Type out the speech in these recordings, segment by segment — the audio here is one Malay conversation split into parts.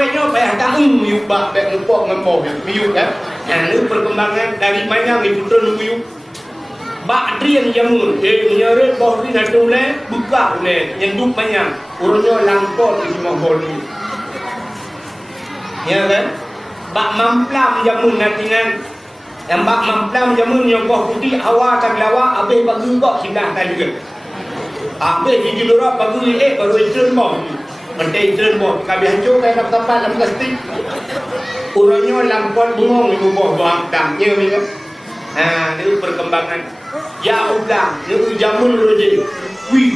orangnya payah tak miyuk bak bek ngepok miyuk kan. Nah, ini perkembangan dari mana itu turun miyuk. Bak drian jamun, menyeret bawah ni nak toleh, buka boleh, yang duk banyak. Orangnya langkot di semua bolu. Ya kan? Bak mamplam jamun nantinan. Yang bak mamplam jamun yang bawah putih awak tak lawak, habis bagi kok silah tak juga. Habis di luar bagi baru turun bawah. Mentai turun bawah, kami hancur kayak dapat tempat dalam plastik. Orangnya langkot bengong itu bawah bangkang, ya kan? Nah, itu perkembangan. Ya ulang, itu jamun roje. Wih,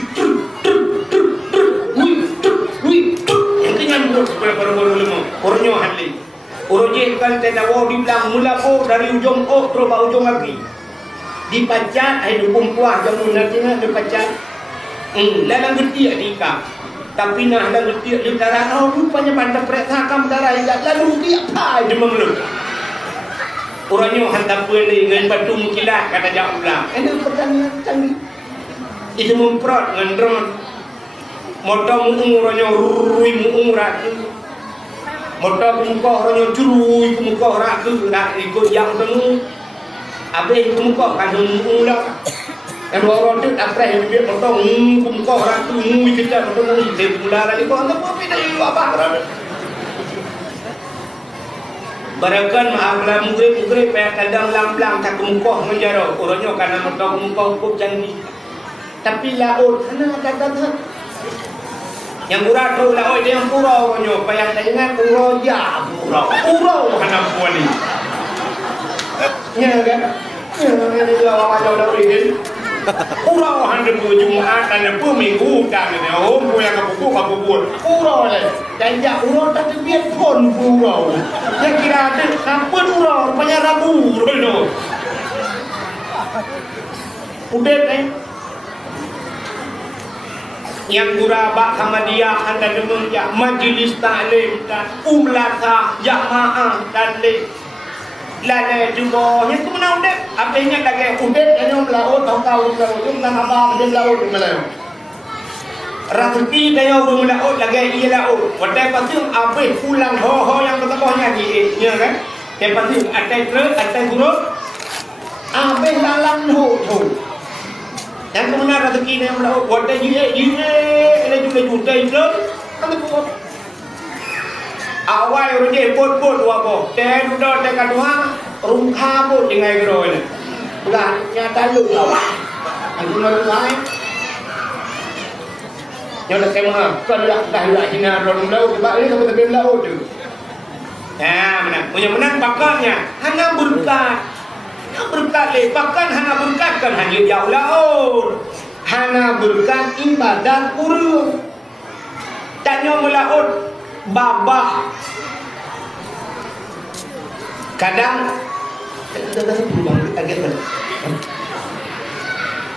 yang kenyang buruk baru-baru lemah. Orangnya halik. Roje kan tenawa dibilang mula po dari ujung o terus ke ujung lagi. Dipacat, ada perempuan jamun nantinya dipacat. Dalam getiak diikat. Tapi nah dalam getiak di darah, oh rupanya pada periksakan darah yang lalu dia apa dia memeluk. Orangnya hantar pulih dengan batu mukilat kata jauh ulang. Ini pertanyaan canggih. Itu memperot dengan drone. Motor muung orangnya rui muung ratu. Motor muka orangnya curui muka ratu. Nak ikut yang temu. Habis muka kan muung dah. Dan orang tu apa yang dia motor muka ratu mui kita motor mui dia pula lagi kau tak apa dari apa kerana. Barakan maaflah murid-murid payah kadang lam-lam tak kemukoh menjarah. Orangnya karena motor kemukoh cukup canggih. Tapi laut, mana kata-kata yang murah tu laut dia yang purau orangnya. Payah tak ingat purau ya purau. Purau mana puan ni. Ya kan? Ya, ini dia awal-awal ini. Purau hendak Jumaat dan Minggu dan oh yang kapu purau le. Jangan purau tak terbiat pun purau. Yang kira ada apa purau banyak Rabu dulu. Udah yang gurabak sama dia anda dengar ya majlis taklim dan umlata jamaah dan lada juga yang tu mana udah apa yang lagi udah yang melaut tahu yang nak apa dia melaut melaut rezeki dia orang melaut lagi ia laut pada pasti apa pulang ho yang bertambahnya ni ya kan yang pasti ada guru apa dalam tu yang tu mana rezeki dia melaut pada dia ada juta itu kan tu awal roje pot-pot wapo teh udah teh kadua rungka pot dengan gero ni ulah nyata lu lah aku nak lain yang nak kemah kan dah hina ron laut sebab ni kamu tepi laut tu mana punya menang pakarnya hanya berkat le pakan hanya berkat kan hanya jauh laut hanya berkat ibadat urus tanya melaut babah kadang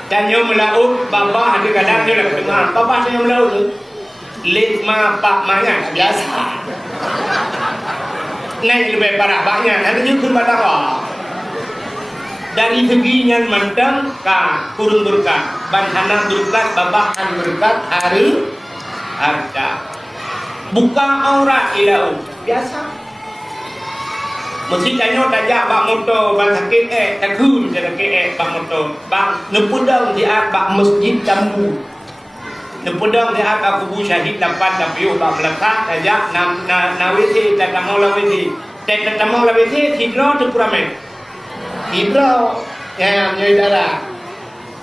tanya melaut babah ada kadang dia nak dengar babah tanya melaut tu lima pak mangan biasa naik lebih parah banyak ada juga pada dari segi yang mentang ka kurung berkat banhana berkat babahan berkat hari harta buka aurat ilau biasa mesti tanya tajak bak motor bang sakit takun je sakit bak motor bang nepudang di bak masjid jambu nepudang di bak kubur syahid dapat tapi bak melekat tajak nawiti tatamau lawiti tatamau lawiti hidro tu puramen hidro yang nyai darah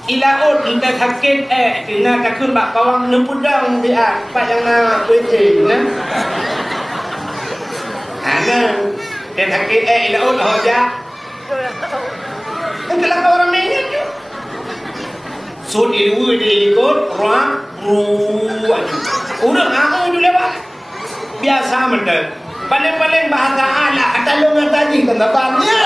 ilaut entah sakit kena takun bak kawang nepudang dia pak yang na wc na ana dan sakit ilaut hoja kalau orang ni sud ilmu di ikut ruang ruang udah aku dulu lewat biasa mendak paling bahasa ala atalung tadi tentangnya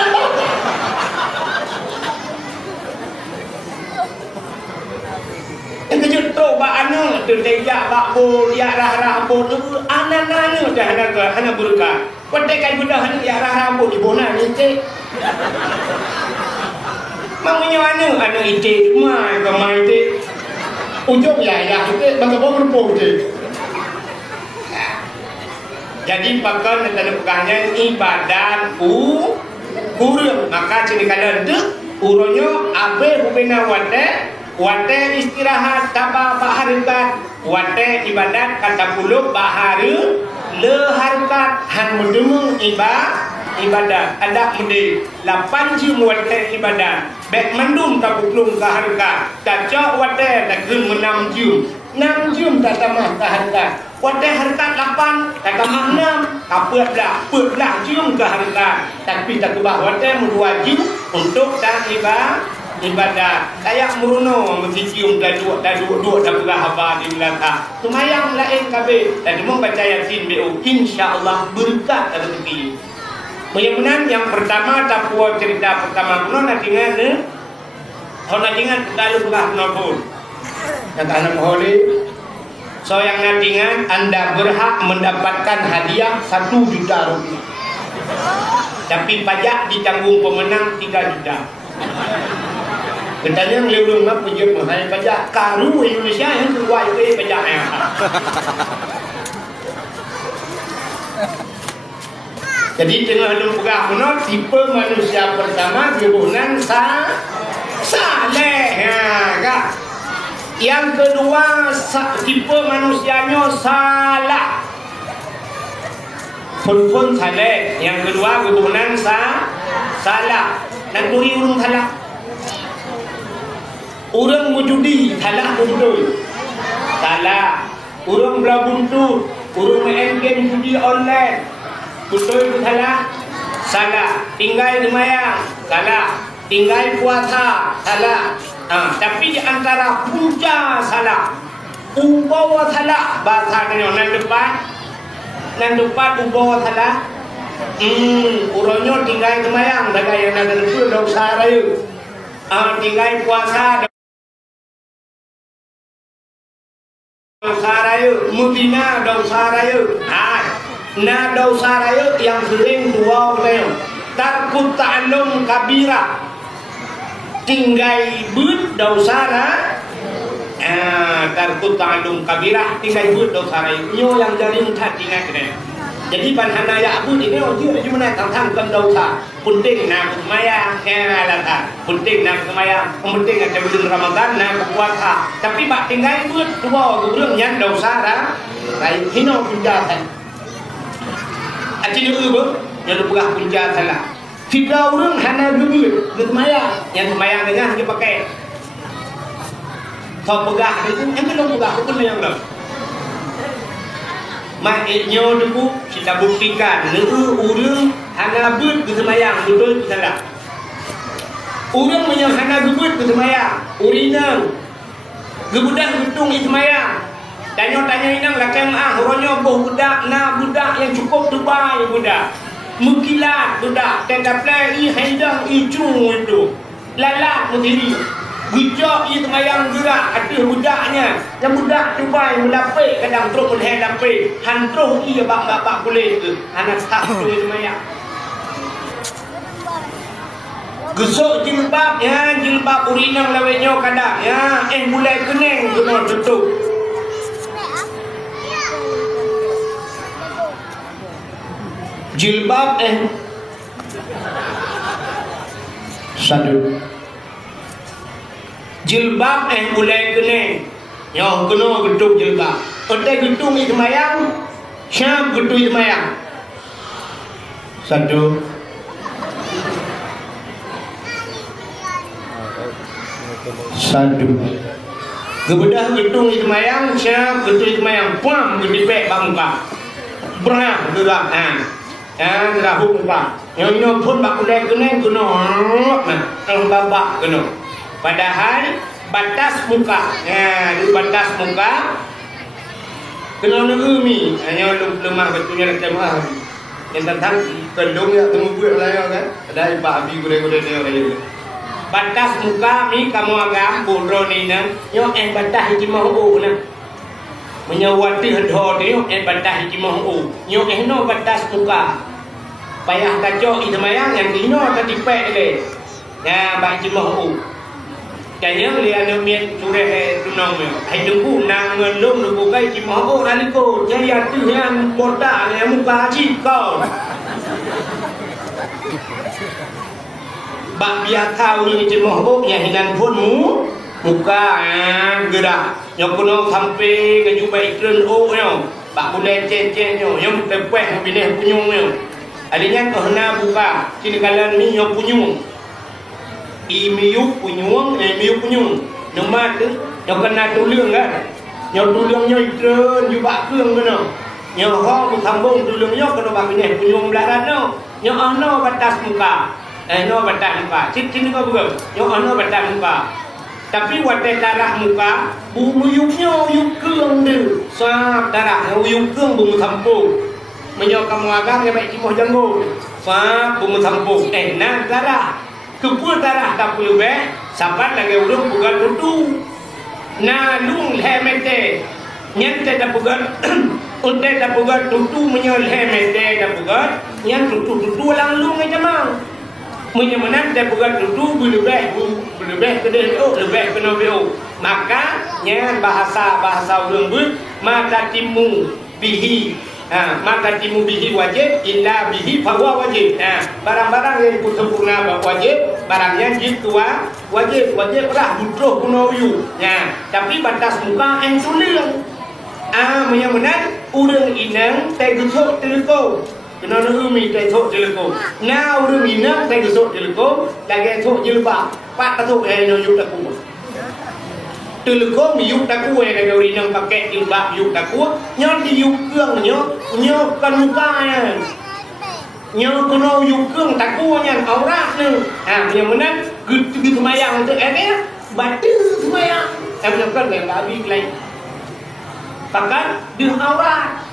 yang kejut tu bak anu tu tejak bak bol ya rambut tu anak-anak dah hana burka kotekai budak hana ya rambut di bona ni cek maunya anu ite mai ke mai te ujung ya tu bang bang rumput te Jadi pakai tanda pegangnya ibadat urang. Maka cini kada tu uronyo abe hubina wate istirahat taba baharikat wate ibadat kata puluh bahari le harikat han mudumung ibadat ada mudi 8 jam wate ibadat bek mandum tabuklung ke harikat kacau wate tak kum 6 jam tak tamah ke harikat wate harikat 8 tak tamah 6 tak peutlah jam ke harikat tapi tak kubah wate wajib untuk tak ibadat kayak meruno mencium dah dua dah berapa di belakang tumayang lain kabeh dan mau baca yasin bu insyaallah berkat rezeki mudah-mudahan yang pertama tapua cerita pertama kuno nadingan kalau bukan nopun kata anak holy so yang nadingan anda berhak mendapatkan hadiah 1 juta rupiah tapi pajak ditanggung pemenang 3 juta. Katanya ngelulung mah punya mahal pajak karu Indonesia yang keluar itu pajaknya. Jadi tengah lu pegah kuno tipe manusia pertama hubungan saleh ya kak. Yang kedua tipe manusianya salah. Pun saleh. Yang kedua hubungan salah. Dan turi urung salah. Orang mujudi salah betul. Salah. Orang berabuntu, orang main game judi online. Betul itu salah. Salah. Tinggal semayang. Salah. Tinggal puasa. Salah. Tapi di antara punca salah. Ubawa salah. Bahasanya nan depan ubawa salah. Uronyo tinggal semayang. Daga yang ada itu dosa raya. Tinggal puasa. Dosa raya, mutina dosa raya. Nah dosa raya yang sering dua orang. Tarkut ta'allum kabira. Tinggal but dosa raya. Tarkut ta'allum kabira. Tinggal but dosa raya. Nyo yang jadi mutat tinggal kena. Jadi panhana ya abu ini dia cuma tentang dosa. Penting nak semayang, lah penting nak semayang, penting ada bulan Ramadan nak puasa. Tapi bak tinggal buat dua orang yang dosa dah, lain hino punjatan. Aci dulu bu, yang pegah punjatan lah. Tiga orang hana gebut, semayang, yang semayang dengan dia pakai. Kau pegah itu, yang belum pegah itu pun yang belum. Maknanya dulu kita buktikan urang hana but ke semayang betul salah. Urang yang hana gebut ke semayang urinang gebudak getung ke semayang tanya inang lakang horonyo boh budak yang cukup tubai budak mukilat budak tenda play haidang icung itu lalak mendiri gujak ia semayang gerak ada budaknya yang budak tubai melapik kadang terus menhen lapik hantruh ia bak boleh ke anak tak boleh semayang gesok jilbab ya jilbab urinang lawetnya kadang ya mulai kening kena tutup jilbab satu jilbab mulai kening yang kena gedung jilbab otak gedung itu mayang syam gedung itu mayang satu gebedah gedung itu mayang syam gedung itu mayang puam gedipek bangka berah gerak gerak muka yang pun bak ulai kening kena kalau babak kena. Padahal batas muka, batas muka kena negeri hanya lemah betulnya lemah. Yang tentang kendung ya temu buat lah kan, ada ibu abi gure dia orang batas muka mi kamu agam bodoh ni nang, yo batas hiji mahu nang, menyawati hedor dia batas hiji mahu, yo no batas muka, payah kacau itu mayang yang dino tadi pek le, ya bagi mahu. Kayaknya lihat mian cureh tunang yo. Hai tunggu nang ngelum lu kai ci mau aliko. Jaya tu yang boda yang muka ci kau. Bak biar kau ni ci mau yang hinan punmu muka gerak. Yang kuno sampai ke jumpa iklan oh yo. Bak boleh cecen yo. Yang tepeh bineh punyung yo. Adanya kau nak buka. Sini kalian ni yo punyung. Imiyuk punyung, imiyuk punyung. Nama tu, yang kena tulang kan? Yang tulangnya iklan, juga keung kena. Yang orang bersambung tulangnya kena bagi punyung belaran no. Yang ana batas muka, no batas muka. Sini kau buka. Yang ana batas muka. Tapi wadah darah muka, bumi yuknya yuk keung tu. Sab darah, yuk keung bumi sambung. Menyok kamu agak yang baik cimoh janggut. Sab bumi sambung. Nah darah. Kepul darah tak perlu sapat lagi urung bukan tutu. Na lung hemete. Nyante tak bukan unte tak bukan tutu menyol hemete tak bukan. Yang tutu lang lung aja mang. Menyemenan tak bukan tutu belebeh kedai tu lebih kena beo. Maka nyan bahasa urung but mata timu bihi. Maka timu bihi wajib illa bihi fahuwa wajib. Barang-barang yang sempurna wajib, barangnya jitua wajib lah butuh kuno yu. Tapi batas muka yang suling. Menyemenan urang inang teh gesok teleko. Kena umi teh sok teleko. Na urang inang teh gesok teleko, lagi sok jilbab. Pak katuk no yu taku. Teleko yuk taku yang kau inang pakai jilbab yuk taku. Nyon di yuk keung nyo kan mukanya. Nyo kena yuk keung taku nya aurat ni. Menyemenan gitu semayang tu batu semayang. Menyemenan yang habis lain. Pakai di aurat.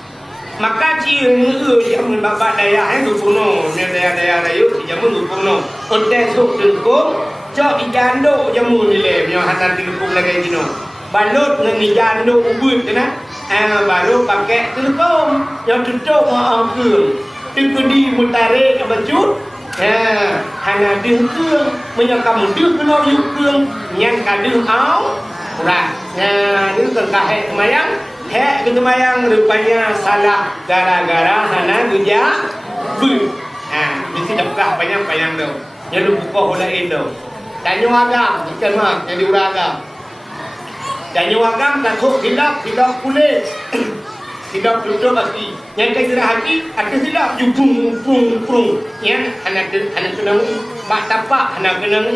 Maka cia jamun bapak daya tu puno, ni daya yuk jamun tu puno. Onte sok teleko, cok ijando jamun ni le, nyo hantar teleko lagi jino. Balut dengan ijando ubud na. Baru pakai teleko, yang tutup mau keung. Tekudi mutarik abacut. Hana dih keung, menyakam dih kena yuk keung, nyan kadih au. Ora. Dih terkait mayang. Hek kita mayang rupanya salah gara-gara hana geja bu. Mesti dapat panjang tu. Yang lu buka holain tu. Tanya agam, ikan mak jadi uragam. Tanya agam tak kok silap kulit. Silap tutup pasti. Yang kira hati ada silap jupung. Yang anak kena mak tapak anak kena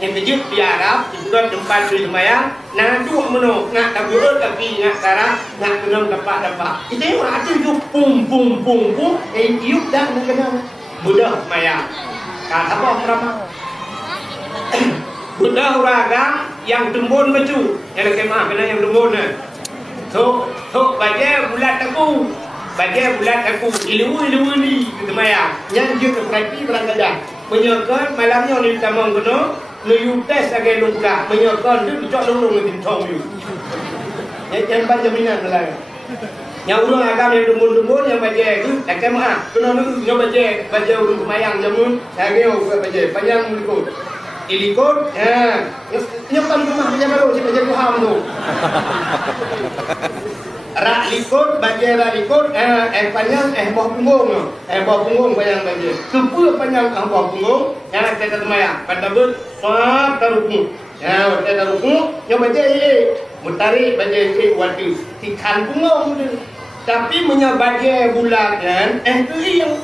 yang kejut biarap juga tempat tu semayang. Nah dua meno ngak tabur tapi ngak sarah ngak kena dapat. Itu orang tu jupung. Iuk dah nak kena mudah semayang. Kata apa ramah. Buddha uragam yang tumbun baju. Yang kemah kena yang tumbun ni. Tok baje bulat aku. Ilu ni kita maya. Yang dia terperhati berangkat. Menyokot malamnya ni tamang kena. Lu tes agak lungkak. Menyokot tu cok lung ni tintong you. Yang baca minat lah. Yang urang agam yang tumbun yang baje tu tak kemah. Kena lu yang baje urang kemayang jamun. Saya baje panjang ikut. Ilikot, nyokap rumah macam baru si baca Tuhan tu. Rak likot, baca rak likot, panjang bawah punggung panjang baca. Sepuluh panjang bawah punggung, yang nak kita temayang. Pada ber, swab taruku. Kita taruku, yang baca mutarik baca waktu. Tikan punggung tu. Tapi menyabaca bulan tu yang.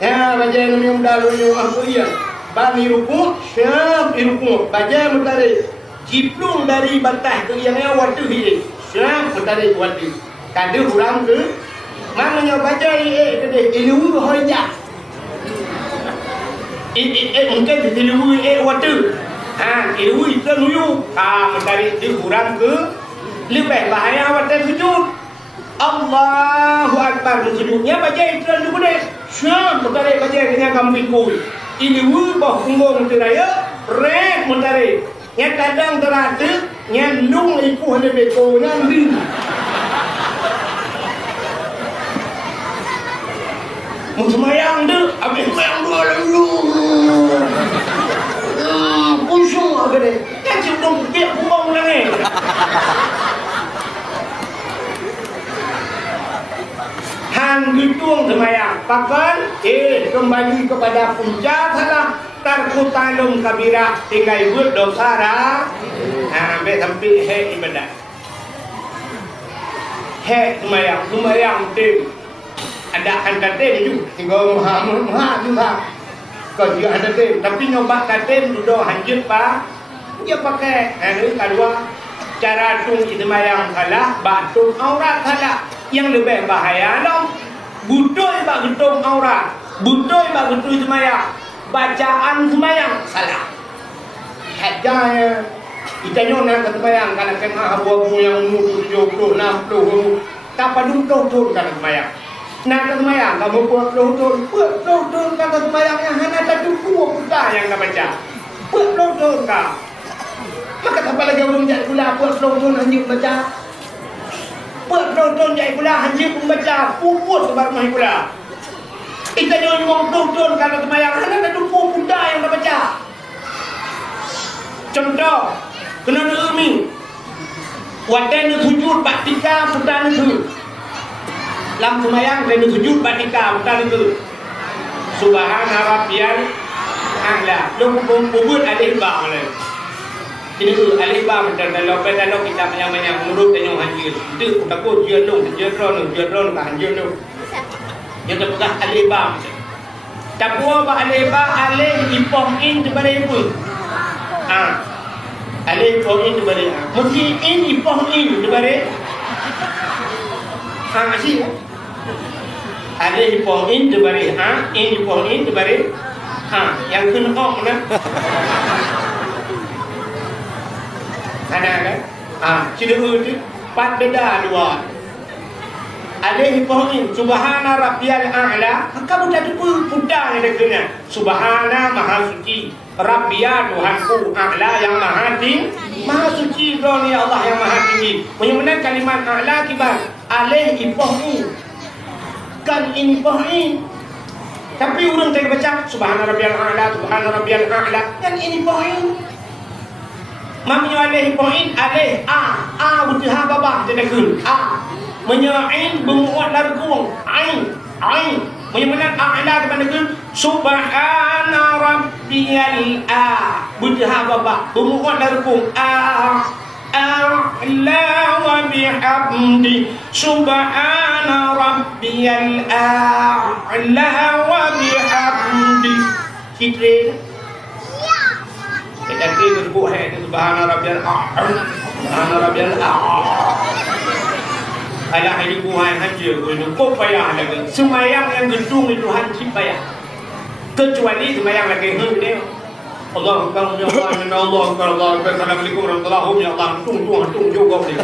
Baca yang dalam yang tu yang. Bani ruku, syam iruku. Baca mutarik. Jiplung dari batas ke yang waktu ini. Syam mutarik waktu. Kada orang ke. Maknanya baca kedai. Ilu hojak. Mungkin ilu waktu. Ilu itu nuyu. Mutarik di orang ke. Lebih bahaya waktu sujud. Allahu Akbar sujudnya baca itu dulu deh. Syam mutarik baca dengan kamu pikul. Ini wubah punggung teraya, rek mentarik. Yang kadang terada, yang lung ipuh ada beko, yang ring. Semayang tu, habis semayang dua lalu. Pusung apa ni? Yang masih belum dia buang lagi. Han gedung semayang pakan kembali kepada punca salah tarkutalum kabira tinggal buat dosa dah sampai ibadah semayang tim ada anda tim juga tinggal maha juga kau juga ada tim tapi nyoba tim sudah hancur pak dia pakai ini kedua cara tung semayang salah batuk aurat salah yang lebih bahaya dong budoi bak gedung aurat budoi bak gedung semayang bacaan semayang salah hajanya kita nyona ke semayang karena kena abu-abu yang mutu 70 60 tanpa duduk kan semayang nak semayang kamu buat duduk kan semayang yang hanya ada 20 buta yang nak baca buat duduk kan maka apa lagi orang jadi pula buat duduk hanya baca Perdodon jai pula hanya membaca puput kebar mai pula. Kita jangan ngomong kalau semayang hanya ada 20 bunda yang dah baca. Contoh, kena umi. Wadah sujud batika putan itu. Lam semayang kena sujud batika putan itu. Subhana rabbiyal a'la. Lu puput alif ba le. Ini tu alif ba macam dalam kita banyak menurut tanya haji itu takut dia ron ka haji lu dia tak pegang alif ba tak buat alif ba alif ipong in diberi pun alif ipong in diberi mesti in ipong in diberi masih alif ipong in diberi in ipong in diberi yang kena ok na ada kan ciri itu pat beda dua alaihi fahim subhana rabbiyal a'la kamu tadi pun pudang yang dengannya subhana maha suci rabbiya Tuhanku a'la yang maha tinggi maha suci doni Allah yang maha tinggi menyebutkan kalimat a'la kibar alaihi fahim kan ini fahim tapi orang tak baca subhana rabbiyal a'la kan ini fahim Mamnya alih poin alih betul ha babah tidak kul menyain benguat largung ain menyebutkan a'la kepada kul subhana rabbiyal betul ha babah benguat largung a'la wa bihamdi subhana rabbiyal a'la wa bihamdi kita Jadi berbuat itu subhana rabbiyal Alah ini buah haji kau payah lagi semayang yang gedung itu haji payah kecuali semayang lagi ni Allah akbar ya Allah assalamualaikum warahmatullahi ya Allah tung juga ni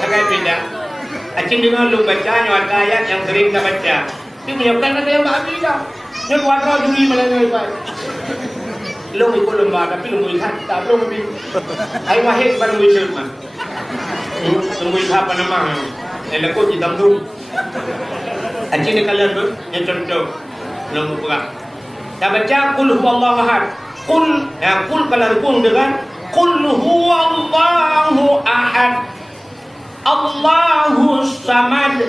agak beda acing dengar lu bacanya ayat yang sering kita baca dia menyiapkan ada yang tak beda Nyat warna juri melanggar baik. Long ikut lembah tapi lembui hat tak long lebih. Ai wahid ban lembui cerman. Lembui apa nama? Elakut di tamdung. Aji ni kalian tu yang contoh long buka. Dah baca qul huwallahu ahad. Qul kalau rukun dengan qul huwallahu ahad. Allahus samad.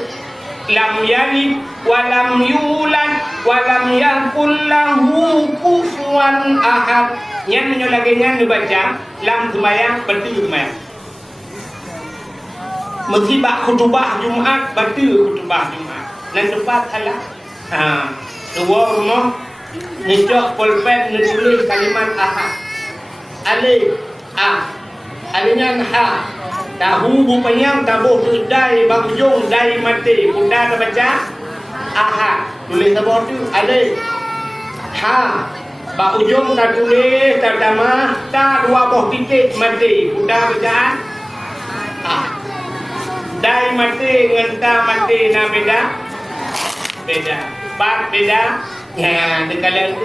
Lam yalid walam yulad walam yakul lahu kufuwan ahad. Yang lagi yang dibaca lam semayang betul semayang. Mesti bak khutbah Jumaat betul khutbah Jumaat. Dan tepat salah. Dua rumah Nijak pulpen nulis kalimat ahad. Alif alihnya ha. Tahu bupanyang tabuh dai bangjung dai mati bunda baca ahad tulis tabor tu alif ha ba ujung tak tulis tak tamah tak dua buah titik mati bunda baca dai mati dengan ta mati na beda bat beda ya kalian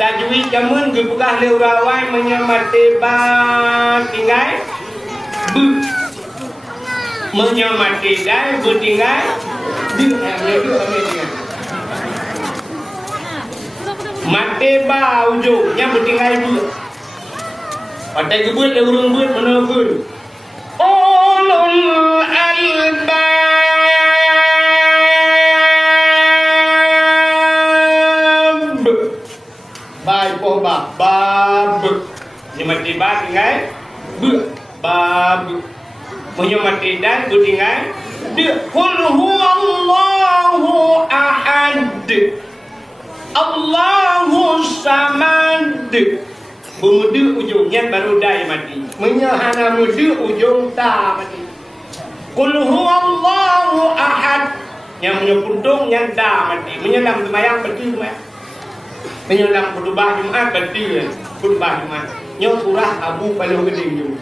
tajwid jamun gepukah leurawai menyamate ba tinggal bu menyamate dai bu tinggal di itu Mati ba ujung yang bertinggai buat. Patai gebut dia urung buat mana pun. Ulul albab. Bai po ba bab. Ni mati ba tinggai buat bab. Punya mati dan bertinggai dia. Qul huwallahu ahad. Allahu samad. Bermuda ujungnya baru dai mati. Menyahana muda ujung tak mati. Qul huwallahu ahad. Yang menyepuntung yang dah mati. Menyelam semayang betul semayang. Menyelam khutbah Jumaat betul khutbah Jumaat. Nyok surah Abu Palu Keding tu.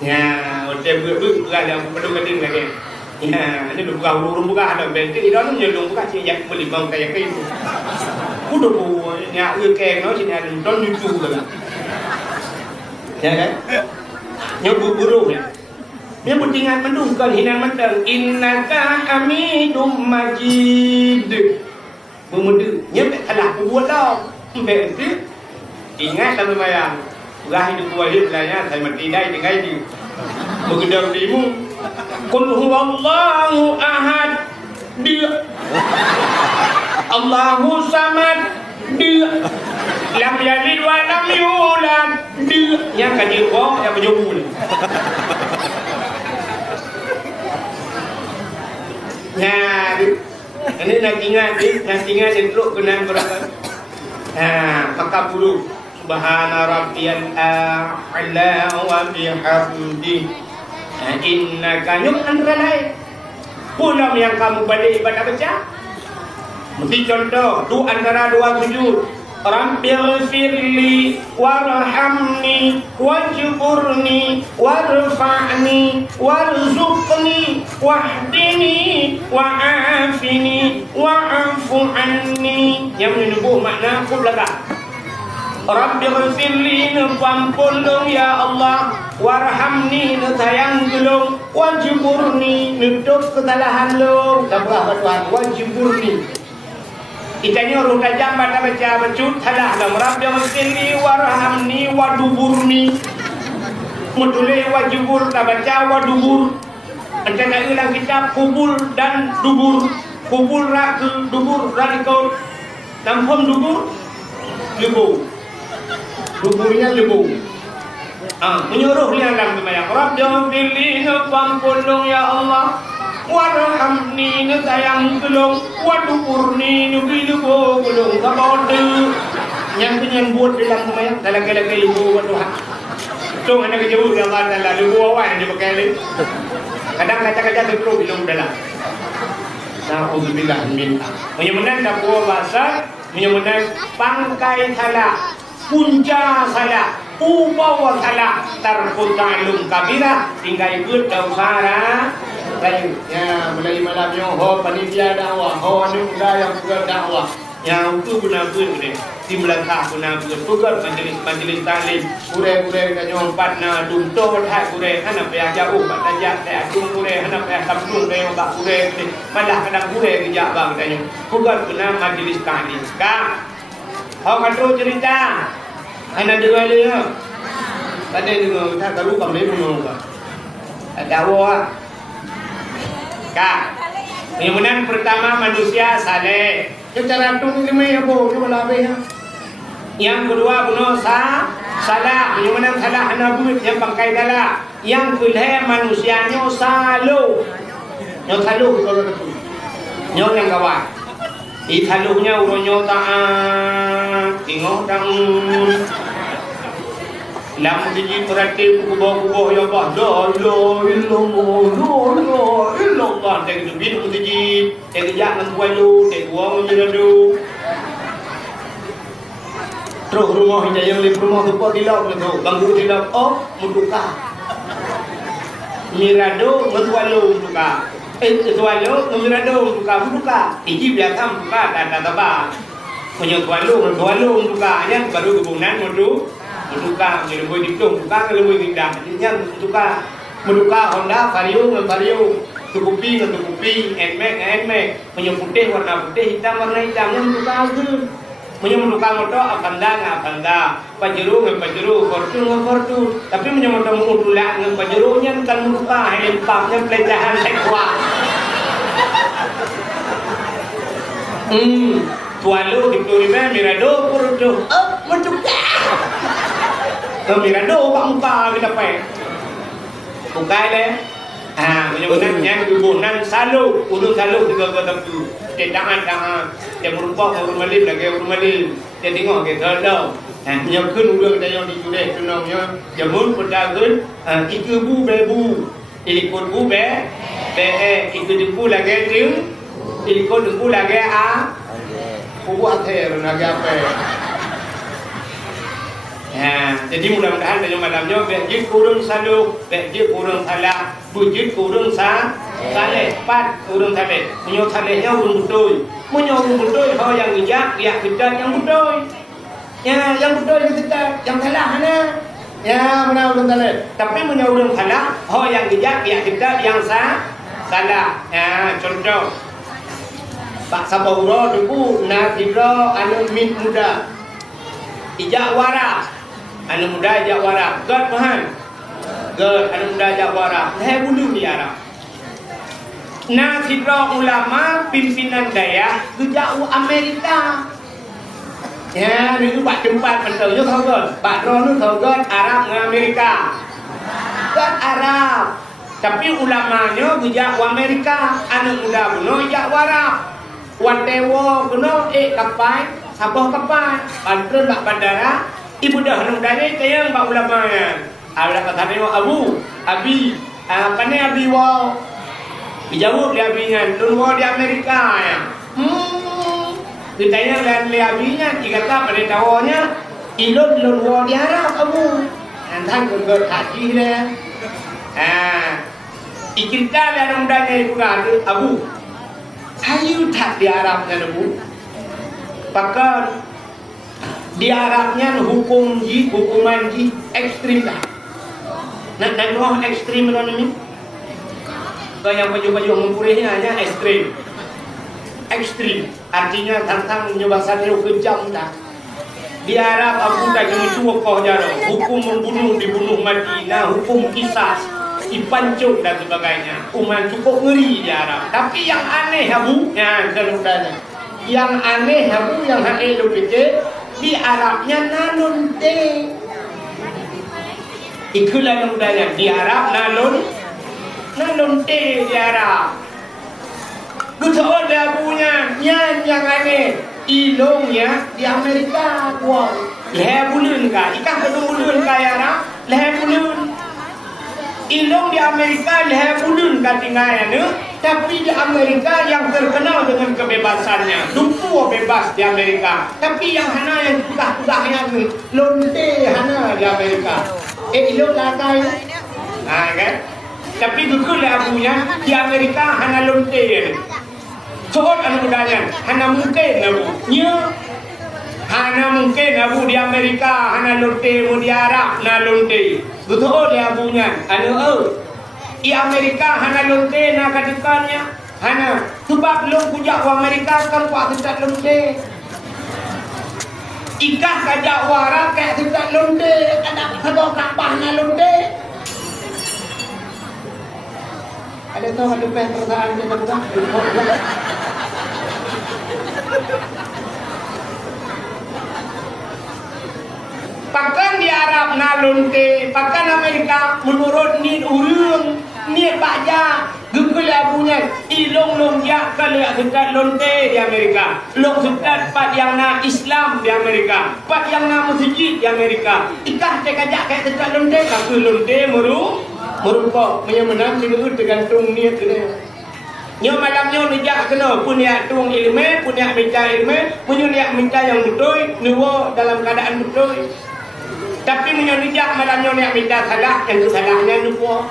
Ya, hotel ber yang Palu Keding lagi. Ya, ini lu buka urung buka ada bentik itu anu nyelung buka yak beli bang kayak itu. Udah bu, nya keng nó sini ada don lucu lah. Ya kan? Nyebut buruk ya. Dia bertingan mendungkan hinan mentang innaka hamidum majid. Bermuda, nyebut alah buat tau. Bentik. Ingat sama bayang. Ulah hidup wahid lah saya mati dai dengan dia. Begedar dimu. Qul huwallahu ahad. Dia. Allahu samad. Dia. Lam yalid wa lam yulad. Dia. Yang kaji roh yang berjumpa ni. Nah, ini nak ingat teruk kenang berapa. Maka dulu subhana rabbiyal a'la wa bihamdi. Innaka nyuk anralai. Pulang yang kamu balik ibadah baca. Mesti contoh tu antara dua sujud. Rabbighfirli warhamni wajburni warfa'ni warzuqni wahdini wa'afini wa'afu anni. Yang menyebut makna aku belakang. Rabbighfirli nampampun dong ya Allah, warhamni sayang gelung, wajburni nutup kesalahan lo. Sabar Tuhan, wajburni. Itanya orang tajam pada baca bacut salah dalam Rabbighfirli warhamni waduburni. Mutulai wajibur tak baca wadubur. Antara ulang kitab kubur dan dubur. Kubur rak dubur radikal. Tampun dubur lebu. Duburnya lebu. Menyuruh dia dalam sembahyang. Rabbighfirli nampampun ya Allah, warhamni sayang gelung, waduburni nubilubo gelung kabode. Yang penyambut dalam sembahyang dalam kala-kala lebu Tuhan. Tu anak jauh dia Allah Taala lebu awan dia pakai ni. Kadang kaca-kaca terus bilung dalam. Nauzubillah min. Menyemenan dapur bahasa, menyemenan pangkai salah, punca salah, ubawa salah, tarkutalum kabira, tinggal ikut dausara. Lain, ya mulai malamnya ho panitia dakwah, ho anu yang bukan dakwah. Yang itu guna ni, tim langkah guna bukan majlis talim, kurai kanyo partner dumto berhak kurai, hana payah jauh, batajak saya dung kurai, hana payah samsung saya bak kurai, malah kadang kurai kerja bang kanyo, bukan guna majlis talim. Kak, hau kado cerita, hana dengar dia, tadi dengar, tak tahu kamu ni dengar, ada awak, kak. Kemudian pertama manusia saleh. Cara tung ini apa? Coba labih. Yang kedua bunuh salah. Kemudian salah anak buat yang pakai dalam. Yang kedua manusianya salu. Yang salu kalau betul. Yang yang kawan. Di salunya urunnya taat. Tengok dang. Lam jadi perhati kubah-kubah yang bahda la illallah tak itu bin jadi tak kerja dengan kualu tak uang menjadu terus rumah yang di rumah tu pun dilap tu bangku dilap oh muduka mirado ngetualu muduka tualu mirado muduka iji belakang muduka dan taba punya tualu muduka nya baru hubungan muduka jadi boleh diplom muduka kalau boleh tidak nya muduka Honda Vario tukupi ngetukupi nmax punya putih warna putih hitam warna hitamnya muduka tu Menyemudukan motor apanda, pajero ngan pajero, fortune ngan fortune. Tapi menyemudukan mudula ngan pajeronya kan muduka, hempaknya pelecehan seksual. Tualu di Florida Mirado Purdo. Mencuka. Mirado pak muka kita pe. Bukai deh. Menyemudukan hubungan salu, udung salu juga ketemu. Tangan, dia merupakan orang Malim lagi orang Malim. Dia tengok kita dah. Yang kun udang dia yang dijual tu namanya jamun pedagang. Iku bu bebu, ilikut bu be, iku debu lagi tu, ilikut debu lagi buat ter lagi apa? Jadi mudah-mudahan dalam malamnya bejit kurang salu, bejit kurang salah, bujit kurang saleh, pat kurang saleh, menyo salehnya urung betul, menyo urung betul, kau yang bijak, dia kita yang betul, yang betul kita, yang salah mana, mana urung saleh, tapi menyo urung salah, kau yang bijak, dia kita yang salah, contoh, Pak Sabawro dulu, Nadibro, anu min muda, ijak waras. Anu muda ajak warak, God Tuhan. God anu muda ajak warak. Saya bulu di Arab. Nah, sidra ulama pimpinan daya kejauh Amerika. Ya, ini buat tempat pentingnya tahu God. Pak Ron tahu God Arab dengan Amerika. God Arab. Tapi ulamanya kejauh Amerika. Anu muda bunuh ajak warak. Watewo bunuh kapai, sabah kapai. Pantun bak bandara. Ibu dah hendak dari kaya bak ulama ya. Ada kata dia Abi, apa ni Abi wow? Dijawab dia Abi-nya, dulu di Amerika ya. Ditanya dan dia Abi-nya, dikata pada tahunya, ilot wow di Arab Abu. Nanti kau haji dia. Ikirta dan mudanya ibu ada Abu. Saya tak di Arab kan Abu. Pakar di Arabnya hukuman ekstrim dah. Nak doang ekstrim mana ni? Kau yang baju-baju mempurihnya hanya ekstrim. Ekstrim artinya tentang penyebasan itu kejam dah. Di Arab aku dah cuma cuak kau jaro. Hukum membunuh dibunuh mati. Hukum kisas, dipancung dan sebagainya. Umat cukup ngeri di Arab. Tapi yang aneh Abu, sebenarnya. Yang aneh Abu yang aneh lu fikir. Di Arabnya nalun te. Itulah yang mudahnya. Di Arab nalun te di Arab. Betul dia punya yang aneh. Ilongnya di Amerika. Wow. Leher bulan kah? Ikan kedua bulan kah ya Arab? Leher bulan. Ilong di Amerika leher bulan kah tinggalnya. Tapi di Amerika yang terkenal dengan kebebasannya, lumpuh bebas di Amerika. Tapi yang hana yang susah-susahnya ni, lonte hana di Amerika. Ilok lakai, kan? Tapi betul lah abunya di Amerika hana lonte ni. Soal anu mudahnya, hana mungkin abu. Nya, hana mungkin abu di Amerika hana lonte, mu di Arab hana lonte. Betul dia abunya, anu di Amerika hana lonte nak kadikannya hana sebab belum kujak wa Amerika kan kuat tidak lonte ikah kajak wara kayak tidak lonte ada satu kapahnya lonte ada tahu ada perasaan dia tak Pakan di Arab nalunte, pakan Amerika menurut ni urung ni baca gugul abunya ilong ya kalau sekat lonte di Amerika, long sekat pat yang na Islam di Amerika, pat yang na masjid di Amerika. Ikah cek ajak kayak sekat lonte, tapi lonte merupok menyemenang menurut tergantung niat dia. Nyo malamnya nejak kena punya tung ilmu, punya minta ilmu, punya minta yang betul, nuwo dalam keadaan betul. Tapi menyonijak malamnya nak minta salah, yang kesalahnya nubuah.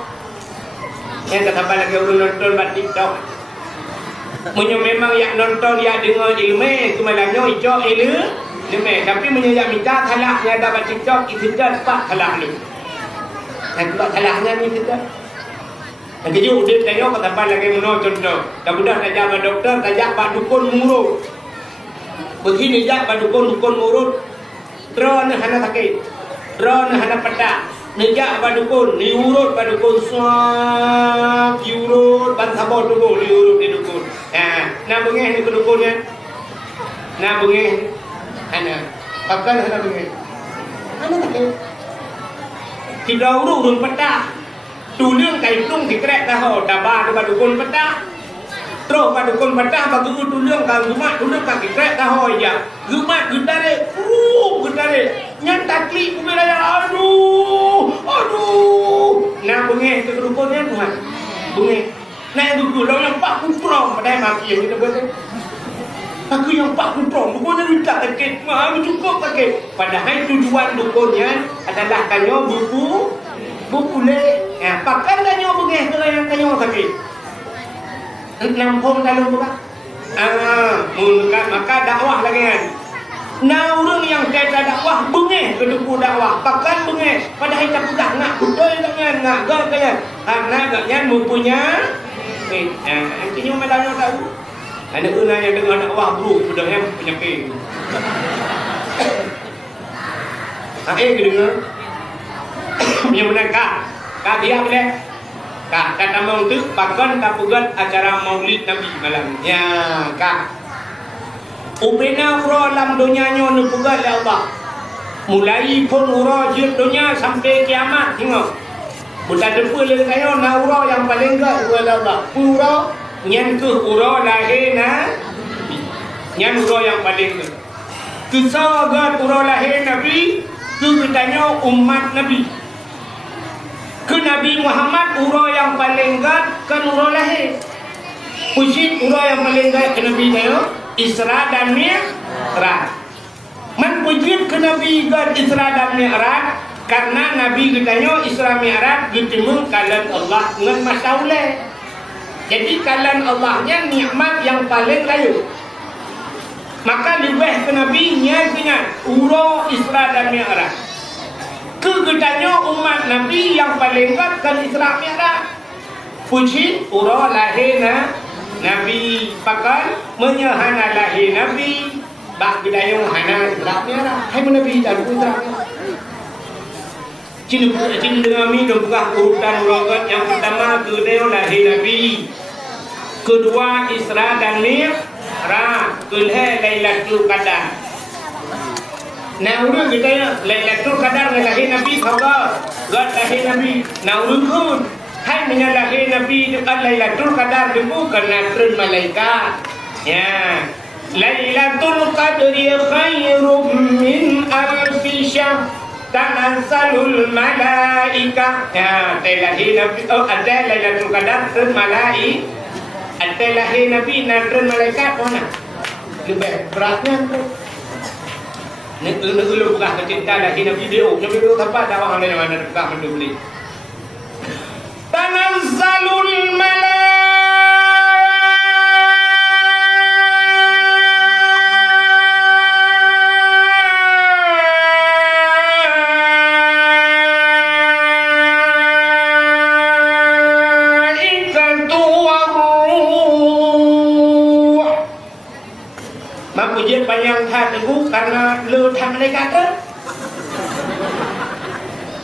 Yang kata lagi orang nonton buat TikTok. Memang yang nonton yang dengar ilmu, itu malamnya hijau ilmu. Tapi yang minta salahnya dapat TikTok, itu dapat salah lu. Yang buat salahnya ni kita. Yang keju dia tanya kata lagi menonton contoh. Kemudian tajak doktor, tajak pak dukun muruk. Begini jak badukun urut. Drone hana sakit. Drone hana pedak. Nejak badukun, ni urut badukun suap, diurut ban sabot dukun, diurut di dukun. Nak bengeh ni kedukun ya. Nak bengeh hana. Pakan hana bengeh. Hana sakit. Tidak urut pedak. Tu lương cày tung thì cái ta hồ đà ba cái bà đủ côn bắt đá trâu bà đủ côn bắt đá bà cứ tu lương càng tu lương càng cái ta hồ ya cứ mát cứ ta đây nhăn ta kli cũng bây giờ aduh nah bunge cái đủ côn nhá tuhan bunge nah dulu lo yang pak kumprom pada maki yang kita buat aku yang pak kumprom bukannya minta sakit mah cukup sakit padahal tujuan dukunnya adalah kanyo buku le, pakai kanyo bengeh kalau yang kanyo sakit. Nampung dalam buka. Maka dakwah lagi kan. Nah orang yang kata dakwah bengeh keduku dakwah, pakai bengeh. Padahal kita pegang nak betul dengan nak gak kaya. Karena agaknya mempunyai. Antinya malah tahu. Ada guna yang dengar dakwah bro, sudah yang penyakit. Dengar. Punya benar kak dia boleh kak kata mau tu bahkan tak pugat acara maulid Nabi malam ya kak upena uro alam dunia nyo nu pugat ya Allah mulai pun uro jid dunia sampai kiamat tengok bukan depa le kayo na uro yang paling gak ya Allah uro nyan ke uro lahir na nyan uro yang paling gak kesagat uro lahir Nabi ke bertanya umat Nabi ke Nabi Muhammad uro yang paling gad kan uro lahir puji uro yang paling gad ke Nabi tayo Isra dan Mi'raj man puji ke Nabi gad Isra dan Mi'raj karena Nabi katanya Isra Mi'raj ketemu kalam Allah dengan masauleh jadi kalam Allahnya nikmat yang paling layu maka lebih ke Nabi nya dengan uro Isra dan Mi'raj kegetanya umat Nabi yang paling kuat kan Isra Mi'raj puji uro lahir Nabi pakai menyahana lahir Nabi bak gedayung hana Isra Mi'raj hai Nabi dan Isra Cina dengan mi buka urutan urutan yang pertama gedayung lahir Nabi kedua Isra dan Mi'raj kelih Lailatul Qadar. Nah urut kita Lailatul Qadar lahir Nabi khabar gad lahir Nabi nah urut kun hai menyalahi Nabi dekat Lailatul Qadar demu karena turun malaikat ya Lailatul Qadri khairum min alfi syahr tanazzalul malaika ya lahir Nabi ada Lailatul Qadar turun malaikat ada lahir Nabi nah turun malaikat mana lebih beratnya Negeri bukan kecinta dah hina video tempat dakwah ada mana dekat mendubli. Tanazzalul malaikatu waruh. Mampu je panjang hat teguh karena lu than malaikat tu.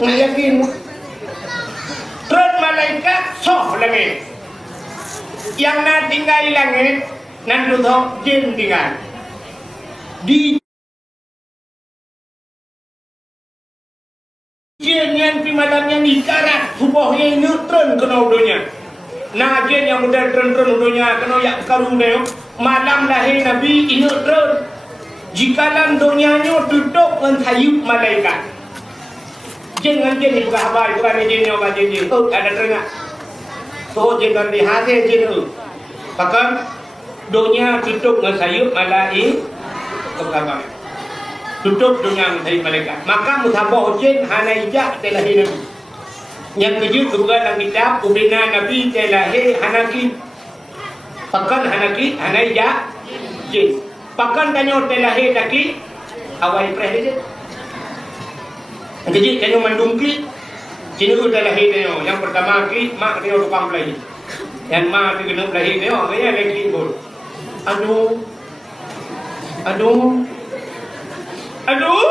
Yakin. Terus malaikat soh langit. Yang nak tinggal di langit, nan tu jin tinggal. Di jin yang di malamnya ni karat subuhnya neutron kena dunia. Nah jin yang mudah turun dunia kena yak karu dia. Malam lahir Nabi ini turun. Jikalau dunianya tutup dengan sayup malaikat. Jin dengan jin ni bukan habar, bukan jin yang bukan jin. Ada terengah. So jin kan dihasil jin tu. Bahkan dunia tutup dengan sayup malaikat. Bukan tutup dunia dengan sayup malaikat. Maka mutabah jin hana ijak lahir Nabi. Yang kejut juga dalam kitab Ubina Nabi lahir hanaki. Pakan hanaki hanaya jin. Pakan kanyo lahir laki awal preh dia. Jadi kanyo mandungki Cina tu lahir dia. Yang pertama ki mak dia tukang pelai. Yang mak tu kena lahir dia kaya lagi bol. Aduh. Aduh. Aduh.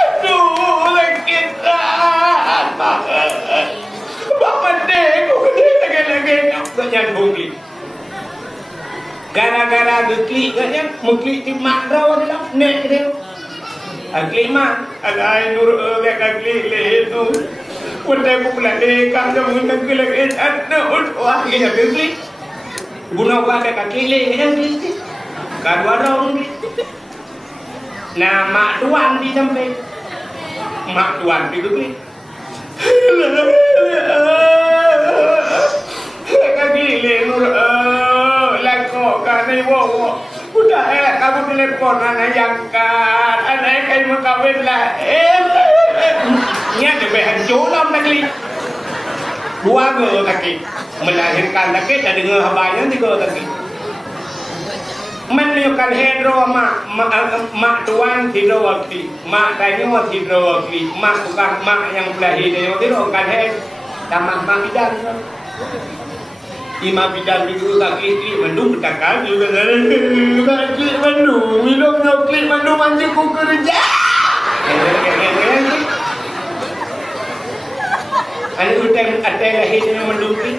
Aduh, sakit. Bapak dek, aku kena lagi. Tak nyambung klik. Gara-gara geklik katnya, mengklik di madraw adalah nek dia. Klik mak, alai nur agak klik leh tu. Undai pula dek, kamu nak klik ada wah dia klik. Guna ada klik leh kan klik. Kadua dong klik. Nah, mak tuan di sampai. Mak tuan di klik. Kaki lenur lako kani wo udah kamu telepon anak jangkat anak kayak mau kawin lah nya de hancur lam kaki dua ge kaki melahirkan kaki dan dengar habanya tiga kaki menunjukkan hendro mak tuan tidak wakil mak tanya tidak wakil mak bukan mak yang melahir yang tidak kan tamak mak bidan Ima bidan itu klik mendung bertakal juga klik mendung minum klik mendung mandi ku kerja ane utang ada lahirnya mendung klik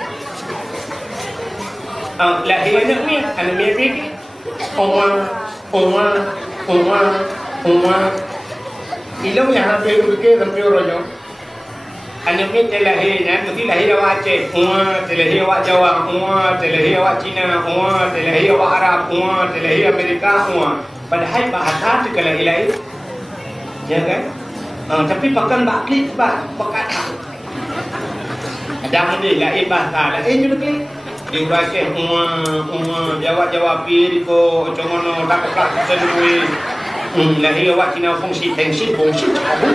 lahirnya ni ane mepek oma ilmu yang hampir berke sampai orang Anak ni terlahirnya, mesti lahir awak Aceh, terlahir awak Jawa, terlahir awak Cina, terlahir awak Arab, terlahir Amerika, padahal bahasa tu kalau ilahi, ya kan? Tapi pakai baklit, pakai ada mungkin lahir bahasa, lahir juga klik. Di Aceh, Jawa pir ko, cuman tak kelak sedui, lahir awak Cina fungsi tensi, cabut.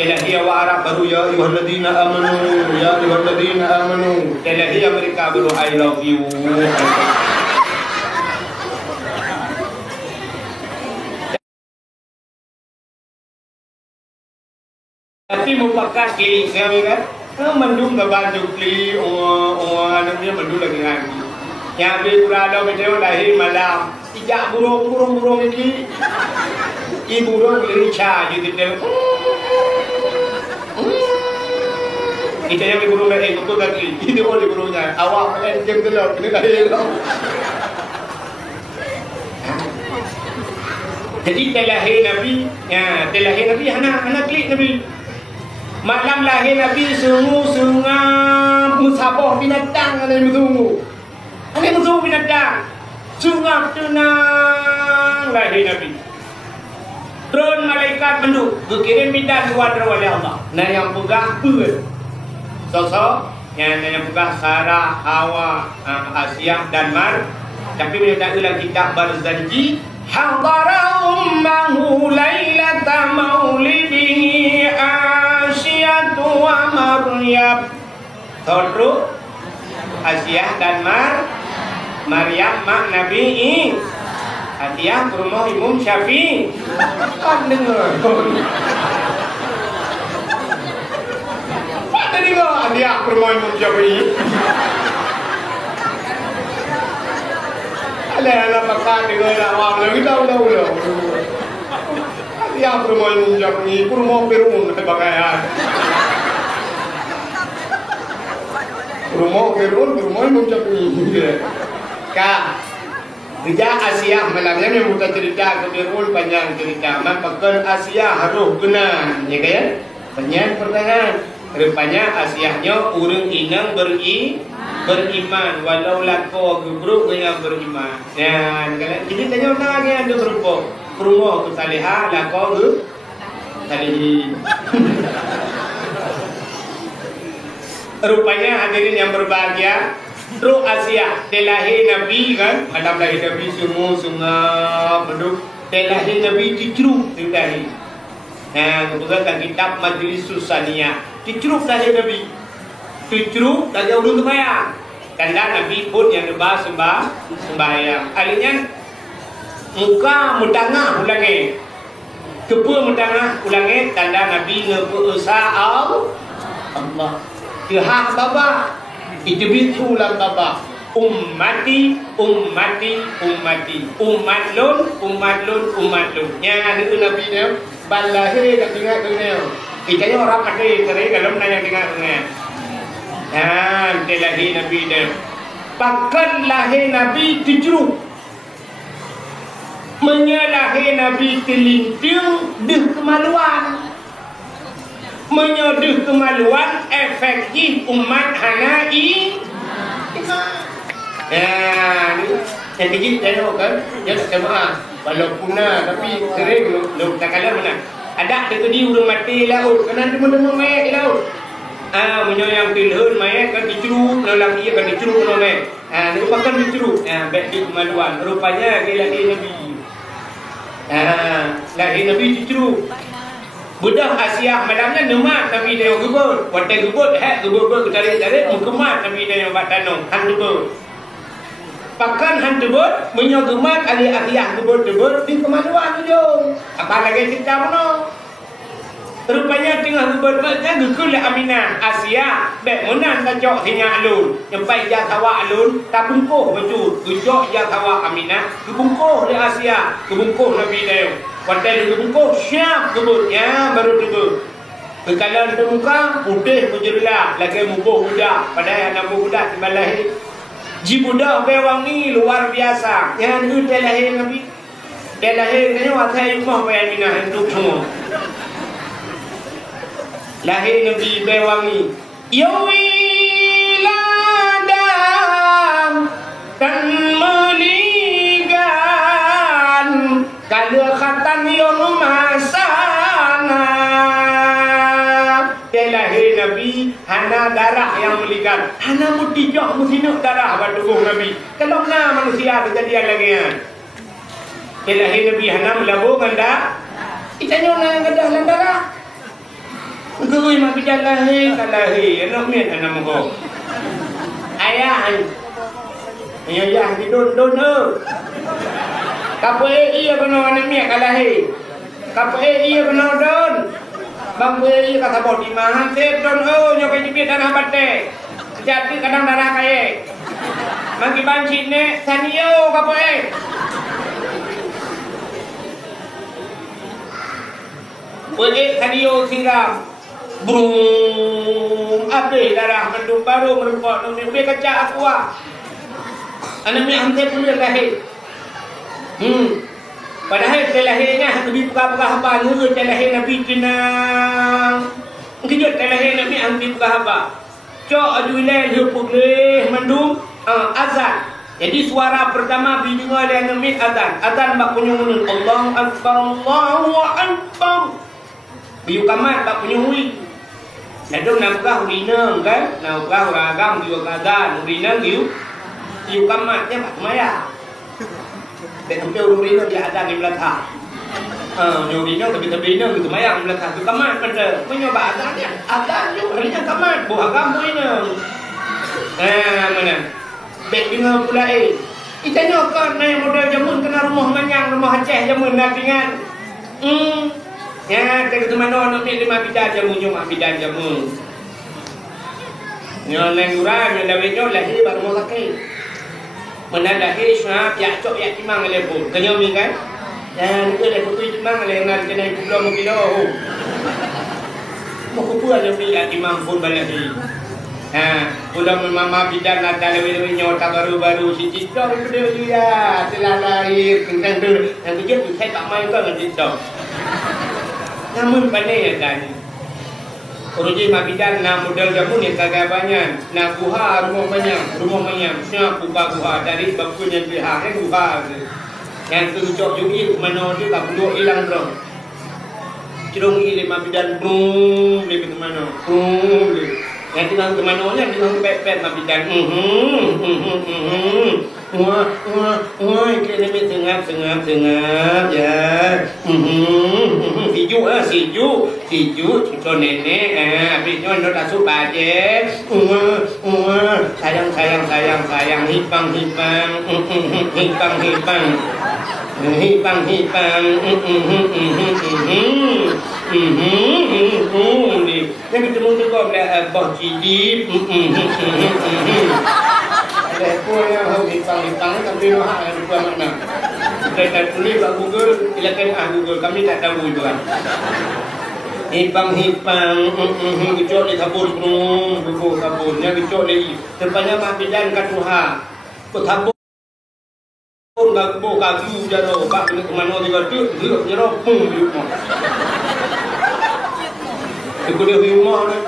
Ilahi wa Arab baru ya ayyuhalladzina amanu ilahi Amerika baru I love you tapi mupakat klik kami kan mendung ke baju klik namanya mendung lagi lagi yang berada macam lahir malam tidak burung ini ibu burung rica gitu kita yang burung lain itu lagi ini oleh burungnya awak main game telur ini lahir jadi terlahir Nabi anak klik Nabi malam lahir Nabi sungguh musabah binatang ada musuh binatang sungguh tunang lahir Nabi drone malaikat menduk berkirim bidan kepada oleh Allah nah yang pegang pun sosok yang pegang Sarah, Hawa, Asia dan Mar tapi bila tak ulang kitab berzanji hadara ummahu lailata maulidihi Asyatu wa Maryam Todru Asia dan Maryam mak Nabi Hatiah ke rumah Imam Syafi'i kan dengar Pak tadi kau hatiah ke rumah Imam Syafi'i Alah pakat dengar awak lagi tahu hatiah ke rumah Imam Syafi'i ke rumah Fir'aun sebagainya rumah Fir'aun ke rumah Imam Syafi'i Kak Kerja Asia malamnya yang buta cerita ke Fir'aun panjang cerita maka Asia harus guna ya kan panjang pertanyaan rupanya Asianya urang inang beriman walau lako gebruk dengan beriman dan jadi tanya lagi ada berupa rumah tu salihah lako salihin rupanya hadirin yang berbahagia Terus Asia, terlahir Nabi kan, Adam lahir Nabi semua penduduk, terlahir Nabi diceruk terlahir. Nah, kemudian kitab Majlis Susaniyah, diceruk lahir Nabi, diceruk dari ulun sembahyang. Tanda Nabi pun yang lebah sembahyang. Alinya muka mutangah ulangnya, kepa mutangah ulangnya. Tanda Nabi ngepeusa Allah. Kehak baba. Itu bitu ulang baba. ummati ummati ummati umat lun umat lun umat lun yang ada Nabi dia balahir kat tengah dunia kita orang mati cari dalam nanya tengah dunia dia lahir Nabi dia bahkan lahir Nabi dijeruk menyalahir Nabi terlinting deh kemaluan menyodeh kemaluan efektif umat hanai yang kecil tengok kan dia tak sama walaupun tapi sering lu tak kalah mana ada dekat dia udah mati laut kena demo-demo mayat di laut menyayang tilhun mayat kan diceruk lalang dia kan diceruk no mayat ni makan diceruk baik di kemaluan rupanya dia lahir Nabi lahir Nabi diceruk budak Asia malamnya nemat Nabi dia gebut watai gebut gebut tarik-tarik mukemat Nabi dia yang buat tanong han gebut pakan han gebut menyogemat ali akhiyah gebut di kemaluan ujung apa lagi cerita mana rupanya tengah gebut gekul Aminah Asia bek menan tajok hingga alun nyampai dia tawa alun tak bungkuh baju gejok dia tawa Aminah gebungkuh di Asia gebungkuh Nabi dia watai dia gebungkuh siap gebutnya baru gebut kekalan di muka putih berjelah lagi muka budak padahal anak budak di lahir ji budak bewangi luar biasa yang itu dia lahir Nabi dia lahir kena watai rumah Aminah hidup semua lahir Nabi bewangi yawiladam dan meligan kalau khatan yang masana dia lahir Nabi hana darah yang meligan hana mutijak mutinuk darah pada tubuh Nabi kalau na manusia kejadian lagi dia lahir Nabi hana melabur ganda itanya orang ganda dalam darah Gui mak bijan lahir kan lahir anak mian anak muka ayah ayah di don kapo iya benar anak mian kan lahir kapo iya benar don bang iya kata bodi mahan tep don nyokai jepit tanah bate jadi kadang darah kaya mangki banci ne sanio kapo sanio siram Brum, abe darah mendung baru merempok nung ni kaca aku anak mi ante pun lahir padahal dia lahirnya Nabi buka-buka haba nurut dia lahir Nabi tenang kejut dia lahir Nabi ante buka haba cok aduilai hupuk leh mendung azan jadi suara pertama bidengar dia Nabi azan bak punyungun Allahu Akbar Allahu Akbar biu kamat bak punyungun Nadong nak buka hurinang kan, nak buka huragam juga kadan, hurinang diu kamatnya pak maya. Dan sampai hurinang dia ada di belakang. Hurinang tapi nang itu maya di belakang tu kamat pada menyoba adannya, adan juga harinya kamat, buah agam hurinang. Mana? Bek dengar pula Itanya kan naik modal jamun kena rumah manyang, rumah Aceh jamun nak ingat. Ya, kita mana nak pilih lima bidan jamu nyum bidan jamu. Nyon lenguran nyon lawetnya lahir baru mau sakit. Mana lahir syah ya cok ya timang lepo. Kenyo mi kan? Dan itu lepo tu timang lengan kena pulau mo kilo. Mo kupu ada mi ya timang pun balai. Pulau mama bidan nak lewe nyota baru-baru si cicok itu dia juga telah lahir kentang tu. Yang kecil tu saya tak main kan cicok. Namun pandai ya kan Uruji mabidan na modal jamu ni kagak banyak na guha rumah banyak siap buka guha dari bakunya pihak guha yang tujuh jugi mana tu tak perlu hilang bro cerung ini mabidan brum lebih ke mana yang tinggal ke mana nya tinggal pet mabidan kena ni tengap ya siju cucu nenek habis nyon dah suka je sayang hipang ni kita mau tu kau bah cidi Lepo yang hau hipang-hipang tapi roh ada dua makna. Kita tulis kat Google, silakan Google. Kami tak tahu itu kan. Hipang-hipang, kecok di kabur buku kaburnya kecok di terpanya mapidan katuha. Kau tabur nggak kebo kaki jaro, bak kena kemana juga tu, jaro pun di rumah. Ikut dia di rumah ni,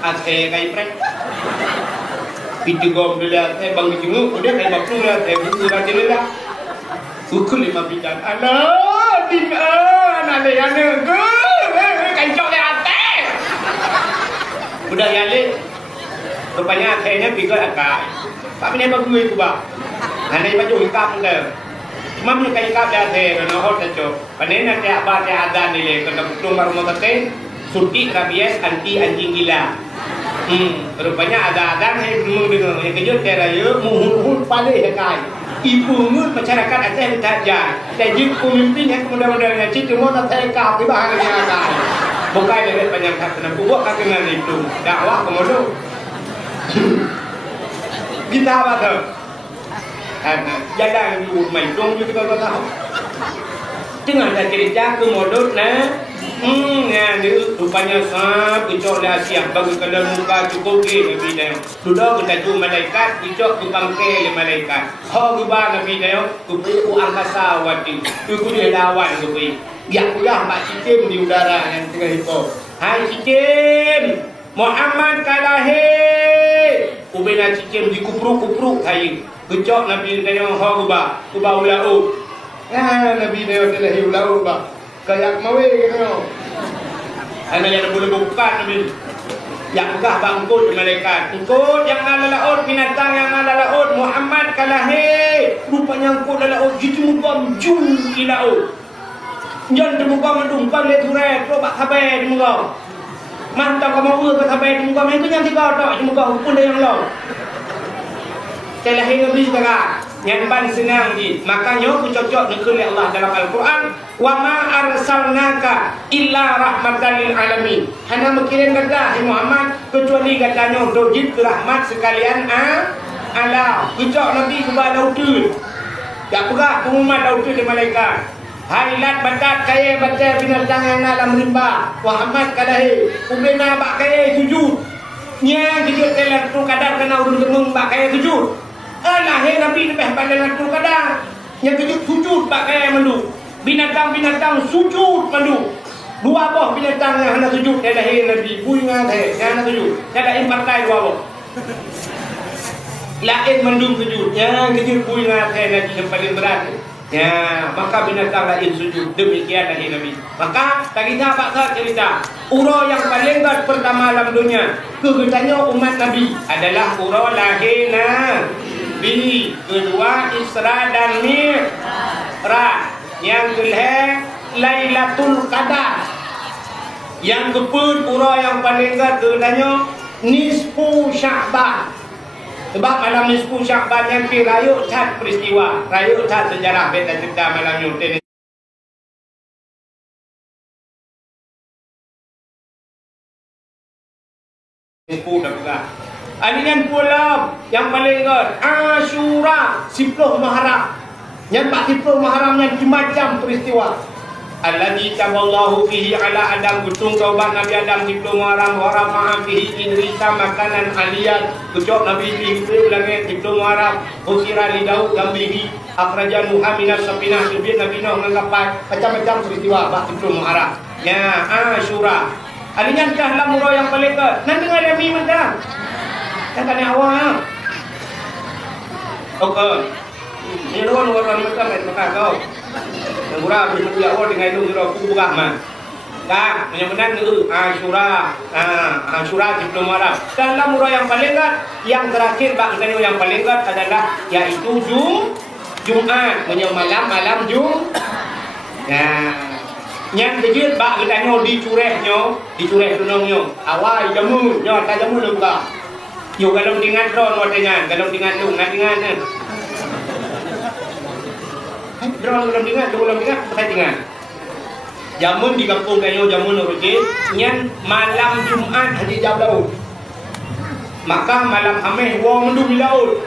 asal kai prek. Pintu gom dia, bang di jenguk, dia kai bakul dia, pintu rajin dia. Ukul lima bidan, alah, anak dia ke, kancok dia atas. Udah yale, rupanya akhirnya pikir akai. Tapi ni bagus itu bah. Ane baju hikap le. Mam ni kai hikap dah the no hot cocok. Panen nanti abah dia adan ni le kena putung baru mau kate. Suntik rabies anti anjing gila. Rupanya ada adan hai belum dengar. Yang kejut dia raya muhun pale kai. Ibu ngut masyarakat Aceh tak jar. Jadi pemimpin yang mudah-mudahan cik cuma nak hikap di bahagian dia kai. Bukan dia banyak kena buat kena itu. Dakwah kemudian. Kita apa tu? Jalan di main dong juga kita tahu. Jangan ada cerita ke modal na. Ni rupanya sah kecok dah siap bagi kalian muka cukup ke Nabi Dayo. Sudah kita tu malaikat kecok tu bangke le malaikat. Hau gubah Nabi Dayo tu ku angkasa wati. Tu ku dia lawan tu pi. Biar kudah mak cikim di udara yang tengah itu. Hai cikim, Muhammad kalahe. Ubena cikim di kupruk-kupruk hai. Kecok Nabi Dayo hau gubah ulau. Nabi Dayo telah ulau bah. Kayak mawe gitu. Ana yang boleh buka Nabi. Yang megah bangkut malaikat. Engkut yang ala laut binatang yang ala laut Muhammad kalahe. Rupanya engkut ala laut jitu muka jum di laut. Jangan terbuka mendungkan le turet pro bak khabar di muka. Mantap kamu ke khabar di muka itu yang tiga tok di muka pun yang laut. Kalahe Nabi sekarang yang ban senang di makanya aku cocok dengan Allah dalam Al-Quran wa ma arsalnaka illa rahmatan lil alamin. Hanya mengirim kata Muhammad kecuali katanya untuk jid rahmat sekalian ala. Cocok Nabi kepada lautun. Tak berat pengumuman lautun di malaikat. Hailat batat kaya batai binatang yang alam rimba. Muhammad kadahi ubena bak kaya sujud. Nya kita telah tu kadar kena urun gemung bak kaya sujud. Lahir Nabi lebih pada tu kadang yang kejut sujud pakai mandu. Binatang-binatang sujud mandu. Dua boh binatang yang hendak sujud dia lahir Nabi. Bunga teh yang hendak sujud. Dia ada partai dua boh. Lain mandu sujud. Yang kejut bunga teh Nabi yang paling berat. Ya, maka binatang lain sujud. Demikian lahir Nabi. Maka tak kita apa cerita. Uro yang paling berat pertama dalam dunia. Kegetanya umat Nabi adalah uro lahir Nabi. Kedua Isra dan Mi'raj. Yang kelima Lailatul Qadar. Yang keempat pura yang paling keduanya Nisfu Sya'ban. Sebab malam Nisfu Sya'ban yang rayuk cat peristiwa, rayuk cat sejarah beta cerita malam itu. Nisfu dah buka. Alian pula yang paling god Asyura 10 Muharram. Yang 10 Muharram yang macam peristiwa. Alladzi taballahu fihi ala Adam kutung taubat Nabi Adam 10 Muharram wa rafa'a fihi Idrisa makanan aliyan. Kecok Nabi Ibrahim langit 10 Muharram. Usira li Daud gambihi akhraja Nuh minas safinah subin Nabi Nuh mengkapai macam-macam peristiwa 10 Muharram. Ya Asyura. Alian dalam murah yang paling god. Nanti ada mi macam yang tanya awal okey ini orang macam maka kau yang murah beri media awal dengan itu sudah buka mah dah menyebutkan itu Asyura Asyura 10 Muharram. Dalam murah yang paling kat yang terakhir bangsa yang paling kat adalah yaitu Jumat malam ya yang kecil bak kita dicureh tunongnya awal jamu nyo tak jamu lupa. Yo kalau dengan drone watenya, kalau dengan lu dengan drone kalau dengan pakai dengan. Jamun di kampung kayo jamun roje, nyan malam Jumat hari jam laut. Maka malam Khamis wa mendung laut.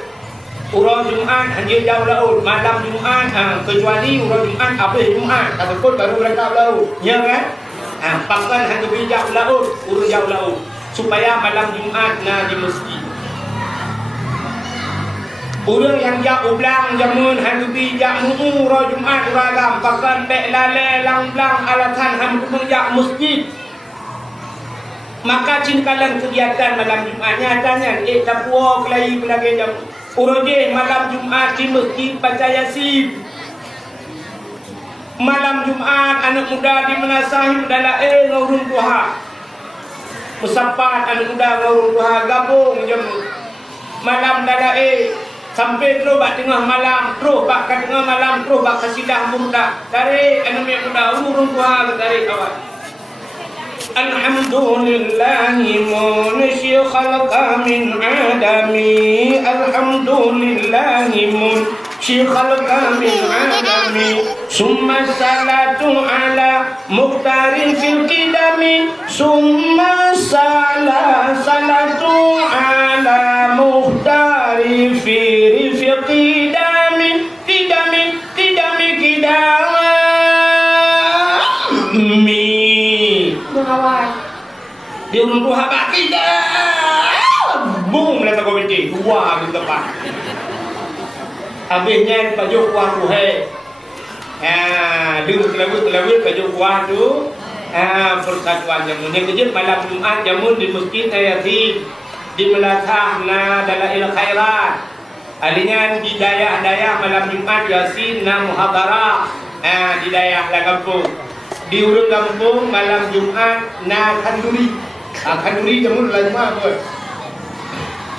Urang Jumaat hanya jauh laut. Malam Jumaat kecuali urang Jumaat habis Jumaat takut baru berangkat laut. Ya kan? Pakan hanya bijak laut, urang jauh laut. Supaya malam Jumaat na di masjid. Urang yang jauh belang jamun hanya bijak urang Jumaat uragam pakan pek lale lang-lang alatan hanya bijak masjid. Maka cinkalan kegiatan malam Jumaatnya tanya tapua kelai pelagi jam uroje malam Jumaat di masjid baca Yasin. Malam Jumaat anak muda di menasahi dalam ngurung Tuhan. Musapat anak muda ngurung Tuhan gabung jam malam dalam sampai terus bak tengah malam terus bak ke tengah malam terus bak kasidah muda tarik anak muda ngurung Tuhan tarik awal. Alhamdulillahi munshi khalqa min adami. Alhamdulillahi munshi khalqa min adami. Summa salatu ala mukhtarin fil qidami. Summa salatu ala mukhtarin fil qidami. Qidami dia urung Tuhan bak kita boom lah tak komiti dua di depan habisnya pajuk kuah Tuhan dilawit pajuk kuah tu persatuan jamun yang kejut malam Jumaat jamun di masjid Yasin di Melatah na Dalail Khairat alinya di daya malam Jumaat Yasin na muhadarah di daya lah kampung di urung kampung malam Jumaat na kanduri. Kanduri jamun lah Jumaat tu.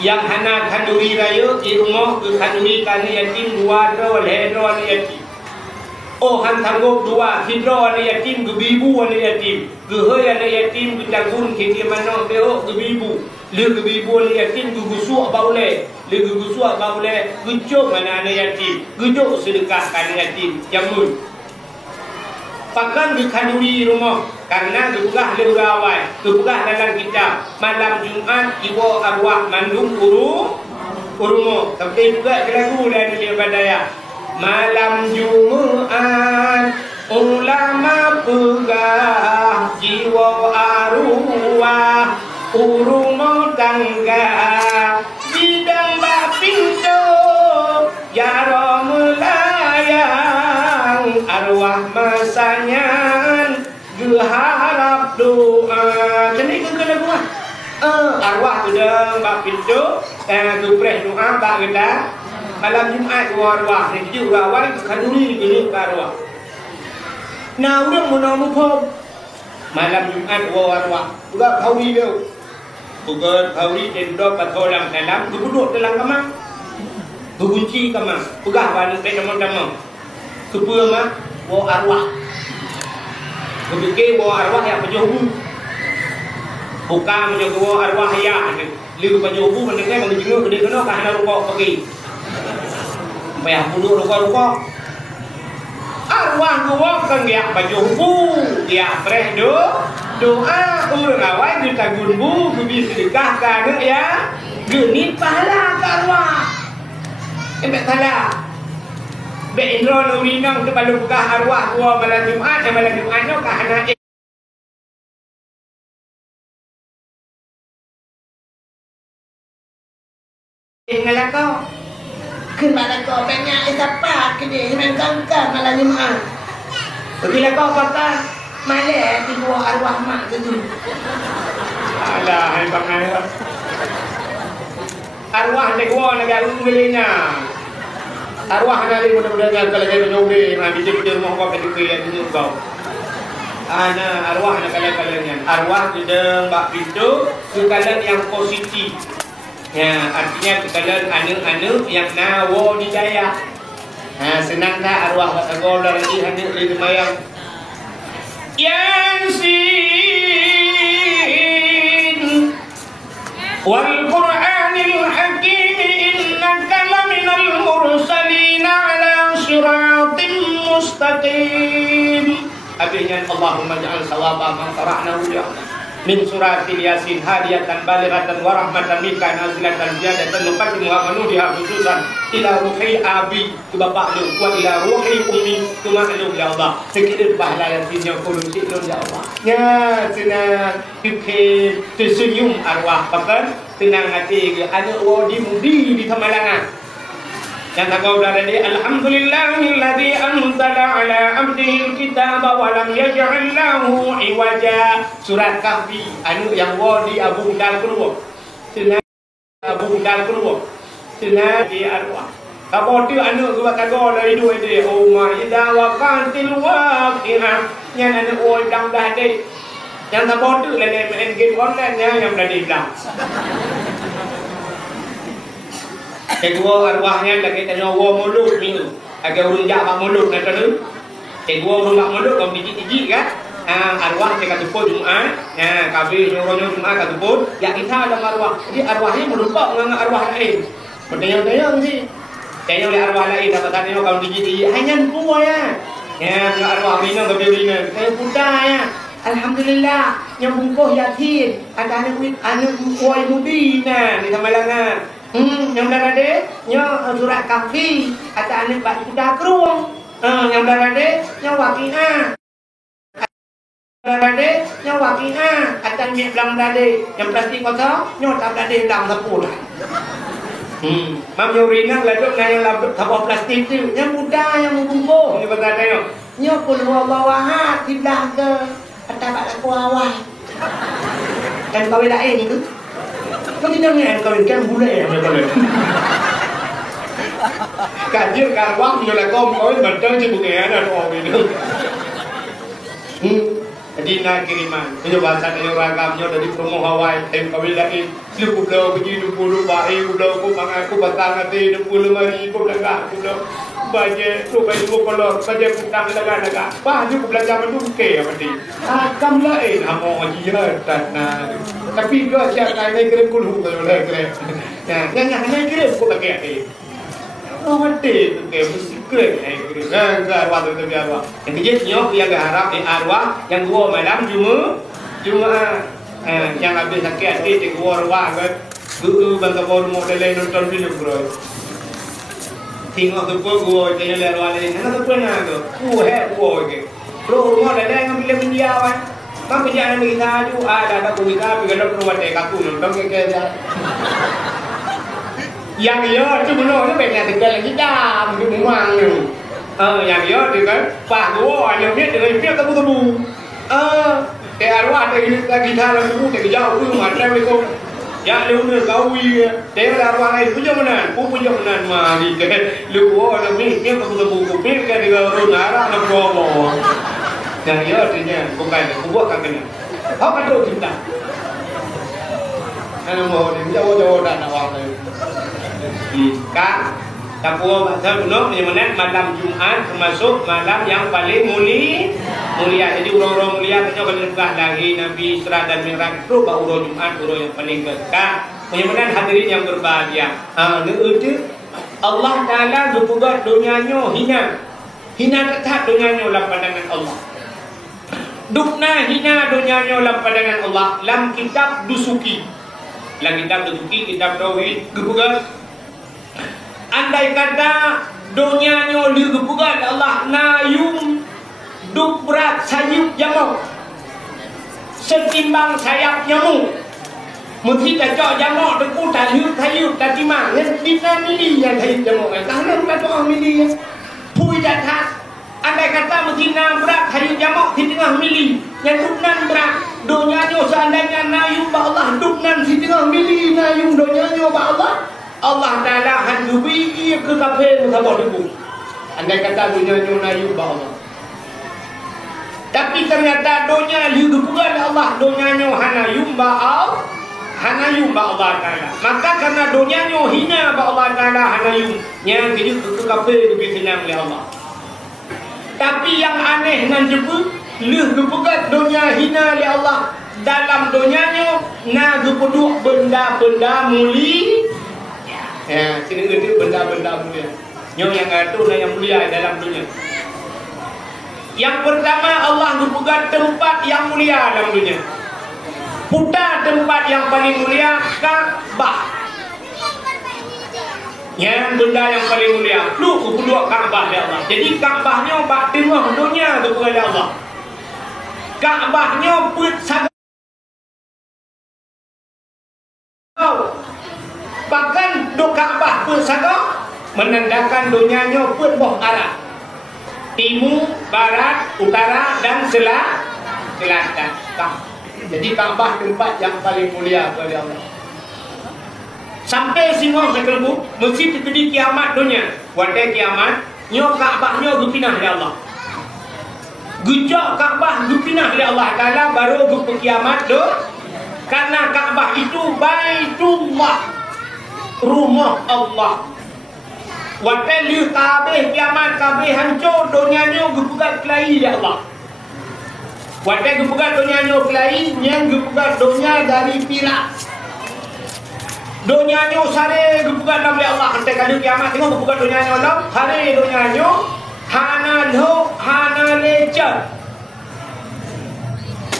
Yang hana kanduri raya di rumah ke kanduri kani yatim dua dro ledro ni yatim. Oh han tanggup dua hidro ni yatim ke bibu ni yatim. Ke hoy ni yatim ke tanggun ke dia mana beo ke bibu. Le ke bibu ni yatim ke gusuk baule. Le ke gusuk baule gucuk mana ni yatim. Gucuk sedekah kani yatim jamun. Pakan di kanduri rumah karena dibugah leurawai dibugah dalam kitab malam Jumaat ibu arwah mandung urumo tapi juga lagu dari daripada malam Jumaat ulama pegah jiwa arwah urumo tangga bidang bak pintu jaro melayang arwah masanya harap doa jadi ke lagu arwah sudah bak pintu tu preh doa bak kita malam Jumaat arwah ni juga arwah ni kanduri ni arwah nah urang mun pom malam Jumaat arwah juga khauri dia bukan khauri tendo patolang dalam duduk dalam kamar berkunci kamar pegah balik pe nama-nama kepua mah arwah berfikir bawa arwah yang penjohu bukan menjaga arwah yang liru penjohu mendengar menjenguk dia kena kahana rukuk pergi payah puluh rukuk arwah gua kan dia penjohu dia preh doa urang awai kita gunbu kubi sedekah kana ya genit pahala ke arwah embek salah be indro urinang tu balu buka arwah gua malam Jumaat no kahana ngalah kau kena kau banyak siapa kini main kangkang malam Jumaat bila kau kata malah di gua arwah mak tu alah hai bangai arwah ni gua negara unggelnya arwah dari mudah-mudahan kalau saya menyobe nanti kita rumah kau ketika yang ini kau ana arwah nak kalian arwah sedang bak pintu kekalan yang positif ya artinya kekalan anu yang nawo di daya senang tak arwah kata kau lagi hadir di mayang Yasin wal Qur'anil Hakim innaka laminal mursalin ala siratim mustaqim. Abinya Allahumma ja'al sawaba man qara'nahu ya min suratil yasin hadiyatan balighatan wa rahmatan minka nazilatan ziyadatan nuqaddimuha manudiha khususan ila ruhi abi ke bapak lu wa ila ruhi ummi ke mak lu ya Allah. Sekiranya pahala yasinnya kulun siklun ya Allah. Ya senang dikhe tersenyum arwah pakan tenang hati ada wadi mudi di Tamalangan. Yang tak kau berada di Alhamdulillahilladzi anzala ala abdihi kitaba wa lam yaj'al lahu iwaja. Surat Kahfi anu yang wadi Abu Dal keluar. Senang Abu Dal keluar. Senang di arwah. Kau tu anu gua kagak dari dua dia. Oh my idza waqatil waqi'ah. Yang anu oh dang dah deh. Yang tak kau tu lah main game online yang berada di dalam. Kedua arwahnya lagi tanya wa mulut ni. Agak urung jak mulut nak tu. Kedua urung mak mulut kau digit-digit kan. Arwah dia kata pun Jumaat. Kabir nyuruh Jumaat kata pun. Ya kita ada arwah. Jadi arwahnya merupak dengan arwah lain. Bertanya-tanya mesti. Tanya oleh arwah lain dapat tanya kau digit-digit. Hanya puas ya. Ya arwah bina kabir bina. Saya buta ya. Alhamdulillah yang bungkuh yatim. Ada anak kuai mubina di Tamalangan. Yang dah ada nya surat Kahfi ada anak bak sudah keruang. Yang dah ada nya waqi'ah. Dah ada nya waqi'ah. Ada ni belang dah ada yang plastik kosong nya tak ada dalam sapu dah. Mam Yorina laduk yang labut sapu plastik tu yang mudah yang membungkus. Ni betul tengok. Nya qul huwallahu ahad di belakang ada bak aku awal. Dan kau lain itu kau tidak ni kau ikan bule macam mana? Kajian karwang như là con nói mình chơi trên một ngày là đồ gì nữa. Jadi nak kiriman. Punya bahasa yang ragamnya dari promo Hawaii. Tem kau lagi. Lu pulau pergi 20 bayi pulau aku mangan aku batang nanti 20 mari aku lega aku pulau. Baje tu bayi aku kolor baje putang lega. Bah aku belajar mendu ke apa ni? Kam lain amo aja tanah. Tapi kau siapa yang kirim kulu kalau kirim. Yang kirim aku pakai apa? Oh mati tu ke musik kirim. Arwah tu arwah. Yang kejut nyok yang harap di arwah yang dua malam cuma yang habis sakit hati di dua arwah kan. Guru bangsa baru mau lain nonton film bro. Tengok tu pun gua tanya le arwah lain. Mana tu pernah tu? Gua ke. Bro rumah lain yang film India kan. Bang kerja nak kita tu ada komika pergi ke rumah dek aku nonton ke yang dia tu benar tu banyak tegal lagi dah mungkin memang tu yang dia tu kan pak gua ada ni dengan dia tebu dek arwah dek kita lalu dek jauh tu macam itu ya lu ni kau dek arwah lain punya mana punya mana mari ke lu gua ada ni dia tebu kupir ke dia orang arah nak bawa yang dia artinya bukan buat kan kena. Apa tu cinta? Anu mau jauh-jauh dah nak awak tu. Kak, tapua bahasa penuh menyamakan malam Jumat termasuk malam yang paling mulia. Jadi urang-urang mulia punya berkah lagi Nabi Isra dan Mi'raj itu baru Jumat urang yang paling berkah. Menyamakan hadirin yang berbahagia. Itu Allah Taala berpugat dunianya hina tetap dunianya dalam pandangan Allah. Dukna hina dunianya dalam pandangan Allah. Dalam kitab dusuki. Dalam kitab dusuki, kitab tauhid, gepugat. Andai kata dunianya li gepugat Allah nayum duk berat sayup jamuk. Setimbang sayap nyamuk. Mesti tak cok jamuk deku tak hayup tak timang. Yang bisa mili yang hayup jamuk. Tak nak tak mili. Pui datang. Andai kata Medina berat hari jamak di tengah mili yang duknan berat donyanya seandainya nayum ba Allah duknan di tengah mili nayum donyanya ba Allah Allah Ta'ala handubi ia ke kafir sama debu andai kata donyanya nayum ba Allah tapi ternyata donya liu bukan Allah donyanya hanayum ba Allah Ta'ala maka karena donyanya hina ba Allah Ta'ala hanayum yang jadi ke kafir lebih senang oleh Allah. Tapi yang aneh nan jebut leh gepegat dunia hina li Allah dalam dunianya na gepeduk benda-benda mulia. Ya, sini itu benda-benda mulia. Yang ada yang mulia dalam dunia. Yang pertama Allah gepegat tempat yang mulia dalam dunia. putar tempat yang paling mulia, Kaabah. Yang benda yang paling mulia, lu kedua Kaabah ya Allah. Jadi Kaabahnya bak tengah dunia kepada Allah. Kaabahnya pun sagau. Bahkan do Kaabah pun sagau menandakan dunianya pun boh arah. Timur, barat, utara dan selatan. Jadi Kaabah tempat yang paling mulia kepada Allah. Sampai semua sekelbu mesti terjadi kiamat dunia. Pada kiamat, nyo Kaabahnya gupinah oleh Allah. Gujak Kaabah gupinah oleh Allah Taala baru gupu kiamat do. Karena Kaabah itu Baitullah, rumah Allah. Pada liu kabeh kiamat kabeh hancur dunianya gupugat kelai oleh Allah. Pada gupugat dunianya kelai, yang gupugat dunia dari Perak. Dunianya sare gupukan oleh Allah sampai kali kiamat tengok gupukan dunianya Allah hari dunianya hana lecet.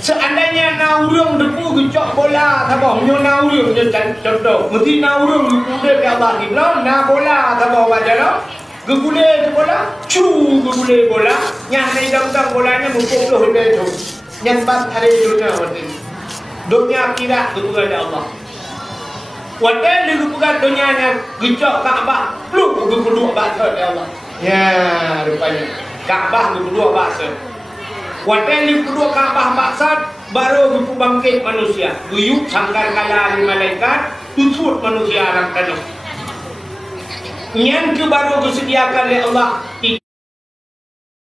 Seandainya naurung depu gecok bola tabah nyo naurung nyo contoh mesti naurung gupule ke Allah kibla na bola tabah wajalo gupule ke bola gupule bola nyah nei dang bolanya mupuk loh itu yang bat hari dunia kira gupukan Allah. Wadah lu bukan dunianya gecok Kaabah lu kedua bahasa ya Allah. Ya rupanya Kaabah kedua bahasa. Wadah lu kedua Kaabah bahasa baru gupu bangkit manusia. Guyuk sangkar kala malaikat tutut manusia alam tanah. Yang ke baru disediakan oleh Allah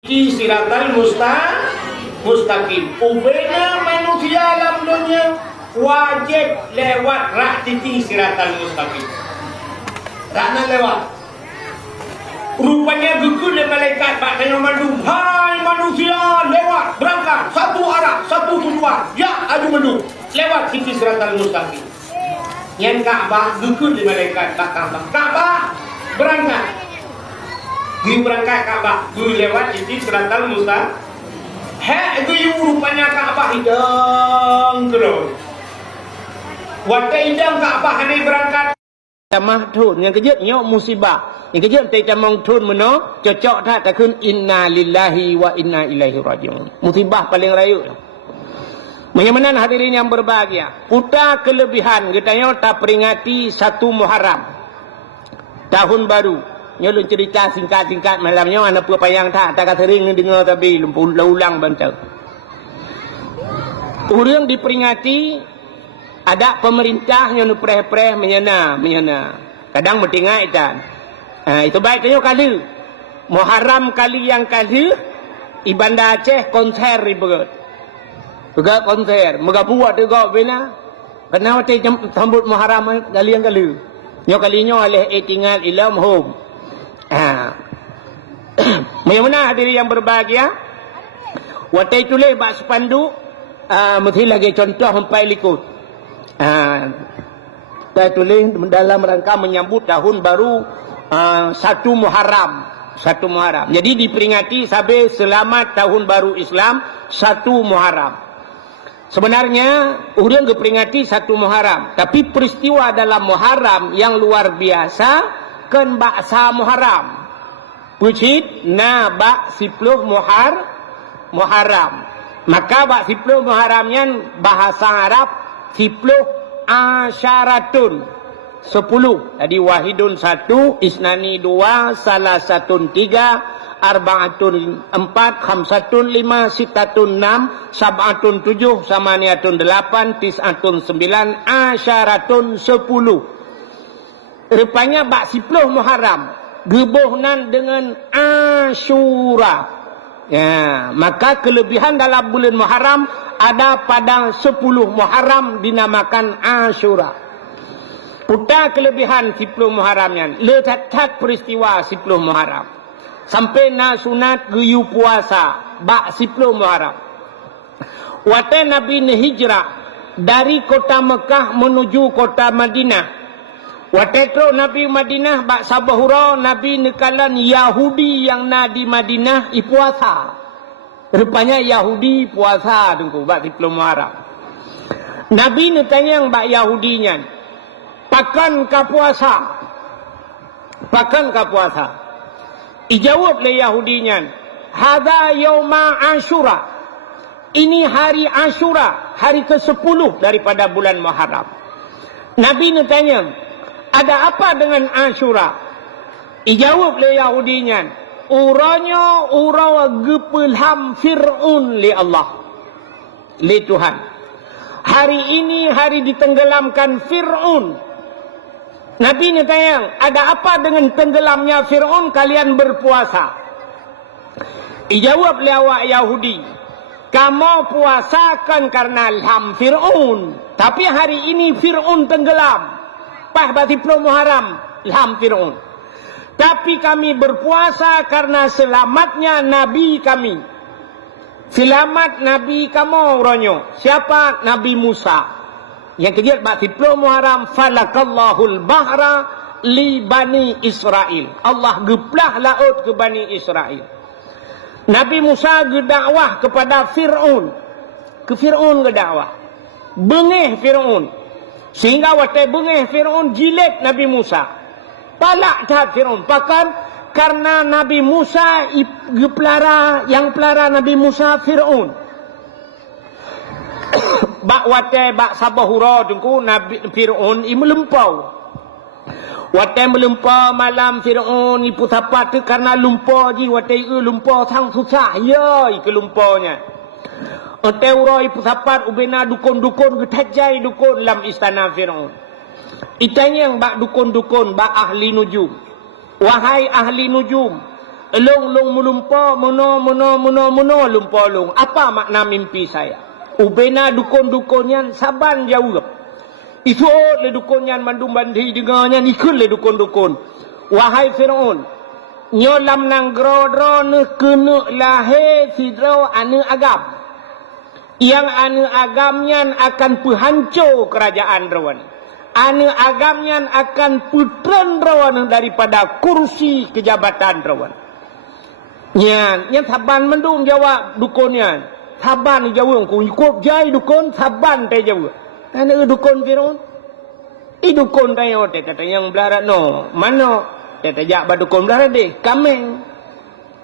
di siratal mustaqim. Ubena manusia alam dunia wajib lewat rak titik siratal mustaqim. Rakna lewat. Rupanya gugul malaikat bak tanya mandu, hai manusia lewat berangkat satu arah satu tujuan. Ya aju mandu lewat titik siratal mustaqim. Yang Kaabah gugul malaikat bak Kaabah berangkat. Gui berangkat Kaabah, gui lewat titik siratal mustaqim. Gui rupanya Kaabah hidang terus. Wadah hidang Kaabah ni berangkat. Tamah thun yang kejut nyok musibah. Yang kejut tai tamang thun meno cocok tak takun inna lillahi wa inna ilaihi rajiun. Musibah paling rayu. Menyamanan hadirin yang berbahagia. Putar kelebihan kita tak peringati 1 Muharram. Tahun baru. Nyolong cerita singkat-singkat malamnya ana apa payang tak sering dengar tapi ulang bantal. Urang diperingati ada pemerintah yang preh-preh menyana. Kadang bertinggal ikan. Itu baik tanya kali. Muharram kali yang kali Ibanda Aceh konser ribet. Juga konser. Moga buat juga bina. Kenapa sambut Muharram kali yang kali. Nyo kalinya oleh tinggal ilam home. Bagaimana hadirin yang berbahagia? Watai tulis bak sepanduk mesti lagi contoh sampai likut. Saya tulis dalam rangka menyambut tahun baru 1 Muharram. 1 Muharram. Jadi diperingati sampai selamat tahun baru Islam 1 Muharram. Sebenarnya orang diperingati 1 Muharram, tapi peristiwa dalam Muharram yang luar biasa kan baksa Muharram. Pucit na bak 10 Muharram. Maka bak 10 Muharramnya bahasa Arab 10 asyaratun 10. Jadi wahidun 1, isnani 2, salasatun 3, arba'atun 4, khamsatun 5, sitatun 6, sab'atun 7, samaniatun 8, tis'atun 9, asyaratun 10. Rupanya bak 10 Muharram gebuhnan dengan Asyura. Ya, maka kelebihan dalam bulan Muharram ada pada 10 Muharram dinamakan Asyura. Putar kelebihan 10 Muharramnya. Letak peristiwa 10 Muharram. Sampai na sunat geyu puasa bak 10 Muharram. Waktu Nabi hijrah dari kota Mekah menuju kota Madinah. Waktu itu Nabi Madinah bak sabahura Nabi nekalan Yahudi yang na di Madinah puasa. Rupanya Yahudi puasa tunggu bak 10 Muharram. Nabi ni tanya yang bak Yahudinya, pakan ka puasa? Pakan ka puasa? Ijawab le Yahudinya, hadza yauma Asyura. Ini hari Asyura, hari ke-10 daripada bulan Muharram. Nabi ni tanya, ada apa dengan Asyura? Ijawab le Yahudinya, uranya ura gepelham Fir'aun li Allah, li Tuhan. Hari ini hari ditenggelamkan Fir'aun. Nabi ni tanya, ada apa dengan tenggelamnya Fir'aun kalian berpuasa? Ijawab le awak Yahudi, kamu puasakan karena ilham Fir'aun, tapi hari ini Fir'aun tenggelam. Pas berarti 10 Muharram ilham Fir'aun. Tapi kami berpuasa karena selamatnya Nabi kami. Selamat Nabi kamu orangnya. Siapa? Nabi Musa. Yang ketiga berarti 10 Muharram, falakallahul bahra li Bani Israel. Allah geplah laut ke Bani Israel. Nabi Musa gedakwah kepada Fir'aun. Ke Fir'aun gedakwah. Bengih Fir'aun. Sehingga waktu bengih Fir'aun jilid Nabi Musa. Palak dah Fir'aun. Bahkan karena Nabi Musa yang pelara Nabi Musa Fir'aun. Bak wate bak sabahura tungku Nabi Fir'aun melempau. Wate melempau malam Fir'aun ipu tapat tu karena lumpau ji wate lumpau sang susah ya ke lumpaunya. Ote ura ipu tapat ubena dukun-dukun getajai dukun dalam istana Fir'aun. Itanya yang bak dukun-dukun bak ahli nujum. Wahai ahli nujum, long melumpa mono lumpa long. Apa makna mimpi saya? Ubena dukun-dukunnya saban jauh. Itu le dukunnya mandum bandi dengarnya ikut le dukun-dukun. Wahai Fir'aun, nyolam nang grodro ne kena lahir sidro anu agam. Yang anu agamnya akan penghancur kerajaan rawan. Anu agamnya akan putran rawan daripada kursi kejabatan rawan. Yang saban mendung jawab dukunnya. Saban jawab ku ikut jai dukun saban teh jawab. Anu dukun Fir'aun. Dukun tayo teh kata yang belarat no. Mano teh tajak ba dukun belarat deh kameng.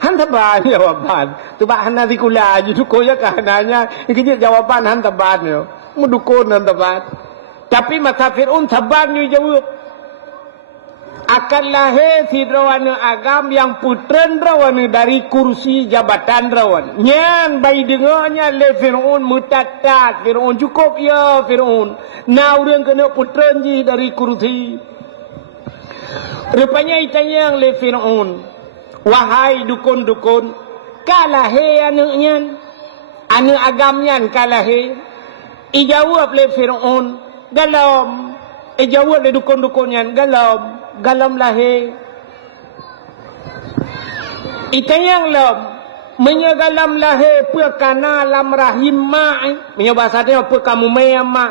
Han taban jawaban. Tu ba han nanti kula ju dukun ya kahananya. Ikit jawaban han taban yo. Mu dukun han taban. Tapi mata Fir'aun saban ni jawab. Akan lahir fidrawan agam yang putran rawan dari kursi jabatan rawan. Nyan bayi dengarnya le Fir'aun mutatat. Fir'aun cukup ya Fir'aun. Now dia kena putran ji dari kursi. Rupanya itanya yang le Fir'aun. Wahai dukun-dukun. Kalahir anaknya. Anak agamnya kalahir. Ijawab le Fir'aun. Galam. Jawab le dukun-dukunnya. Galam lahir. Itayang lam. Menyagalam lahir perkana lam rahim ma'. Menyebahasa dia apa kamu mayama.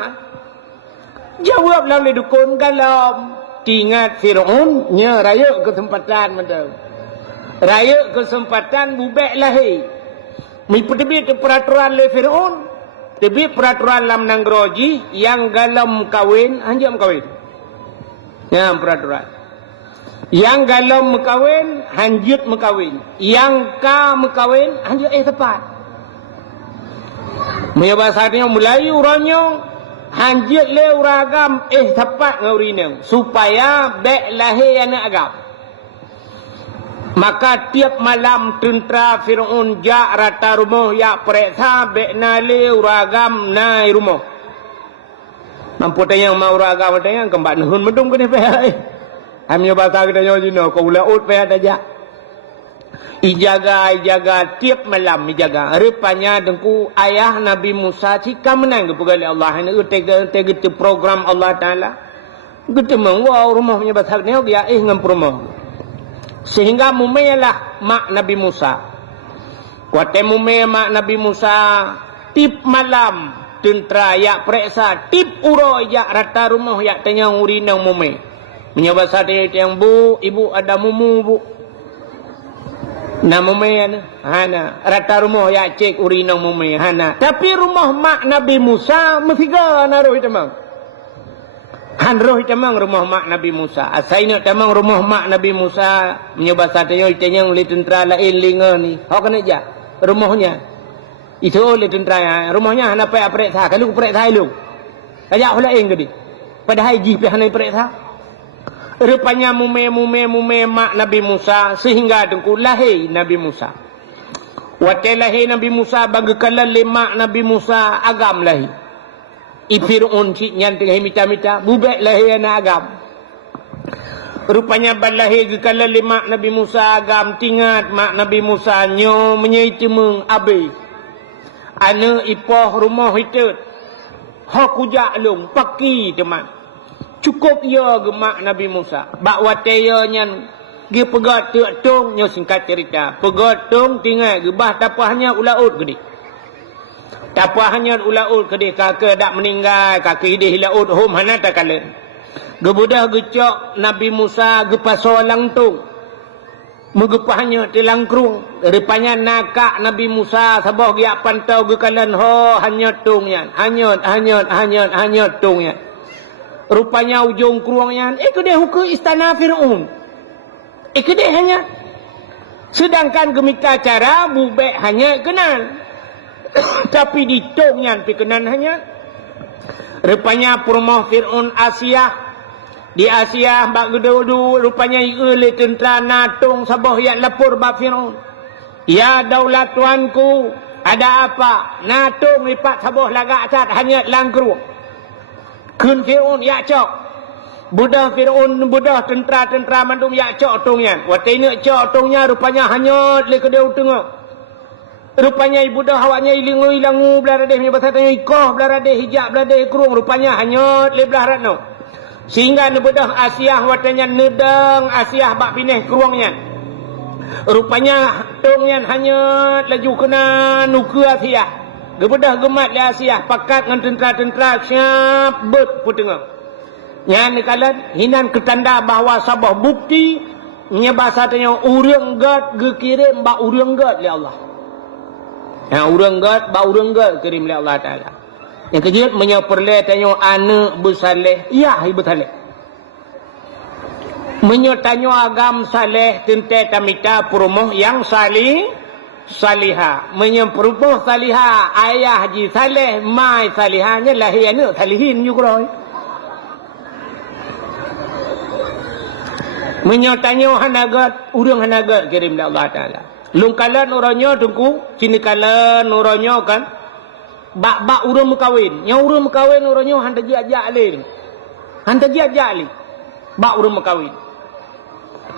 Jawab le dukun galam. Tingat Fir'aun. Nya raya kesempatan macam. Raya kesempatan bubek lahir. Mengikuti peraturan le Fir'aun. Tapi peraturan lam nanggroji yang galam kawin, hanjam kawin. Ya peraturan. Yang galam mekawin, hanjut mekawin. Yang ka mekawin, hanjut tepat. Maya bahasanya mulai urangnya hanjut le uragam tepat ngaurinang supaya bek lahir anak agam. Maka tiap malam tentera Fir'aun jak rata rumah ya periksa bek nale uragam nai rumah. Mampu tanya mau uragam tanya kembali nuhun medung kene pe. Amnya bahasa kita nyojino kau laut pe aja. Ijaga tiap malam ijaga. Rupanya dengku ayah Nabi Musa cika menang kepada Allah. Ini tega program Allah Taala. Gitu wow rumahnya bahasa dia dia ngam rumah. Sehingga mumelah mak Nabi Musa. Kuate mume mak Nabi Musa tip malam tentera yak periksa tip uro yak rata rumah yak tanya urinang mume. Menyebab saat yang bu, ibu ada mumu bu. Na mume hana rata rumah ya cek urinong mume hana. Tapi rumah mak Nabi Musa mefiga na roh tamang. Han roh tamang rumah mak Nabi Musa. Asaina tamang rumah mak Nabi Musa menyebasa tayo itanyang li tentera lain linga ni. Hok kena ja rumahnya. Itu oleh tentera rumahnya hana pa aprek sa kalau aprek sa lu. Kaya hula ing gedi. Padahal ji pi hana aprek sa. Rupanya mume mak Nabi Musa sehingga dengku lahir Nabi Musa. Wate lahir Nabi Musa bagi kalan lemak Nabi Musa agam lahir. Ifirun cik nyan tengah mita-mita bubek lahir na agam. Rupanya balahir ke kalan lemak Nabi Musa agam tingat mak Nabi Musa nyo menyaitemeng abe. Ana ipoh rumah hitut. Hak kujak long paki teman. Cukup ya gemak Nabi Musa. Bak wataya nyan dia pegat tung nyo singkat cerita. Pegat tung tinggal gebah tapahnya ulaut gede. Tapahnya ulaut gede kakak dak meninggal kakak ide hilaut hom hana takalen. Gebudah gecok Nabi Musa gepasolang tung. Megepahnya tilangkrung. Rupanya nakak Nabi Musa sabah giak pantau gekalan ho hanyot tung yan. Hanyot tung yan. Rupanya ujung keruangnya kedai hukum istana Fir'aun. Kedai hanya. Sedangkan gemika cara bubek hanya kenal. Tapi di tongnya pi kenal hanya. Rupanya perumah Fir'aun Asia. Di Asia bak gedu rupanya oleh tentera natung sabah yang lapor bak Fir'aun. Ya daulat tuanku, ada apa? Natung lipat sabah lagak cat hanya langkruang. Kun Fir'aun ya cok. Budah Fir'aun budah tentera mandum ya cok tungnya. Watine cok tungnya rupanya hanyut le kedau tengah. Rupanya ibudah awaknya ilangu belarade punya bahasa tanya ikoh belarade hijab belarade kurung rupanya hanyut le belah ratno. Sehingga nebedah Asia watanya nedang Asia bak pineh kurungnya. Rupanya tungnya hanyut laju kena nuku Asia. Gebedah gemat di Asia pakat dengan tentera-tentera siap bet putengah. Yang kalan hinan ketanda bahawa sabah bukti nya bahasa tanya urang gad gekirim ba urang gad li Allah. Ya urang gad ba urang gad kirim li Allah Taala. Yang kejut menyoperle tanya anak bersaleh. Ya ibu saleh. Menyotanyo agam saleh tente tamita purmoh yang salih Salihah, menyemperupuh salihah, ayah haji salih, mai salihahnya lahir anak salihin juga. Menyotanyo hanagat, urang hanagat kirim dari Allah Taala. Lungkalan orangnya tunggu, sini kalan orangnya kan, bak urang mekawin, yang urang mekawin orangnya hantar jiak leh, bak urang mekawin.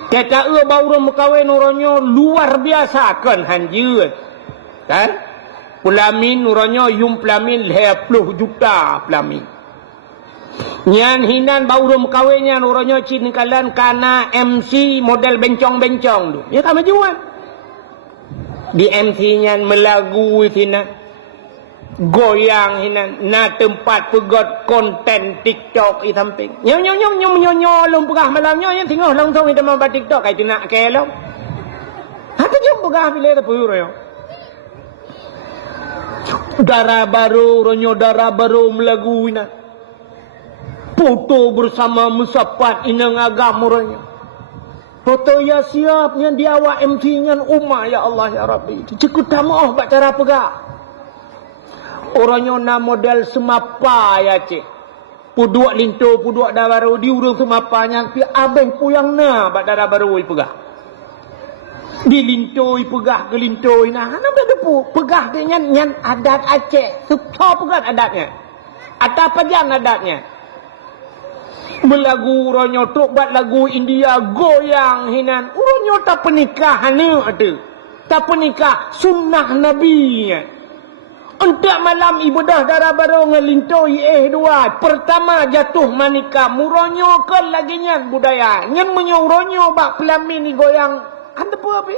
Kata baru mekawin orangnya luar biasa kan hanjir. Kan? Pelamin orangnya pelamin 20 juta pelamin. Nyan hinan baru mekawinnya orangnya cinikalan kana MC model bencong-bencong tu. Ya kami jual. Di MC-nya melagu hinan. Goyang hinan na tempat pegot konten TikTok i samping. Nyong long pegah malamnya yang tinggal long tong itu mau TikTok kai nak kelo. Hata jom pegah bila tu yo. Darah baru melagu ina. Foto bersama musapat inang agama orangnya. Foto ya siap yang diawak MC-nya ummah ya Allah ya Rabbi. Cukup tamu bak cara pegah. Orangnya na model semapa ya cik. Puduak linto, puduak dah baru diurung semapanya. Pi abeng puyang na bak darah baru pegah. Di linto pegah ke linto nah. Hana berdepu pegah ke nyan adat Aceh. Suka pegah adatnya. Atau pejang adatnya. Melagu orangnya tok bat lagu India goyang hinan. Orangnya tak pernikahan ada. Tak pernikah sunnah Nabi. Untuk malam ibadah darah baru ngelintoi dua. Pertama jatuh manika. Muronyo ke lagi nyan budaya. Nyan menyuronyo bak pelamin ni goyang. Hanta po api.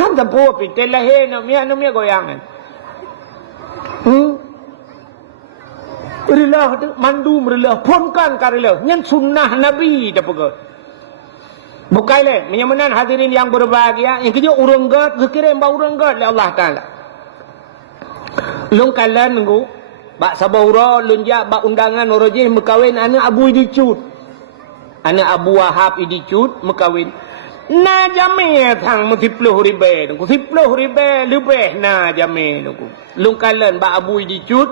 Hanta po api. Telahe no miya goyangan. Rilah mandum rilah. Ponkan ka rilah. Nyan sunnah Nabi dah pegot. Bukan le, menyamanan hadirin yang berbahagia, yang kerja urang god, kirim ba urang god oleh Allah Taala. Lung kalan nunggu, bak sabahura lunjak bak undangan orojeh mekawin anak Abu Idicut. Anak Abu Wahab Idicut mekawin. Na jame thang multipluh ribe nunggu, 10 ribe lebih na jame nunggu. Lung kalan bak Abu Idicut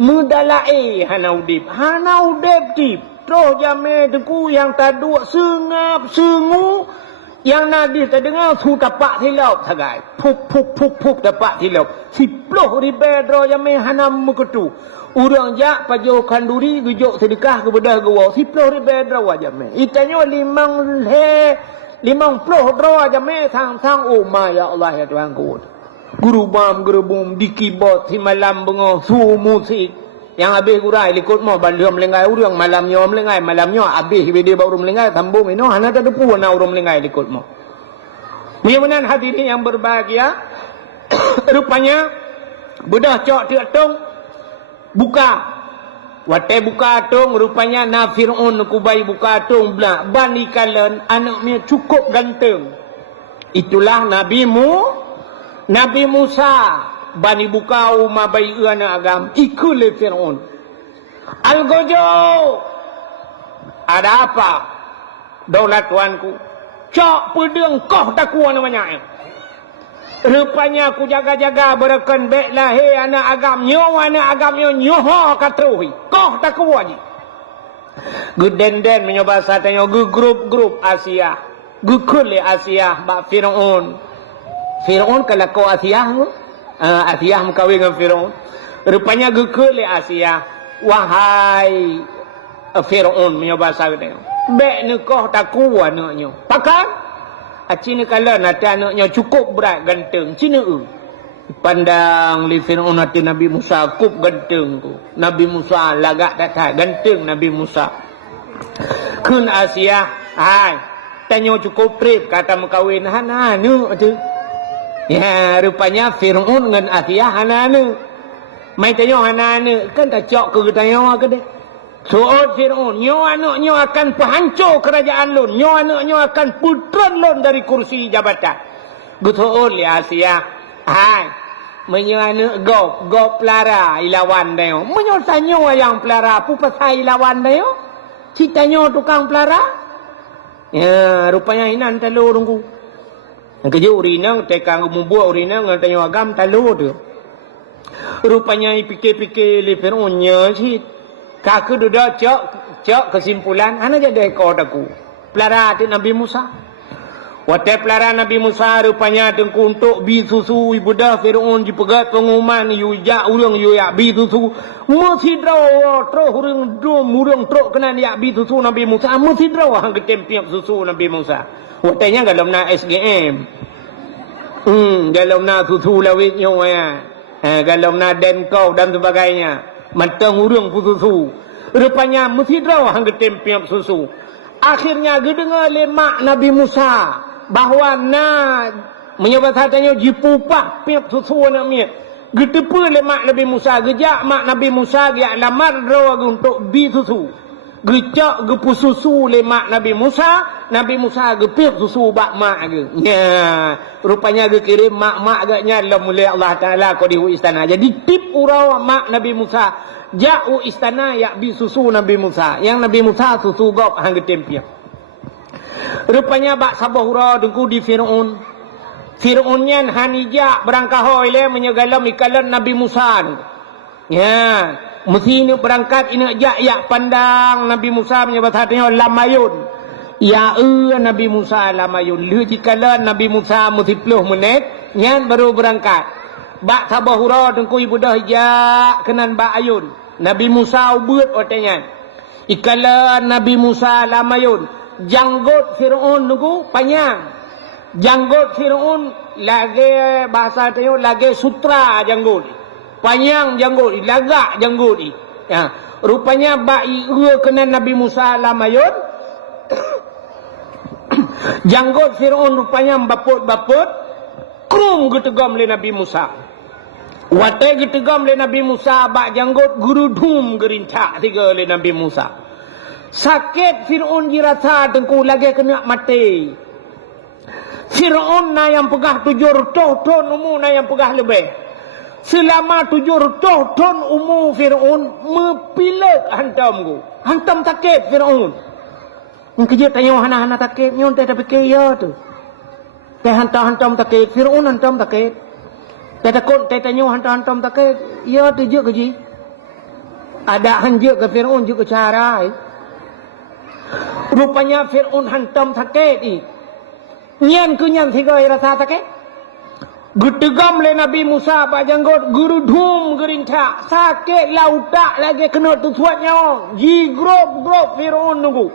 mudalae hanaudip. Hanaudip tip. Terus jame teku yang taduk sengap sengu yang nadi terdengar su tapak tilap sagai pup tapak tilap 10 ribu terus jame hanam muketu urang jak pajo kanduri gujuk sedekah kepada gua 10 ribu terus jame itanyo 50 terus jame sang oh ma ya Allah ya Tuhan ku guru bam gerebum di keyboard si malam bengo su musik yang habis kurai likut mo balum lengai urang malam nyom lengai malam nyo habis video baru lengai sambung ino hana tak depu na urang lengai likut mo. Mudah-mudahan hadirin yang berbahagia rupanya bedah cok tiak tong buka watai buka tong rupanya na Fir'aun kubai buka tong blak ban ikalan anaknya cukup ganteng. Itulah Nabi Musa bani bukau mabai anak agam ikut le Fir'aun. Al-Gojo ada apa daulat tuanku cok pedeng koh tak kuat namanya rupanya aku jaga-jaga berakan baik lahir anak agam nyoho katruhi koh tak kuat je gudenden menyoba satanya grup Asia gukul le Asia bak Fir'aun kalau kau Asia Asia mengkawin dengan Fir'aun. Rupanya gekul le Asia. Wahai Fir'aun punya bahasa dia. Bek nikah tak kuat anaknya. Pakan? Cina kala nanti anaknya cukup berat ganteng. Cina pandang li Fir'aun nanti Nabi Musa kup ganteng tu. Nabi Musa lagak tak tahu ganteng Nabi Musa. Kun Asia. Hai. Tanya cukup trip kata mengkawin. Hana nu tu. Ya, rupanya Fir'aun dengan Asia hanana. Mai tanya hanana, kan tak cok ke tanya ke dia. Soal Fir'aun, nyo anaknya akan penghancur kerajaan lun. Nyo anaknya akan putran lun dari kursi jabatan. Betul ya Asia. Hai, menyo anak gop pelara ilawan dia. Menyo tanya yang pelara, pu pasai ilawan dia. Citanya tukang pelara. Ya, rupanya hinan telur runggu. Kerja urinang tekang membuat urinang dengan tanya agam talu tu. Rupanya fikir-fikir le Fir'aunnya sih. Kaku duda cok kesimpulan ana jadi ekor aku. Pelara tu Nabi Musa. Watai pelara Nabi Musa rupanya tengku untuk bi susu ibu dah Fir'aun dipegat pengumuman yu ja urang yu ya bi susu. Mesti draw tro urang tro kena ya bi susu Nabi Musa mesti draw hang ketempiap susu Nabi Musa. Watanya dalam na SGM. Dalam na susu lawit nyo ya. Dalam na Denkau dan sebagainya. Matang urang susu. Rupanya mesti draw hang ketempiap susu. Akhirnya gedengar lemak Nabi Musa bahawa na menyebut hatanya jipupah piap susu nak miat. Getepu lemak Nabi Musa, gejak mak Nabi Musa dia lamar draw untuk bi susu. Gecak gepu susu lemak Nabi Musa gepir susu bak mak ge. Ya, rupanya ge kirim mak agaknya lam mulai Allah Taala ko di istana. Jadi tip urau mak Nabi Musa, ja'u istana ya bi susu Nabi Musa. Yang Nabi Musa susu gop hang getempia. Rupanya bak sabahura dengku di Fir'aun. Fir'aunnya hanija berangkahoi le menyegalam ikalan Nabi Musa. Ya, mesti ini berangkat ini ya pandang Nabi Musa menyebut hatinya lamayun. Ya Nabi Musa lamayun. Lu jikalan Nabi Musa mesti 10 menit nyan baru berangkat. Bak sabahura dengku ibu dah ya kenan bak ayun. Nabi Musa ubut otenya. Ikalan Nabi Musa lamayun. Janggut Fir'aun dengku panjang. Janggut Fir'aun lagi bahasa tanya lagi sutra janggut. Panjang janggut, lagak janggut ni. Ya, rupanya bai kena Nabi Musa lamayun. Janggut Fir'aun rupanya baput-baput. Krum getegam le Nabi Musa. Watai getegam le Nabi Musa bak janggut gurudum gerincak tiga le Nabi Musa. Sakit Fir'aun dirasa tengku lagi kena mati. Fir'aun na yang pegah 700 ton umur na yang pegah lebih. Selama 700 ton umur Fir'aun mepilek hantam ku. Hantam sakit Fir'aun. Yang kerja tanya hana-hana sakit. Nyon tak fikir ya tu. Teh hantam sakit. Fir'aun hantam sakit. Teh takut teh tanya hantam sakit. Ya tu je kerja. Ada hanjuk ke Fir'aun juga cara. Rupanya Fir'aun hantam sakit ni. Nyan ku nyan tiga rasa sakit. Getegam le Nabi Musa pak janggut guru dhum gerinta sakit lautak lagi kena tusuat nyawa. Ji grob Fir'aun nunggu.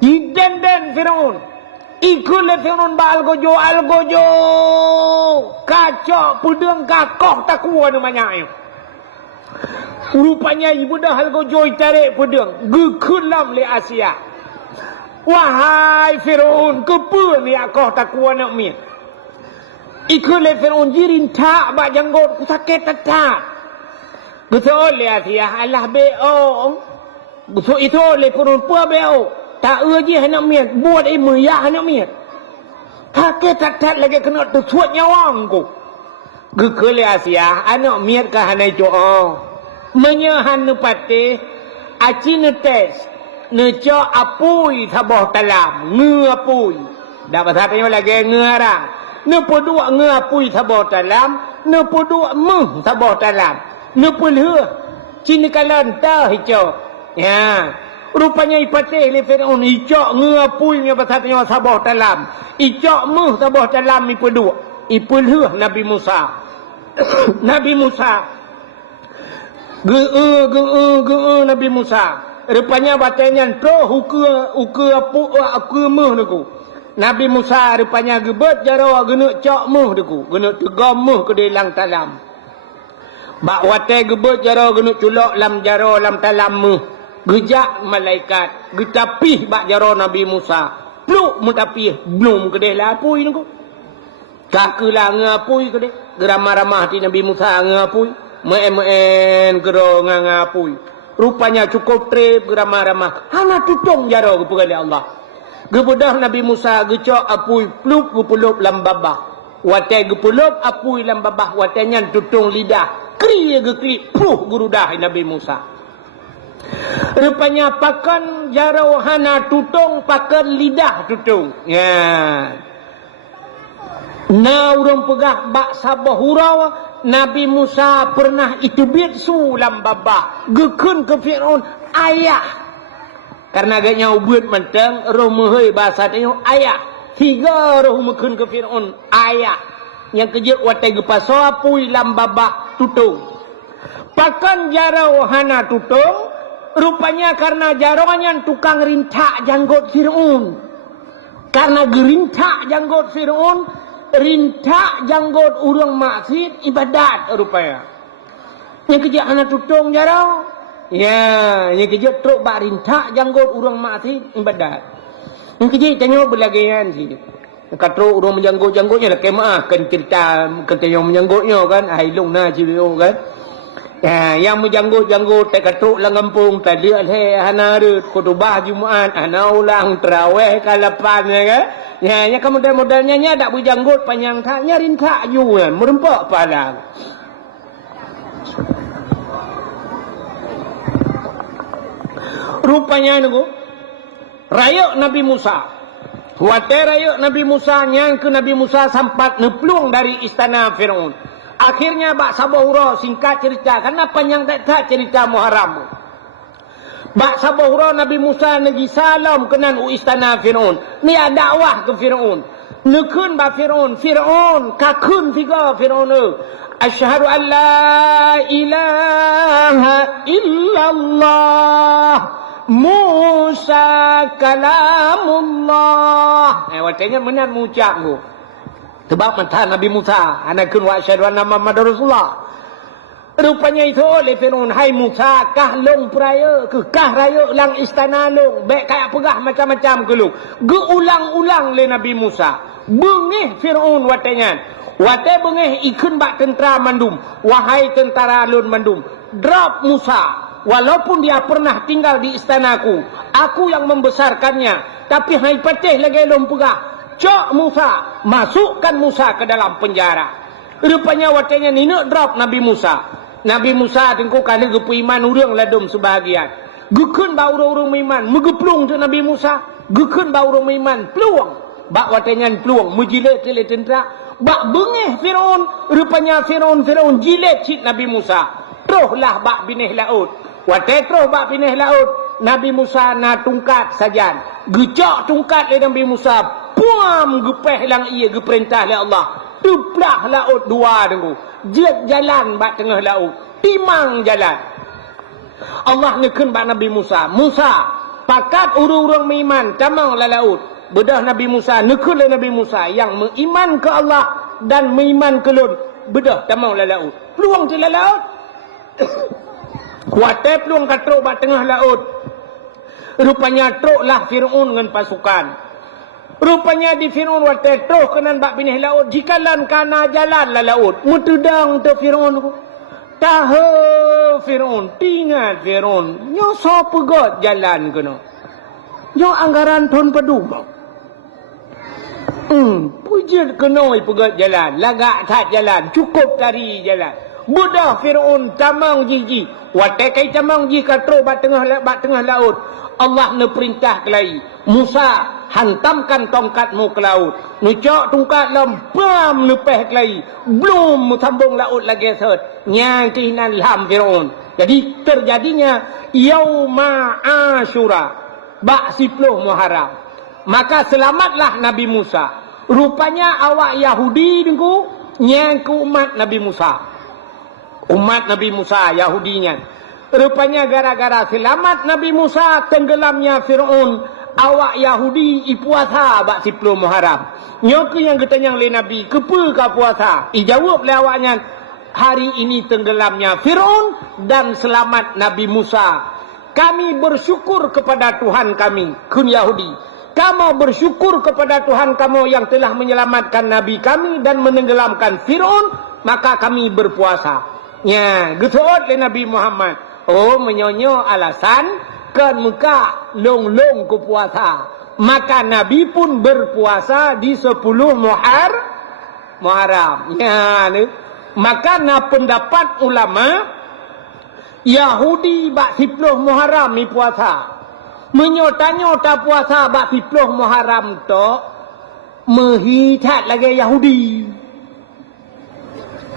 Den Fir'aun. Ikut le Fir'aun ba algojo kacok pudeng kakoh takua namanya. Rupanya ibu dah algojo tarik pudeng gekulam le Asia. Wahai Fir'aun, kepa ni akoh takua nak mi. Ikut le Fir'aun jirin tak bak janggut ku sakit tetap. Betul le Asia Allah be'o. Betul itu le Fir'aun pua be'o. Tak uji hendak miat, buat ya hendak miat. Sakit tetap lagi kena tersuat nyawa ku. Gekele Asia anak miat ka hanai doa. Menyahan nepati aci netes. Neco apui sabah talam ngapui dak bahasa tanya lagi ngarang nepodua ngapui sabah talam nepodua meh sabah talam nepulh cini kalan tah hijau ya rupanya ipatih le Fir'aun hijau ngapui nya bahasa tanya sabah talam hijau meh sabah talam ipodua ipulh Nabi Musa Nabi Musa Nabi Musa rupanya batanya troh uku meh deku. Nabi Musa rupanya gebet jaro genuk cok meh deku. Genuk tegam meh ke dalam talam. Bak wate gebet jaro genuk culok lam jaro lam talam meh. Gejak malaikat. Getapih bak jaro Nabi Musa. Pluk mutapih belum ke dalam apui deku. Kakelah ngapui ke deh. Geramah-ramah di Nabi Musa ngapui. Meen gero ngapui. Rupanya cukup trip geramah-ramah. Hana tutung jaro kepada Allah. Gebudah Nabi Musa gecok apui plup gepulup lam babah. Watai gepulup apui lam babah. Watainya tutung lidah. Kri gekri puh gurudah Nabi Musa. Rupanya pakan jaro hana tutung pakan lidah tutung. Ya. Na urang pegah bak sabah hurau. Nabi Musa pernah itubit sulam babah. Gekun ke Fir'aun ayah. Karena agaknya ubud mentang. Roh mehoi bahasa tengok ayah. 3 roh mekun ke Fir'aun ayah. Yang kejut watai gepaso apui lam babah tutung. Pakan jarau hana tutung. Rupanya karena jaraunya tukang rintak janggut Fir'aun. Karena gerintak janggut Fir'aun. Rintak janggut urang maksud ibadat rupanya. Yang kejap anak tutung jarau. Ya, yang kejap truk bak rintak janggut urang maksud ibadat. Yang kejap tanya berlagian sih. Kata urang menjanggut-janggutnya lah kemah kan cerita kata yang menjanggutnya kan ailung na cilio kan. Ya, yang menjanggut-janggut tak katruk lang kampung tadi hana rut khutbah Jumaat hana ulang tarawih kalapan ya kan. Ya, nya model-modelnya nya dak berjanggut panjang taknya rintak ju kan merempak pala. Rupanya niku rayuk Nabi Musa. Watai rayuk Nabi Musa nyang ke Nabi Musa sampat neplung dari istana Fir'aun. Akhirnya bak sabahura singkat cerita karena panjang tak cerita Muharram. Bak sabahura Nabi Musa nagi salam kenan istana Fir'aun. Ni ada dakwah ke Fir'aun. Nekun ba Fir'aun. Fir'aun kakun tiga Fir'aun. Asyhadu an la ilaha illallah. Musa kalamullah. Watanya menan mengucap tu. Sebab mentah Nabi Musa. Anakun wa asyhadu anna Muhammadar Rasulullah. Rupanya itu oleh Fir'aun. Hai Musa, kah long peraya ke kah raya lang istana long. Baik kayak pegah macam-macam ke long. Geulang-ulang le Nabi Musa. Bengih Fir'aun watanya. Watai bengih ikun bak tentera mandum. Wahai tentara lun mandum. Drop Musa. walaupun dia pernah tinggal di istanaku, aku yang membesarkannya, tapi hai patih lagi lompegah. Cok Musa, masukkan Musa ke dalam penjara. Rupanya watanya ni nak drop Nabi Musa. Nabi Musa tengku kali gepu iman urang ladum sebahagian. Gekun ba urang-urang iman, megeplung tu Nabi Musa. Gekun ba urang iman, peluang. Bak watanya peluang, mujilat tele tentera. Bak bengih Firaun, rupanya Firaun jilat cik Nabi Musa. Teruslah bak binih laut. Watai terus bak binih laut, Nabi Musa na tungkat sajan. Gecak tungkat le Nabi Musa, puam gepeh lang ia geperintah le Allah. Tuplah laut dua tengku. Jet jalan bak tengah laut. Timang jalan. Allah nekun bak Nabi Musa. Musa, pakat urang-urang meiman tamang la laut. Bedah Nabi Musa, nekun le Nabi Musa yang mengiman ke Allah dan meiman ke Lut. Bedah tamang la laut. Peluang tu la laut. Kuatai peluang katrok bak tengah laut. Rupanya troklah Fir'aun dengan pasukan. Rupanya di Fir'aun watai trok kenan bak binih laut. Jikalan kana jalan la laut. Mutudang tu Fir'aun. Tahu Fir'aun. Tinggal Fir'aun. Nyo so pegot jalan kena. Nyo anggaran ton peduma. Pujit kenoi pegot jalan. Lagak tak jalan. Cukup tari jalan. Budah Fir'aun tamang jiji. Watai kai tamang jiji katrok bak tengah laut. Allah ne perintah kelai. Musa, hantamkan tongkatmu ke laut. Nucok tongkat lempam lepeh kelai. Belum sambung laut lagi set. Nyang kihinan lam Fir'aun. Jadi terjadinya Yauma Ashura. Bak 10 Muharram. Maka selamatlah Nabi Musa. Rupanya awak Yahudi dengku nyang ke umat Nabi Musa. Umat Nabi Musa Yahudinya. Rupanya gara-gara selamat Nabi Musa tenggelamnya Fir'aun, awak Yahudi ipuasa bak 10 Muharram. Nyoke yang ketanyang le Nabi, kepa ka puasa? Ijawab le awaknya, hari ini tenggelamnya Fir'aun dan selamat Nabi Musa. Kami bersyukur kepada Tuhan kami, kun Yahudi. Kamu bersyukur kepada Tuhan kamu yang telah menyelamatkan Nabi kami dan menenggelamkan Fir'aun, maka kami berpuasa. Ya, getot le Nabi Muhammad. Oh, menyonyo alasan kan muka long-long ke puasa. Maka Nabi pun berpuasa di 10 Muharram. Ya, ni. Maka na pendapat ulama Yahudi bak 10 Muharram ni puasa. Menyota-nyota puasa bak 10 Muharram to mehitat lagi Yahudi.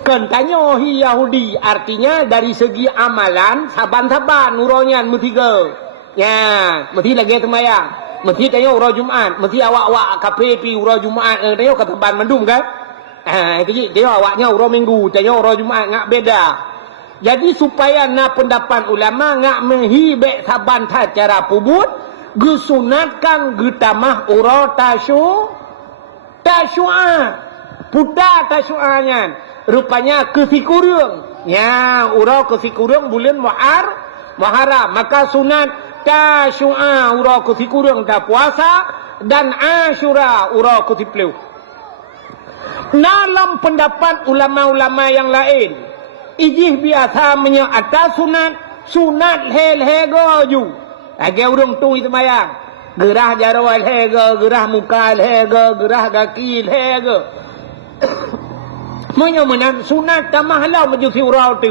Kan tanya hi Yahudi, artinya dari segi amalan saban-saban uronya metiga. Ya, mesti lagi temayang. Mesti tanya uro Jumaat, mesti awak-awak KPP uro Jumaat tanya kata ban mendum kan? Itu dia awaknya uro Minggu, tanya uro Jumaat ngak beda. Jadi supaya na pendapat ulama ngak mehibek saban cara pubut, gesunatkan getamah uro tasyu'a. Puta tasyu'anya. Rupanya kesikurung. Ya, urau kesikurung bulan Muharram. Maka sunat tasyu'a urau kesikurung tak puasa dan Ashura urau kesipluh. Dalam pendapat ulama-ulama yang lain, ijih biasa atas sunat hel-hego ju. Lagi urung tu itu mayang. Gerah jarawal hego, gerah muka hego, gerah kaki hego. Menang sunat tamahlah mejusi urau tu.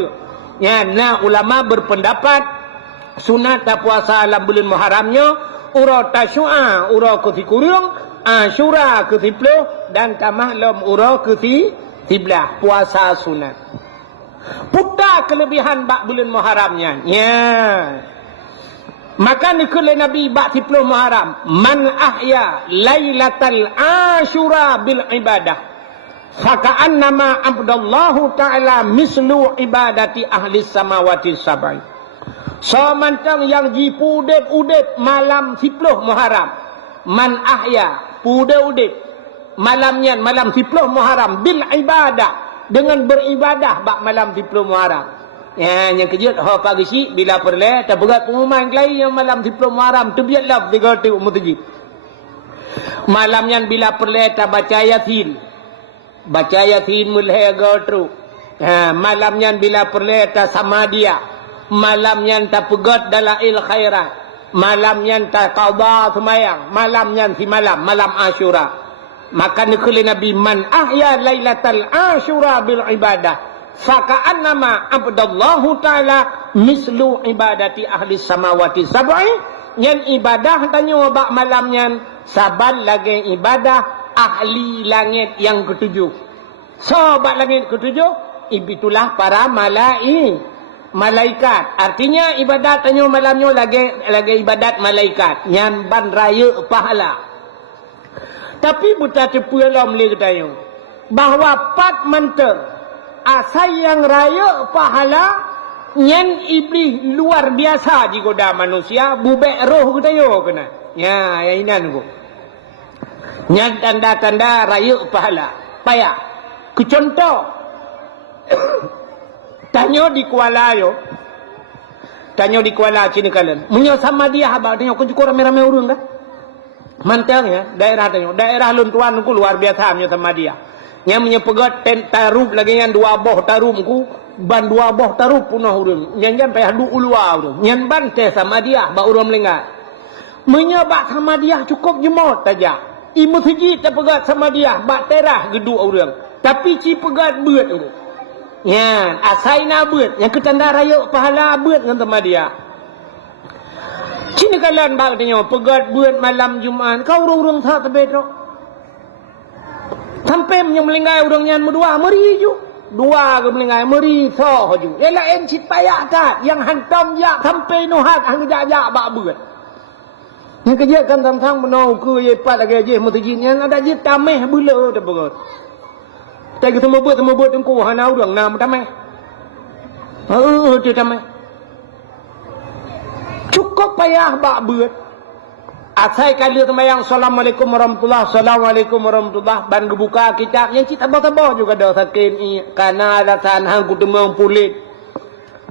Ya, nah ulama berpendapat sunat tak puasa dalam bulan Muharramnya urau tasyu'a, urau kesikurung, Ashura kesipluh dan tamahlam urau kesiblah puasa sunat. Putar kelebihan bak bulan Muharramnya. Ya. Maka nikul Nabi bak 10 Muharram, man ahya lailatal Ashura bil ibadah. Faka'annama abdallahu ta'ala mislu ibadati ahli samawati sabai. Semantang yang jipu udip malam 10 Muharram. Man ahya udip malamnya malam 10 Muharram bil ibadah, dengan beribadah bak malam 10 Muharram. Ya, yang kejut ho pagi si bila perle terberat pengumuman kelai yang malam 10 Muharram tu biarlah 3 umutji. Malamnya bila perle ta baca Yasin. Baca Yasin mulai gertu. Malamnya bila perle ta sama dia. malam yang tak pegat dalail khairat, malam yang tak qada semayang, malam yang si malam Asyura. Maka nekeli Nabi, man ahya lailatal Asyura bil ibadah faka'annama abdallahu ta'ala mislu ibadati ahli samawati sab'i. Yang ibadah tanya bak malam yang saban lagi ibadah ahli langit yang ketujuh. So bak langit ketujuh itulah para malaikat. Artinya ibadat tanya malamnya lagi ibadat malaikat yang ban raya pahala. Tapi buta cepu dalam boleh tanya bahawa pat menteri asal yang raya pahala nyen iblis luar biasa di goda manusia bubek roh kita yo kena ya inan go nyen tanda-tanda raya pahala payah ke contoh tanya di Kuala sini kalian munyo sama dia habaq tanya ku cukup rame-rame urang dah mantang ya daerah luntuan ku luar biasa munyo sama dia yang menyepegat tarup lagi yang dua boh tarup ku ban dua boh tarup punah urang yang payah du ulua urang yang ban teh sama dia ba urang melengah menyebak sama dia cukup jemot saja imu segi terpegat sama dia ba terah gedu urang tapi ci pegat beut urang ya asaina beut yang ketanda raya pahala beut dengan sama dia cini kalian bak tanya pegat beut malam Jumaat kau urang sa tebedok sampai menyemelingai urang nyan berdua meri ju dua ke melingai meri so ju ialah en cipaya kat yang hantam jak sampai nuhat hang jak bak beut yang kerja kan tentang menau ke ye pat lagi je mutajin yang ada je tameh bela dah beut tak kita buat engkau hana urang nam tameh dia tameh cukup payah bak beut. Asai kali sembahyang assalamualaikum warahmatullahi ban gebuka kitab yang kita tabah juga dah sakin karena alasan hang ku temang pulit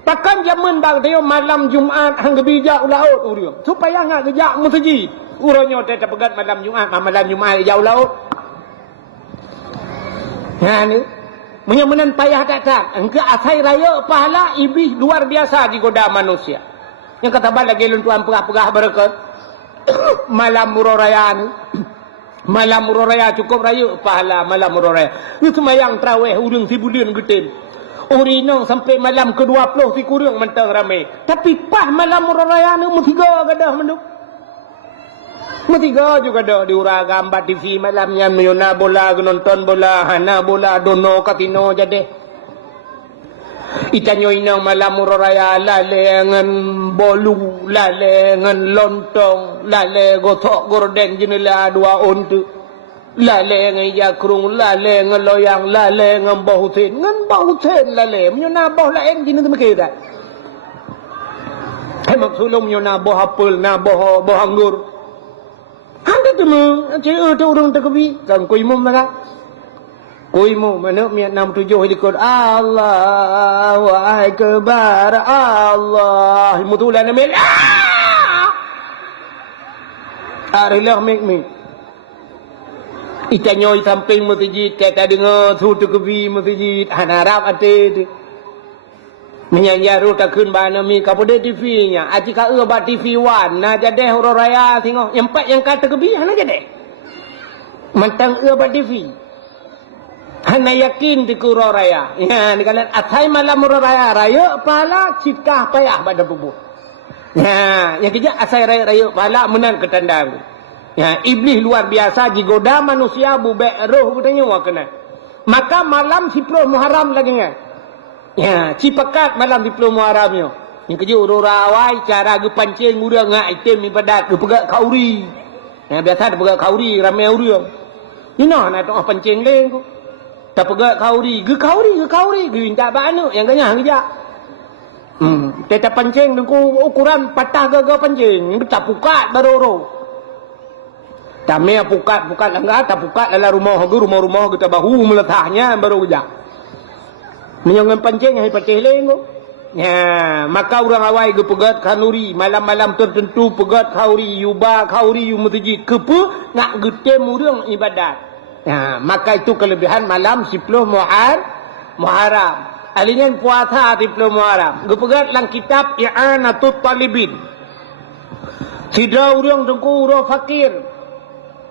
pakan zaman bang teo malam Jumaat hang gebijak laut urang supaya ngak gejak musjid urangnya teh pegat malam Jumaat jauh laut ha ni menyemenan payah tak engke asai raya pahala iblis luar biasa digoda manusia yang kata bal lagi luntuan pegah-pegah berkat malam muroraya ni malam muroraya cukup raya pahala malam muroraya ni semayang tarawih urang 1000 bulan getin urinong sampai malam ke-20 si kurang mentang ramai tapi pas malam muroraya ni mutiga gadah menduk mutiga juga dah diurang gambar TV malamnya menyona bola nonton bola hana bola dono kasino jadi itanyo inang malam muroraya lale ngan bolu lale ngan lontong lale gotok gorden jenela dua untu lale ngan yakrung lale ngan loyang lale ngan bahutin lale menyona boh lain jenis mereka maksudnya menyona boh apel na boh anggur anda temu cik tu urang terkebi kan kuimum mereka kuimu mana miat 67 helikot Allahu akbar Allah mutulan amil arilah mek itanyo samping masjid kata dengar tu kebi masjid hanarap ate tu menyanyi ruta kun bana mi kapode TV nya aji ka ba TV wan na jadeh raya tengok yang empat yang kata kebi hana jadeh mantang ba TV hana yakin di kuro raya ya ni kalian atai malam raya pahala cikah payah pada bubuh ya yang kerja asai raya pahala menang ketandang ya iblis luar biasa digoda manusia bubek roh katanya kena maka malam 10 Muharram lagi ya cipakat malam 10 Muharramnya yang kerja urawai cara gepancing urang ngak item ibadat gepegak kauri ya biasa gepegak kauri ramai urang ina nak tong pancing leng ku tak pegat kauri minta banu yang kanya hang ja tetap pancing dengan ukuran patah gagal pancing tak pukat baru tame pukat enggak tak pukat dalam rumah kita bahu meletaknya baru ja menyongan pancing hai patih leng ya maka orang awai ge pegat kanuri malam-malam tertentu pegat kauri yuba kauri masjid kepe nak getem urang ibadat ya, maka itu kelebihan malam 10 Muharram. Alingan puasa 30 Muharram. Gepegat lang kitab I'anatut Talibin. Sida urang tengku urang fakir.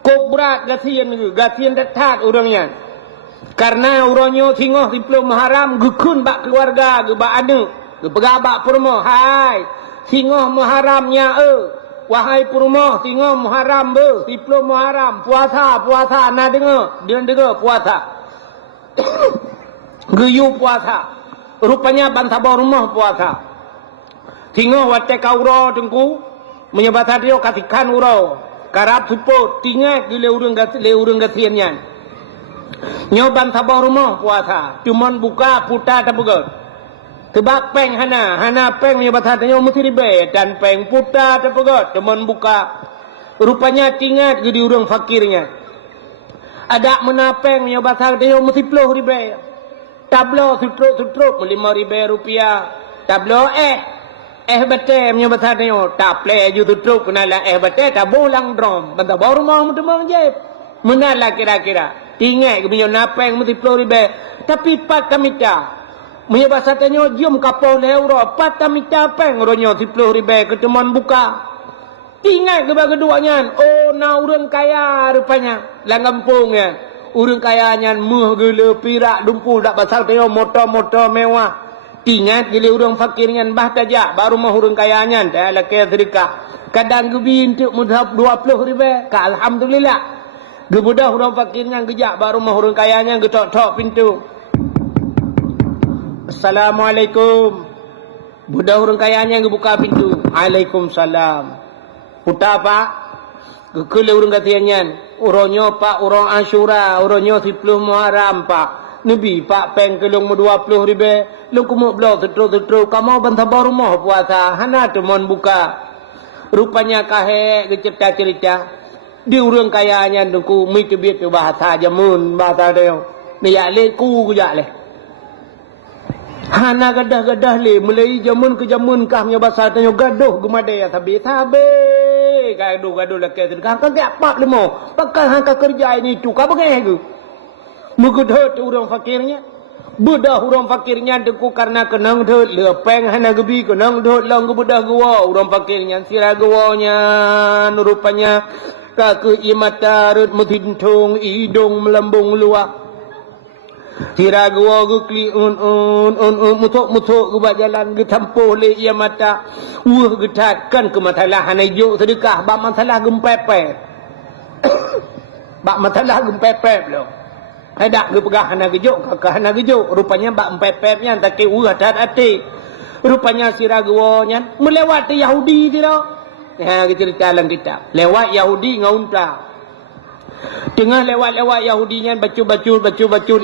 Kok berat gatian detat urangnya. Karena urangnya tinggal 30 Muharram gekun bak keluarga, ge bak anak, ge pegabak purma. Hai, tinggal Muharramnya wahai purma, tinggal Muharram 30 Muharram puasa na dengar, dia dengar puasa. Geyu puasa. Rupanya bantabah rumah puasa. Tinggal watek kauro tengku menyebabkan dia katikan urau. Karab support tinggal di leurung gasiannya. Nyoban sabah rumah puasa. Cuman buka puta tabugot. Sebab peng hana peng menyebabkan dia mesti ribe dan peng puta tabugot. Cuman buka. Rupanya tinggal di urang fakirnya. Ada menapeng menyebabkan dia mesti peluh ribe. Tablo sutruk 5,000 rupiah. Tablo betul menyebabkan dia taple ju sutruk kenala betul tabulang drum. Benda baru mau demang je. Menala kira-kira. Ingat punya napeng mesti 10,000. Tapi pat kamita. Menyebabkan dia jom kapal euro. Pat kamita peng ronyo 10,000 ketemuan buka. Ingat keduanya. Oh, na orang kaya rupanya. Langgampungnya. Urang kayanya muh gele pirak dumpul dak pasal teo motor mewah. Tingat gele urang fakirnya bah tajak baru mah urang kayanya dah laki sedekah. Kadang gebi untuk mudhab 20,000 ka alhamdulillah. Gebudah urang fakirnya gejak baru mah urang kayanya getok-tok pintu. Assalamualaikum. Budak urang kayanya gebuka pintu. Waalaikumsalam. Puta pak. Gekele urang katiannya. Uronyo pak urang Asyura, uronyo 10 Muharram pak. Nabi pak peng kelung 20,000. Lu kumuk belau terus kamu bantah baru mau puasa. Hana teman buka. Rupanya kahek gecepta cerita. Di urang kayanya dengku mi kebit bahasa jamun bahasa dia. Ni ya le ku jak le. Hana gadah le mulai jamun ke jamun kah nya bahasa tanya gaduh gemade ya tabe. Gaduh laki sedekah kan tak apa lemo. Pakai hangka kerja ini tu ka bagai ke. Mugudhot urang fakirnya. Budah urang fakirnya deku karena kenang dhot lepeng hana gebi kenang dhot lang budah gua urang fakirnya sira gawanya rupanya ka ke imata rut mutintung idung melambung luak. Sira gua gukli mutuk gubak jalan getampuh le ia mata. Getatkan ke matalah hanajuk sedekah bak masalah gempepet. Bak masalah gempepet lo. Ada gepegah hana gejuk kakak hana gejuk rupanya bak empepetnya tak ke hadat ati. Rupanya sira gua nya melewati Yahudi dia. Ha cerita dalam kitab. Lewat Yahudi ngaunta. Tengah lewat Yahudinya bacul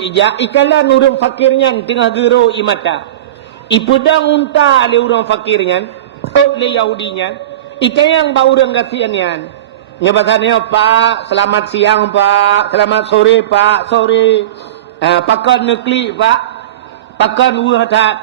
ijak ikalan urang fakirnya tengah gero imata. Ipudang unta le urang fakirnya le Yahudinya itayang ba urang gasiannya. Nyabatannya pak selamat siang pak selamat sore pak sore. Pakan nekli pak pakan hadat.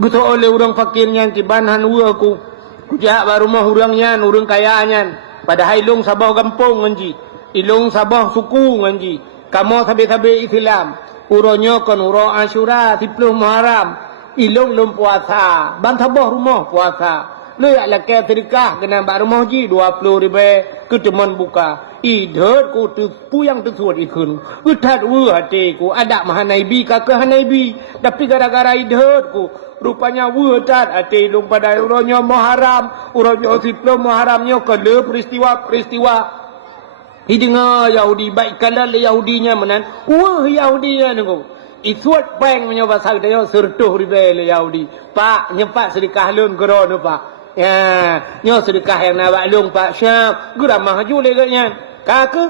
Guto oleh urang fakirnya tibanhan aku. Kujak baru mah urangnya urang kayaannya. Pada hailung sabah gampung nganji. Ilung sabah suku nganji. Kamu sabe-sabe Islam. Uronyo kan uro Asyura 10 Muharram. Ilung lum puasa. Bantabah rumah puasa. Lu ya laki sedekah kena bak rumah ji 20,000 keteman buka. Idot ku tu yang tersuat ikun. Utat hati ku ada mahanaibi kakak hanaibi. Tapi gara-gara idot ku rupanya wutat hati lung pada uronyo Muharram. Uronyo 10 Muharramnya kena peristiwa Hidengar Yahudi baik kalah le Yahudinya menan. Yahudinya nengko. Isuat peng menyoba sak dia sertuh ribe le Yahudi. Pak nyepat sedekah lun gero no pak. Ya, nyo sedekah yang nak lung pak Syam. Gura maju le gatnya. Kake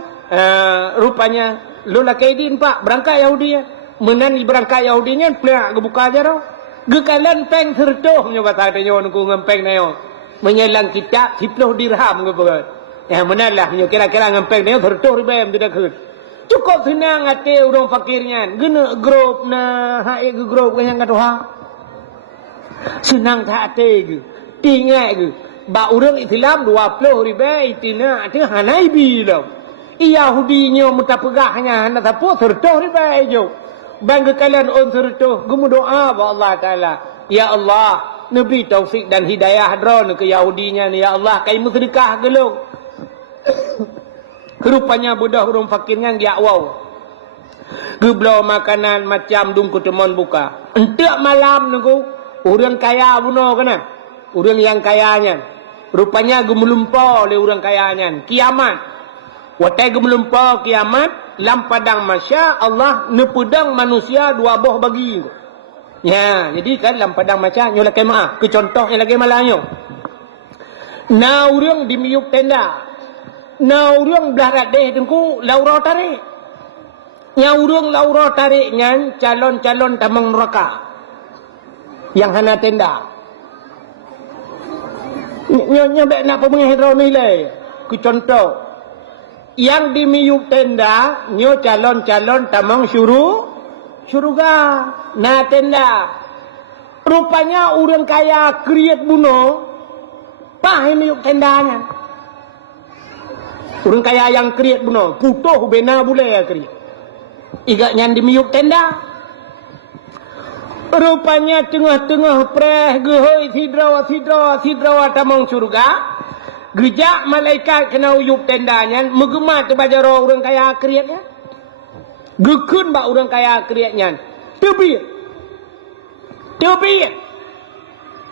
rupanya lu la kaidin pak berangkat Yahudinya. Menan berangkat Yahudinya plak gebuka aja ro. Gekalan peng sertuh menyoba sak dia nengko ngempeng nayo. Menyelang kitab 10 dirham gebuka. Menalah kira-kira ngempeng dia bertuh ribem tidak ke. Cukup senang hati orang fakirnya. Gena grup na hae ke grup yang kata senang hati ke. Tinggal ke. Ba orang Islam 20,000 itina ada hanaibi lah. Yahudinya muta pegahnya hana tapo bertuh ribem jo. bangga kalian unsur tu gumu doa ba Allah Taala, ya Allah nabi taufik dan hidayah drone ke Yahudinya ni, ya Allah kai musyrikah gelung rupanya budak urang fakirnya dia wow geblau makanan macam dung kutemon buka entek malam nunggu orang kaya buno kena orang yang kayanya rupanya gemelumpau le orang kayanya kiamat watai gemelumpau kiamat lam padang masya Allah nepedang manusia dua boh bagi ya jadi kan lam padang masya nyola kai maaf ke contohnya lagi malanyo na urang di miyuk tenda na urang belah radeh tengku laura tarik nya urang laura tarik nyan calon-calon tamang neraka yang hana tenda nya bek nak pemengah nilai ku contoh yang di miyuk tenda nyo calon-calon tamang syurga na tenda rupanya urang kaya kriat buno pah miyuk tendanya urang kaya yang kriat buno putuh bena bule ya kriat iga nyan di miyuk tenda rupanya tengah-tengah preh gehoi sidrawa tamang surga gejak malaikat kena uyup tendanya megemat bajaro urang kaya kriatnya gekun ba urang kaya kriatnya tebit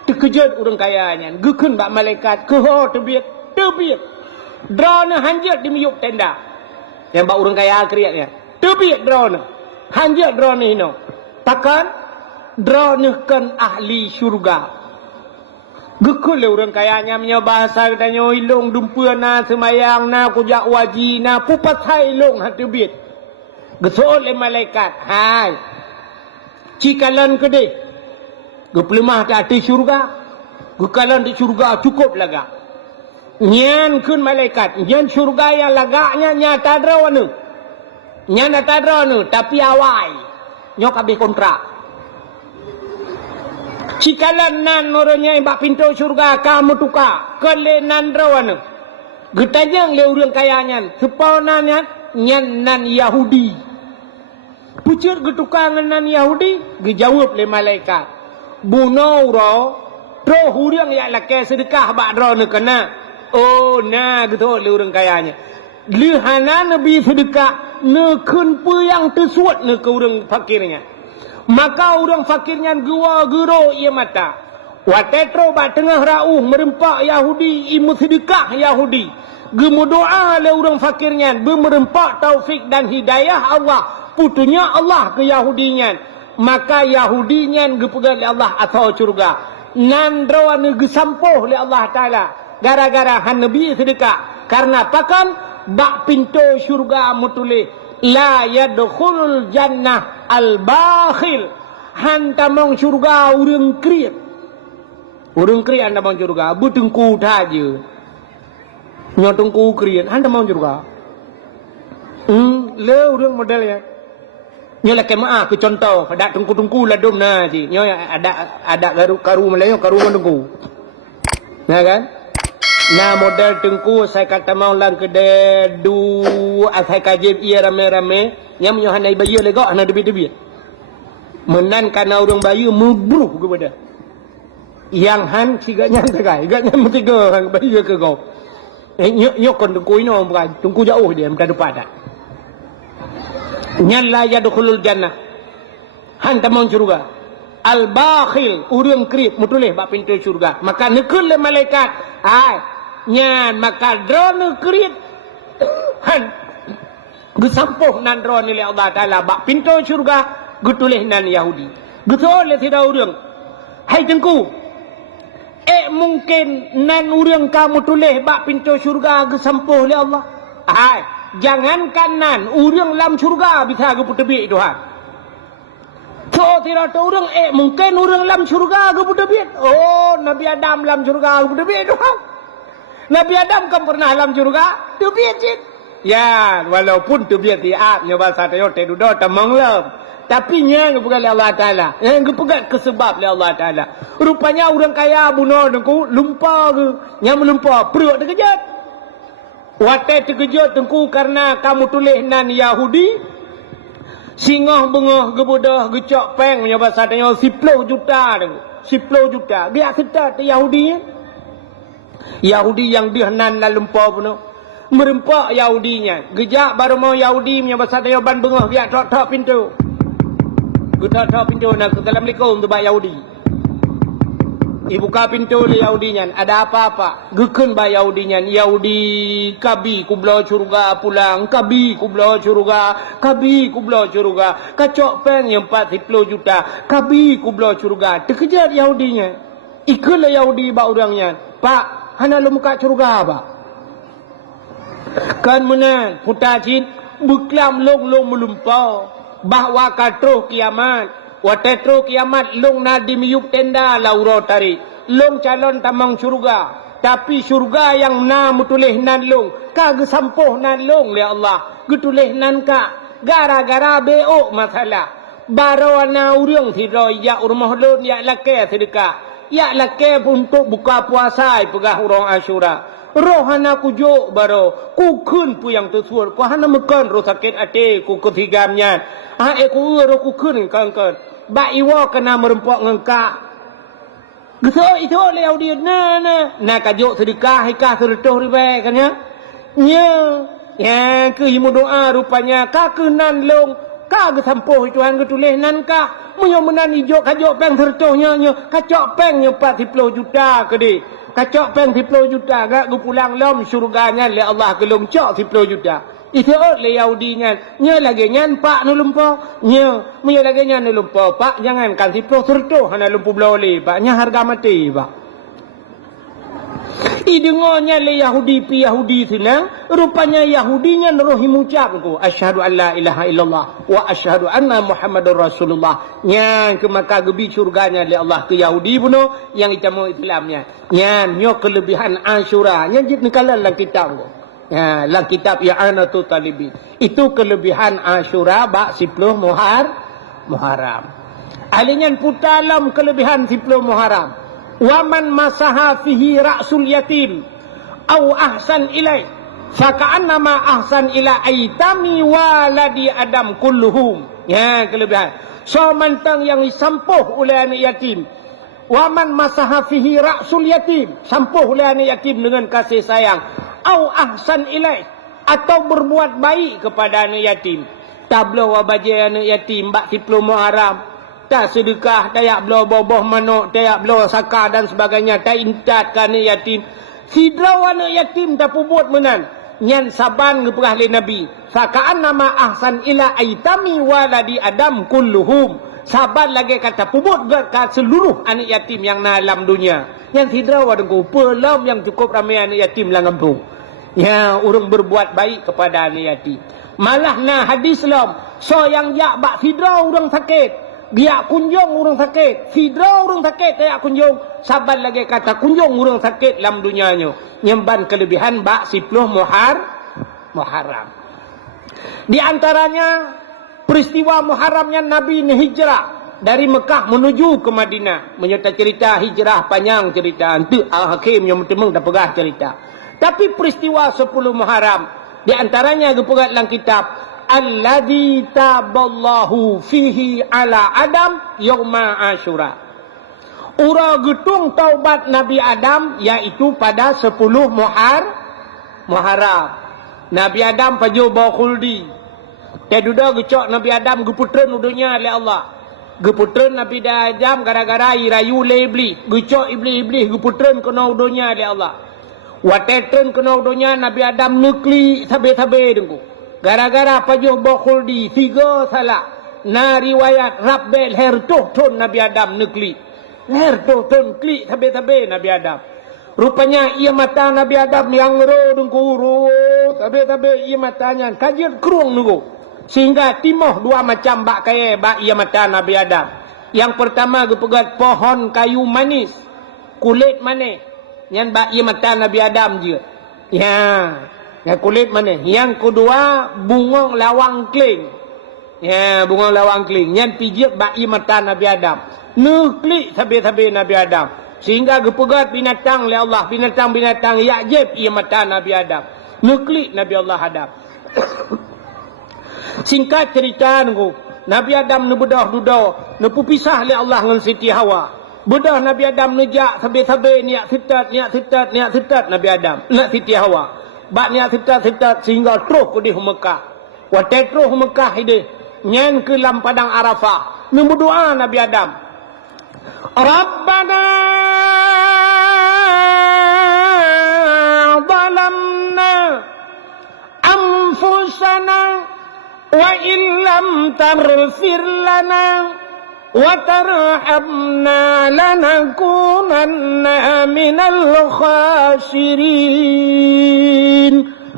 terkejut urang kayanya gekun ba malaikat keho tebit drone hanjat di miyuk tenda yang ba urang kaya kriatnya tebit drone hanjat drone hino takkan drone kan ahli syurga gekul orang kayanya punya bahasa katanya ilung dumpua na semayang na kujak waji na pupat hai ilung hati bit gesol le malaikat hai cikalan kede geplemah di hati syurga gekalan di syurga cukup laga nyan kun malaikat nyan syurga yang lagaknya nyata drawana nyana tadronu tapi awai nyok habis kontrak cikalan nan noronya imbak pintu surga kamu tuka kelenan drawana getajang le urang kayanya sepaunanya nyan nan Yahudi pucuk getukangan nan Yahudi gejawab le malaikat buno ro tro urang ya lake sedekah bak drone kena oh na gitu le urang kayanya lihana nabi sedekah nekun pu yang tersuat ne ke urang fakirnya maka urang fakirnya gua gero ia mata watetro ba tengah rauh merempak Yahudi imu sedekah Yahudi gemu doa le urang fakirnya bermerempak taufik dan hidayah Allah putunya Allah ke Yahudinya maka Yahudinya gepegat le Allah atau surga nan drawan gesampuh le Allah Taala gara-gara han nabi sedekah karena pakan bak pintu syurga mutulih la yadkhulul jannah al bakhil han tamong syurga urang kriat han tamong syurga butengku taje nyotengku kriat han tamong syurga le urang model ya nyo la kema ke contoh pada tengku-tengku ladum na ji nyo ada karu Melayu karu tengku nah kan na model tengku saya kata mau lang kede du asai kajib ia rame-rame yang menyohanai bayi legok ana debi-debi menan kana urang bayi mubruh kepada yang han siganya sagai ganya mesti ke orang bayi ke kau nyok kon tengku ino bukan tengku jauh dia muka depan dah nyalla yadkhulul jannah han tamon surga al bakhil urang krip mutulih bak pintu surga maka nekul le malaikat ai nyan maka drone kriat han gesampuh nan drone le Allah Taala bak pintu syurga getulih nan Yahudi getol le tidak urang hai tengku mungkin nan urang kamu tulih bak pintu syurga gesampuh le Allah hai jangankan nan urang lam syurga bisa geputebi Tuhan so tidak urang mungkin urang lam syurga geputebi oh Nabi Adam lam syurga geputebi Tuhan Nabi Adam kan pernah alam surga? Tebiat cik. Ya, walaupun tebiat tiap nyoba satayo tedudo tamang lem. Tapi yang bukan Allah Taala. Yang pegat kesebab oleh Allah Taala. Rupanya orang kaya bunuh dengku lumpah ke. Yang melumpah perut terkejut. Watai terkejut dengku karena kamu tulis nan Yahudi. Singoh bengah gebudah gecok peng punya bahasa tanya 10 juta tu. 10 juta. Dia kita tu Yahudi. Yahudi yang dihanan lalu lumpur pun. Merempak Yahudinya. Gejak baru mau Yahudi punya bahasa tanya ban bengah dia tok-tok pintu. Tok-tok pintu nak Assalamualaikum tu bak Yahudi. Buka pintu le Yahudinya. Ada apa-apa? Gekun ba Yahudinya. Yahudi kabi ku belah syurga pulang. Kabi ku belah syurga. Kabi ku belah syurga. Kacok peng yang 40 juta. Kabi ku belah syurga. Terkejut Yahudinya. Ikut le Yahudi ba orangnya. Pak, hana lu muka syurga ba? Kan menang. Putacin. Beklam long melumpau. Bahwa katruh kiamat. Watetro kiamat long na dimiyuk tenda lauro tari. Long calon tamang syurga. Tapi syurga yang na mutulih nan long. Ka gesampuh nan long ya Allah. Getulih nan ka. Gara-gara beok masalah. Barawana urang tidoi ya urmah lon ya lake sedekah. Ya lake untuk buka puasa pegah urang Asyura. Rohana kujuk baro. Ku kun pu yang tersuar. Ku hana mekan roh sakit ate ku ketigamnya. Ku uro ku kun kan. Ba iwa kena merempok ngengkak. Gesok itu le Yahudi na kajuk sedekah hikah sertuh ribe kan ya. Ya ke himu doa rupanya ka kenan long ka gesampuh Tuhan getulih nan ka munyo menan ijo kajuk peng sertuhnya kacok peng 40 juta ke di. Kacok peng 10 juta gak pulang lom syurganya le Allah gelung cok 10 juta. Itu le Yahudinya. Nya lagi nyan pak nu lumpo. Nya lagi nyan nu lumpo. Pak jangan kan 10 sertuh hana lumpu blole pak. Nya harga mati pak. Idengonya le Yahudi pi Yahudi senang. Rupanya Yahudinya nerohi mengucap ku. Asyhadu an la ilaha illallah. Wa asyhadu anna Muhammadur Rasulullah. Nya ke maka gebi surganya le Allah ke Yahudi puno. Yang itamu Islamnya. Nya nyo kelebihan Asyura. Nya jit nekalan lang kitab ku. Ya, dalam kitab I'anatul Talibin. Itu kelebihan Asyura bak 10 Muharram. Alinyan putalam kelebihan 10 Muharram. Waman masaha fihi ra'sul yatim au ahsan ilai faka'annama ahsan ila aitami waladi adam kulluhum. Ya, kelebihan. So mantang yang disampuh oleh anak yatim. Waman masaha fihi ra'sul yatim, sampuh oleh anak yatim dengan kasih sayang. Au ahsan ilai, atau berbuat baik kepada anak yatim. Tak belah wabajai anak yatim bak 10 Muharram. Tak sedekah, tak belah boboh manuk, tak belah sakar dan sebagainya, tak intat ke anak yatim. Sidraw anak yatim tak buat menan. Nyan saban keperah le Nabi. Faka'an nama ahsan ila aitami waladi adam kulluhum. Saban lagi kata pubut ke seluruh anak yatim yang na alam dunia. Yang tidak wadengku pelam yang cukup ramai anak yatim dalam kampung. Ya, orang berbuat baik kepada anak yatim. Malah na hadis lam. So yang yak bak sidra orang sakit. Biak kunjung orang sakit. Sidra orang sakit tak kunjung. Saban lagi kata kunjung orang sakit dalam dunianya. Nyemban kelebihan bak 10 Muharram. Di antaranya peristiwa Muharramnya Nabi ni hijrah dari Mekah menuju ke Madinah. Menyertai cerita hijrah panjang cerita. Itu Al-Hakim yang bertemu dan pegah cerita. Tapi peristiwa 10 Muharram. Di antaranya dipegat dalam kitab. Alladhi taballahu fihi ala Adam yawma Asyura. Ura getung taubat Nabi Adam iaitu pada 10 Muharram. Nabi Adam paju bawa khuldi. Teduda gecok Nabi Adam geputren udunya oleh Allah. Geputren Nabi Adam gara-gara irayu le iblis. Gecok iblis geputren kena udunya oleh Allah. Watetren kena udunya Nabi Adam nukli sabe-sabe dengku. Gara-gara pajuh bokhuldi 3 salah. Na riwayat Rabbel hertuh tun Nabi Adam nukli. Hertuh tun kli sabe-sabe Nabi Adam. Rupanya ia mata Nabi Adam yang ro dengku sabe-sabe ia matanya kajian kerung nunggu. Sehingga timoh 2 macam bak kaya bak ia mata Nabi Adam. Yang pertama gepegat pohon kayu manis. Kulit manis. Yang bak ia mata Nabi Adam je. Ya kulit manis. Yang kedua bunga lawang keling. Ya bunga lawang keling. Yang pijit bak ia mata Nabi Adam. Nuklik sabi-sabi Nabi Adam. Sehingga gepegat binatang oleh Allah. Binatang-binatang yakjib ia mata Nabi Adam. Nuklik Nabi Allah Adam. Singkat cerita nunggu. Nabi Adam ni bedah duda, ni pisah oleh Allah dengan Siti Hawa. Bedah Nabi Adam nejak sabi-sabi niat sitat Nabi Adam, nak Siti Hawa. Bak niat sitat sehingga terus ke di Mekah. Waktu terus Mekah ini, nyan ke dalam padang Arafah. Ni berdoa Nabi Adam. Rabbana zalamna anfusana wa illam taghfir lana wa tarhamna lanakunanna minal khasirin.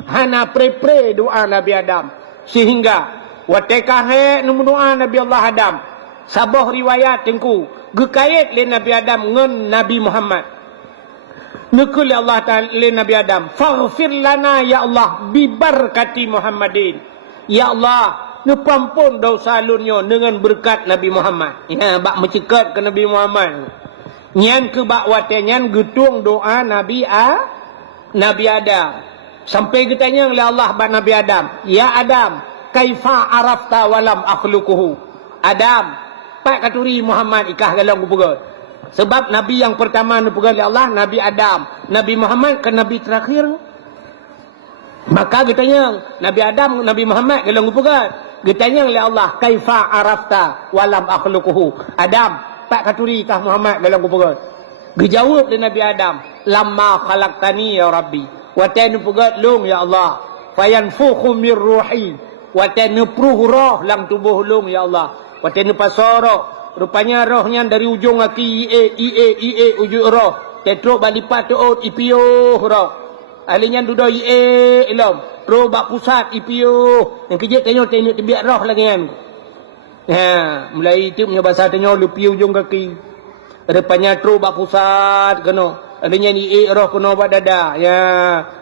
Hana pre doa Nabi Adam sehingga watekahe doa Nabi Allah Adam sabah riwayat tengku gekait le Nabi Adam ngan Nabi Muhammad. Nekul Allah Ta'ala le Nabi Adam, faghfir lana ya Allah bi barakati Muhammadin. Ya Allah, ne pampun dosa lunyo dengan berkat Nabi Muhammad. Ya, bak mencekat ke Nabi Muhammad. Nyan ke bak wate nyan getung doa Nabi Adam. Sampai getanya oleh Allah bak Nabi Adam, ya Adam, kaifa arafta walam akhluquhu. Adam, pak katuri Muhammad ikah galang kupegat. Sebab Nabi yang pertama dipegat oleh Allah, Nabi Adam. Nabi Muhammad ke Nabi terakhir. Maka getanya Nabi Adam, Nabi Muhammad galang kupegat. Getanya oleh Allah, kaifa arafta walam akhluquhu. Adam, pak katuri ikah Muhammad galang kupegat. Dijawab oleh Nabi Adam, lamma khalaqtani ya Rabbi. Watan pegat long ya Allah. Fayanfukhu mir ruhi. Watan pruh roh lang tubuh long ya Allah. Watan pasara. Rupanya rohnya dari ujung kaki ie ujung roh. Tetro balipat tuot ipio roh. Ahlinya duduk ie ilom. Roh bak pusat ipio. Yang kejap tanya biar roh lagi kan. Ha, mulai itu punya bahasa tanya lupi ujung kaki. Rupanya tro bak pusat kena. Adanya ni roh kena bak dada. Ya,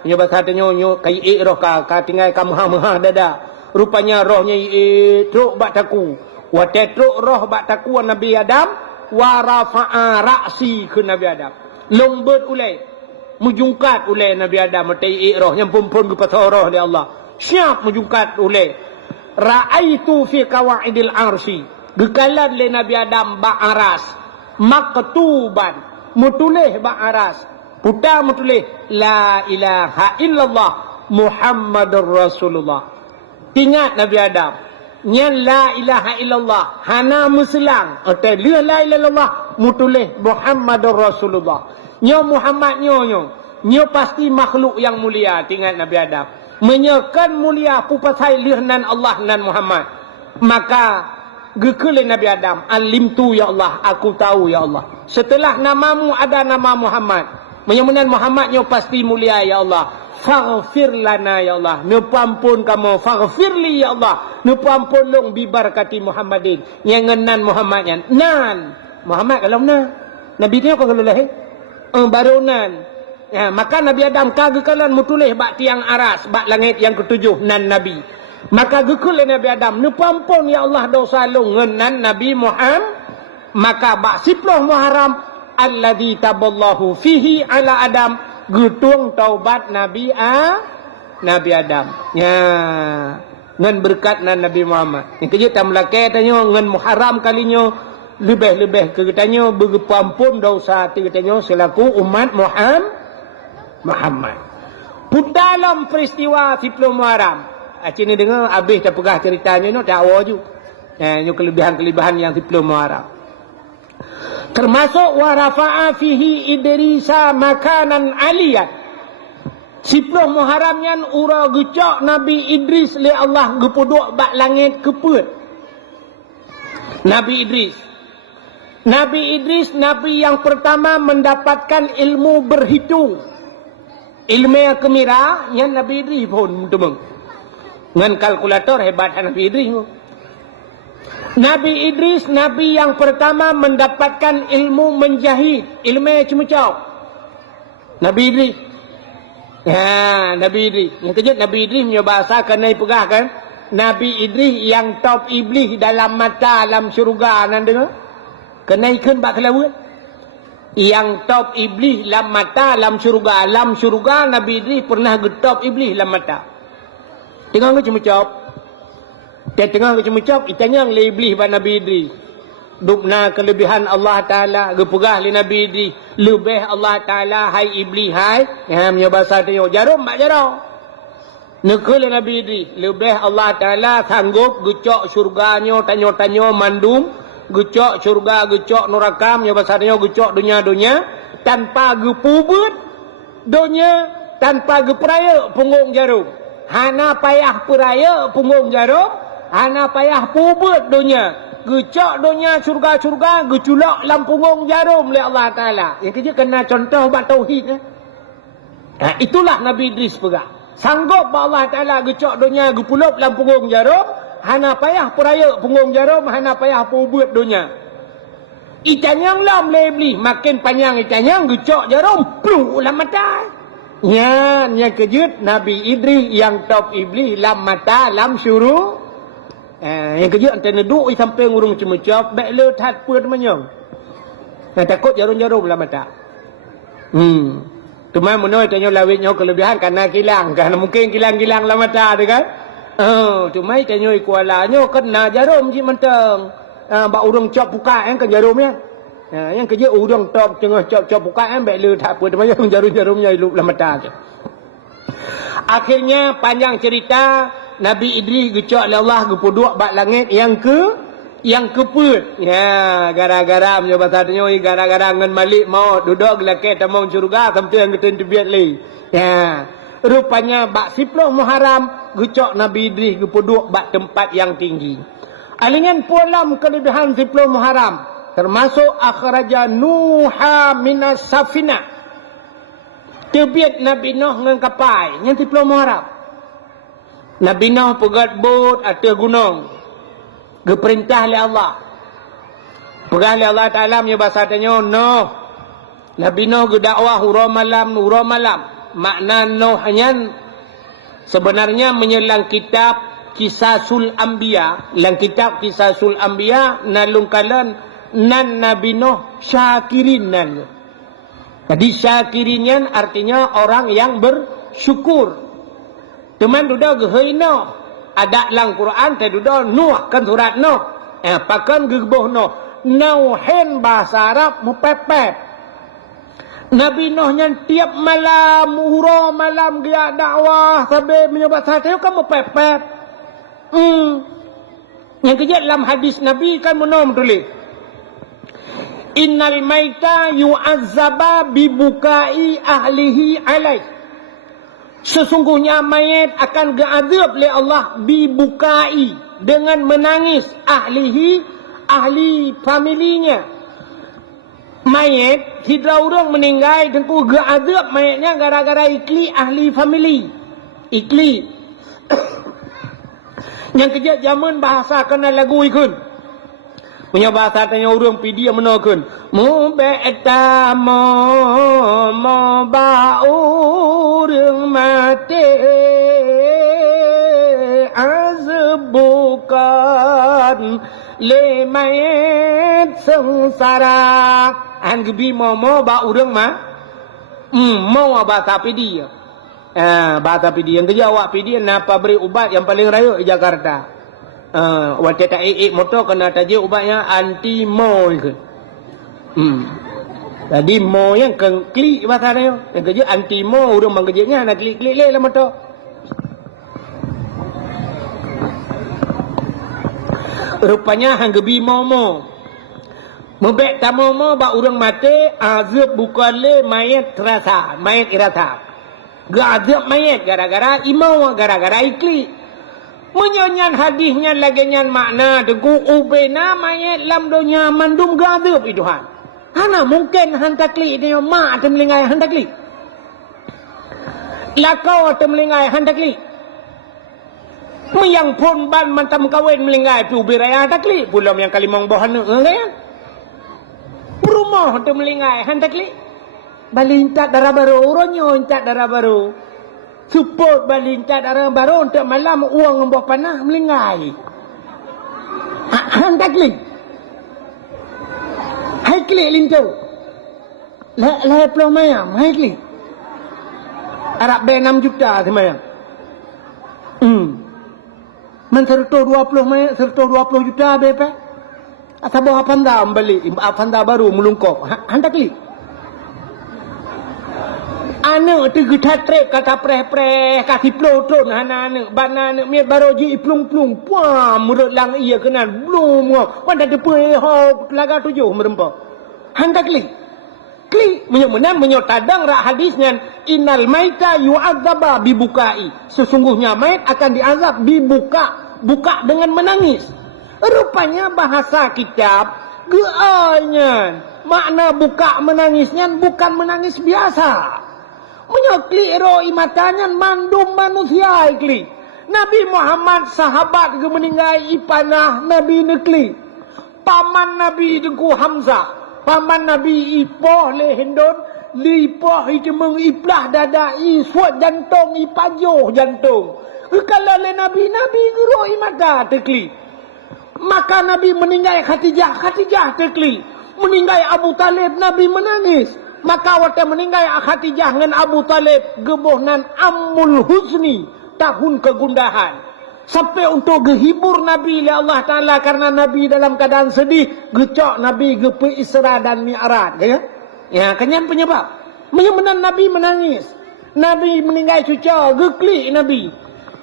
punya bahasa tanya kai roh ka tinggal ka maha dada. Rupanya rohnya tro bak taku. Wa tatruk roh bak taku Nabi Adam wa rafa'a ra'si ke Nabi Adam. Lombot ulai mujungkat ulai Nabi Adam matai roh yang pun ke pasal roh dia Allah. Siap mujungkat ulai. Ra'aitu fi qawaidil arsi. Gekalan le Nabi Adam bak aras. Maktuban mutulih bak aras. Puta mutulih la ilaha illallah Muhammadur Rasulullah. Ingat Nabi Adam. Nyan la ilaha illallah hana muslang atau la ilaha illallah mutulih Muhammadur Rasulullah. Nyo Muhammad nyo pasti makhluk yang mulia. Tinggal Nabi Adam menyekan mulia pupasai lihnan Allah dan Muhammad. Maka gekelin Nabi Adam, alimtu ya Allah, aku tahu ya Allah. Setelah namamu ada nama Muhammad. Menyemunan Muhammad nyo pasti mulia ya Allah. Faghfir lana ya Allah. Nupampun kamu. Faghfirli ya Allah. Nupampun long bibarakati Muhammadin. Yang ngenan Muhammad yan. Nan. Muhammad kalau na. Nabi dia apa kalau lahir? Baru nan. Ya, maka Nabi Adam kagekalan mutulih bak tiang aras. Bak langit yang ketujuh. Nan Nabi. Maka gekulih Nabi Adam. Nupampun ya Allah dosa long ngenan Nabi Muhammad. Maka bak siploh Muharram. Alladhi taballahu fihi ala Adam. Gutung taubat Nabi Adam. Ya. Ngan berkat nan Nabi Muhammad. Yang kejut tam lakai tanya ngan Muharram kalinya lebih ketanya berpampun dosa katanya selaku umat Muhammad. Pun dalam peristiwa 10 Muharram. Cini dengar habis dah pegah ceritanya no dak awaju. Ini kelebihan-kelebihan yang 10 Muharram. Termasuk wa rafa'a fihi Idrisa makanan aliyat. 10 Muharram yang ura gecak Nabi Idris le Allah gepuduk bak langit keput. Nabi Idris Nabi yang pertama mendapatkan ilmu berhitung. Ilmu yang kemira yang Nabi Idris pun temeng. Dengan kalkulator hebat Nabi Idris. Nabi Idris, Nabi yang pertama mendapatkan ilmu menjahit. Ilmu cemecau. Nabi Idris. Ya, Nabi Idris. Yang kejut Nabi Idris punya bahasa kena pegah kan. Nabi Idris yang top iblis dalam mata alam syurga. Anda dengar? Kena ikan bak kelawat. Yang top iblis dalam mata alam syurga. Alam syurga Nabi Idris pernah getop iblis dalam mata. Tengok ke cemecau. Dia tengah macam-macam, itanya yang lebih pada Nabi Idris. Dupna kelebihan Allah Ta'ala, gepegah li Nabi Idris. Lebih Allah Ta'ala, hai iblis, hai. Yang bahasa dia, jarum, mak jarum. Nekul Nabi Idris. Lebih Allah Ta'ala sanggup gecok syurganya, tanya-tanya mandum. Gecok syurga, gecok nerakam, yang bahasa dia, gecok dunia-dunia. Tanpa gepubut dunia, tanpa geperaya punggung jarum. Hana payah peraya punggung jarum, hana payah pubut dunia. Gecok dunia syurga-syurga, geculak dalam punggung jarum oleh Allah Ta'ala. Yang kerja kena contoh buat tauhid. Itulah Nabi Idris pegang. Sanggup Allah Ta'ala gecok dunia, gepulup dalam punggung jarum, hana payah peraya punggung jarum, hana payah pubut dunia. Itanyang lam lebih, makin panjang itanyang, gecok jarum, peluk dalam mata. Yang kejut Nabi Idris yang top iblis lam mata, lam syuruh. Yang kerja antara duduk di samping urung cemecap, baik letat pun temannya. Takut jarum-jarum lah mata. Cuma menurut tanya lawitnya kelebihan karena kilang. Karena mungkin kilang-kilang lah mata tu kan. Cuma tanya ikualanya kena jarum je mentang. Bak urung cop buka kan jarumnya. Yang kerja urung top tengah cop buka kan baik letat pun temannya jarum-jarumnya hidup lah mata je. Akhirnya panjang cerita, Nabi Idris gecok oleh Allah gepuduk bak langit yang keput. Ya, gara-gara punya bahasa tanya gara-gara ngan malik maut duduk gelake tamang syurga sampai yang ketentu biat li. Ya. Rupanya bak 10 Muharram gecok Nabi Idris gepuduk bak tempat yang tinggi. Alingan pulam kelebihan 10 Muharram termasuk akhraja Nuha minas safina. Tebiat Nabi Nuh dengan kapal yang 10 Muharram. Nabi Nuh pegat bot atas gunung. Geperintah oleh Allah. Perintah oleh Allah Ta'ala punya bahasa tanya Nuh. Nabi Nuh gedakwah hurau malam. Makna Nuh hanya sebenarnya menyelang kitab Kisasul Anbiya. Dalam kitab Kisasul Anbiya nalung kalan nan Nabi Nuh syakirin nan. Jadi syakirinnya artinya orang yang bersyukur. Teman duda gehoi Nuh. Ada dalam Quran tadi duda Nuh kan surat Nuh. Pakan gebuh Nuh. Nuhin bahasa Arab mupepet. Nabi Nuh yang tiap malam hurau malam dia dakwah sampai menyebut hati kan mupepet. Yang kejap dalam hadis Nabi kan menom tulis. Innal maita yu'azzaba bibukai ahlihi alaih. Sesungguhnya mayat akan diazab oleh Allah bibukai dengan menangis ahli familinya. Mayat tidak orang meninggal tentu diazab mayatnya gara-gara ikli ahli famili. Ikli. Yang kejap zaman bahasa kena lagu ikun. Punya bahasa tanya orang pidi yang menakun. Mube'ta mo ba'urung mati azbukan le mayat sengsara. An gebi mo ba'urung ma. Mau bahasa pidi. Bahasa pidi. Yang kerja awak pidi napa beri ubat yang paling raya di Jakarta. Waktu tak motor kena tajuk ubatnya anti-mo ke. Jadi mo yang klik bahasa dia. Yang kerja anti-mo orang bang kerjanya nak klik-klik lah motor. Rupanya hang gebi mo. Mebek tamu ba orang mati azab bukan le mayat terasa, mayat irasa. Azab mayat gara-gara imau, gara-gara iklik. Menyanyian hadisnya lagi nyan makna deku ubena mayat lam dunia mandum gadab itu han. Hana mungkin han takli dia mak temlingai han takli. Lakau temlingai han takli. Yang pun ban mantam kawin melingai pu beraya takli. Pulau yang kalimong bohan ya. Rumah temlingai han takli. Balintat darah baru uronyo intat darah baru. Support balintat darah baru untuk malam uang ngembah panah melingai. Han takli. Hai klik lintu. Lah pulau mayam, hai klik. Arab bayar 6 juta semayang. Man serta 20 mai, serta 20 juta BP. Atau bawa panda balik, panda baru melungkop. Hendak li. Anak tu kita trip kata preh-preh, kaki pelotron anak bana anak miat baroji plung-plung. Puah, menurut lang iya kenan. Belum, mana ada puah, laga 7 merempah. Hendak li. Klik menyok tadang rak hadisnya innal maita yu'adzaba bibukai. Sesungguhnya mayat akan diazab buka dengan menangis. Rupanya bahasa kitab geanya makna buka menangisnya bukan menangis biasa. Menyokli ro imatanya mandum manusia ikli. Nabi Muhammad sahabat ke meninggai ipanah Nabi nekli. Paman Nabi dengku Hamzah. Paman Nabi ipoh lehendon, lipoh itu mengiplah dadai, suat jantung, ipajoh jantung. Kalau le Nabi guru imada tekli. Maka Nabi meninggal Khadijah tekli. Meninggal Abu Talib, Nabi menangis. Maka waktu meninggal Khadijah dengan Abu Talib, gebohnan Ammul Huzni, tahun kegundahan. Sampai untuk menghibur Nabi oleh Allah Ta'ala karena Nabi dalam keadaan sedih. Gecok Nabi gepe Isra dan Mi'raj. Ya, kenyan penyebab. Menyamanan Nabi menangis. Nabi meninggal cuca, geklik Nabi.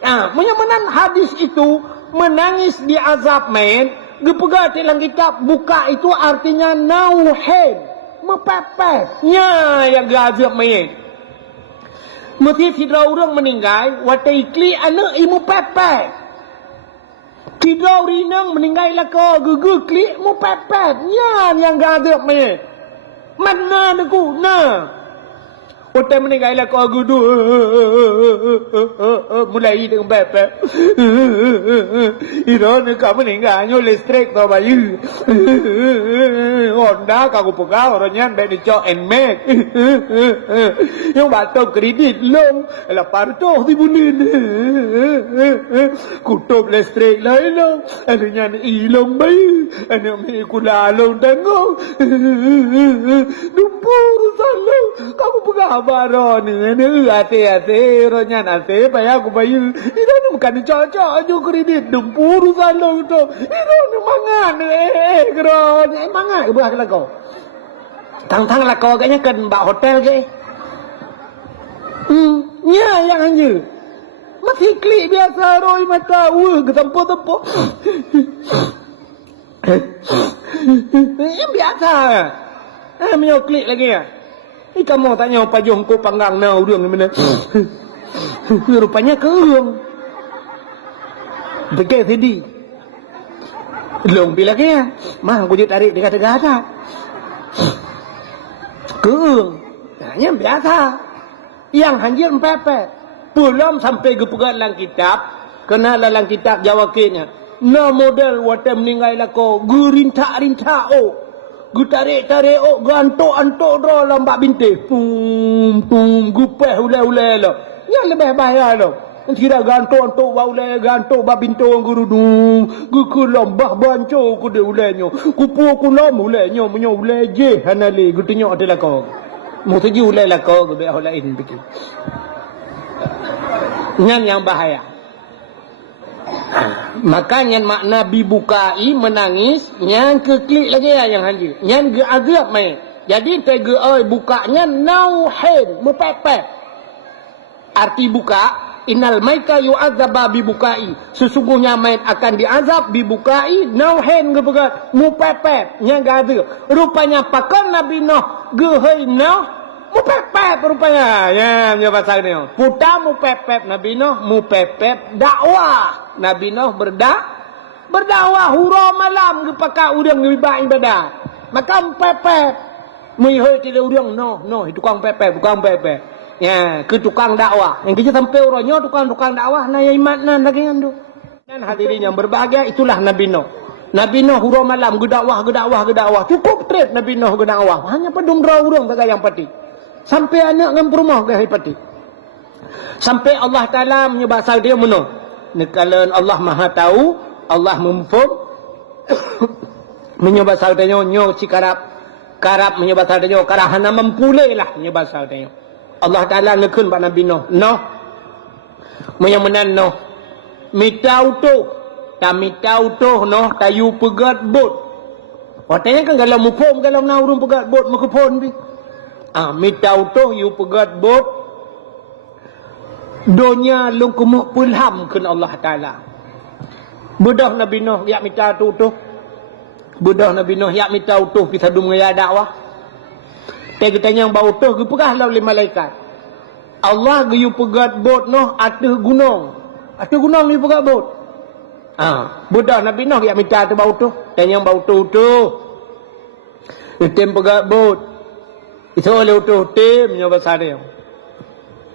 Ya, menyamanan hadis itu menangis di azab main. Gepega dalam kitab buka itu artinya nauhen. Mepepet. Ya, yang gazab main. Mesti tidak orang meninggal, watai kli anak imu pepet. Tidak rinang meninggal laka gugu kli mu pepet. Yang gadap me. Mana aku na. Watai meninggal laka gudu mulai dengan pepet. Iro nak meninggal nyo listrik to bayu. Honda kagu pegang orangnya baik dicok and make. Yang batok kredit long laparto dibulin. Kutup listrik lain long. Adanya ilong bayu. Anak me kulalong tengok. Dumpur salong. Kagu pegang baron ni. Ate orangnya ate payah aku bayu. Iro ni bukan dicocok aja kredit. Dumpur salong tu. Iro ni mangan. Geron. Mangan ke belah kau. Tang-tang lah kau agaknya kan bak hotel ke. Ya yang hanya. Masih klik biasa roi mata. Ketempo-tempo. Yang biasa. Menyok klik lagi ya. Ini kamu tanya apa jom kau panggang na urang ni mana. Rupanya keurang. Betul sedih. Long bila kaya, mah aku jadi tarik dekat-dekat atas. Keung, yang biasa. Yang hanjir pepet. Belum sampai ke pegat dalam kitab, kena dalam kitab Jawa kenya. Na model waktu meninggal lako, gerintak-rintak o. Gutarik-tarik o, gantok-antok ro lambak bintik. Gupeh ulai-ulai lo. Yang lebih bahaya lo. Tidak gantung bau le gantung babintung gurudung gukulom bah banco ku de ulenyo kupu kulom ulenyo menyo uleje hanale gutinyo adalah kau mutuji ulai la kau be holain bikin yang bahaya. Makanya makna bibukai menangis yang keklik lagi yang haji yang ge azab mai jadi tege oi bukanya nauhen mepepet arti buka. Innal maita yu'adzaba bibukai. Sesungguhnya mayat akan diazab bibukai. Nauhen gebegat. Mupepet. Yang gada. Rupanya pakar Nabi Nuh. Gehei Nuh. Mupepet rupanya. Ya pasal ni. Puta mupepet Nabi Nuh. Mupepet dakwah. Nabi Nuh berdakwah. Hurau malam. Gepaka udang lebih ibadah. Maka mupepet. Mihoi tidak udang. No. Itu tukang pepet. Bukan pepet. Ya, ke tukang dakwah. Yang kita sampai orangnya tukang dakwah na iman nan lagi andu. Dan hadirin yang berbahagia itulah Nabi Nuh. Nabi Nuh hurau malam gedakwah. Cukup trip Nabi Nuh gedakwah. Hanya pedung urang tak yang pati. Sampai anak dengan perumah ke pati. Sampai Allah Taala menyebasal dia menuh. Nekalan Allah Maha tahu, Allah memfum menyebasal dia nyo karap menyebasal dia karahana mempulai lah menyebasal dia. Allah Ta'ala ngekun pada Nabi Nuh. Nuh. Menyamanan Nuh. Mita utuh. Kami tahu tuh noh tayu pegat bot. Watanya kan kalau mupom kalau nak urung pegat bot makupon bi. Mi tahu tuh you pegat bot. Donya lung kumuk pulham kun Allah Taala. Budah Nabi Nuh yak minta tu tuh. Budah Nabi Nuh yak minta tuh bisa dum ngaya dakwah. Kita yang bau tuh gepegah lalu malaikat. Allah you pegat bot noh atas gunung. Atas gunung you pegat bot. Budak Nabi Nuh yang minta tu bau tu. Dan yang bau tu. Tim pegat bot. Itu oleh tu tim yang besar dia.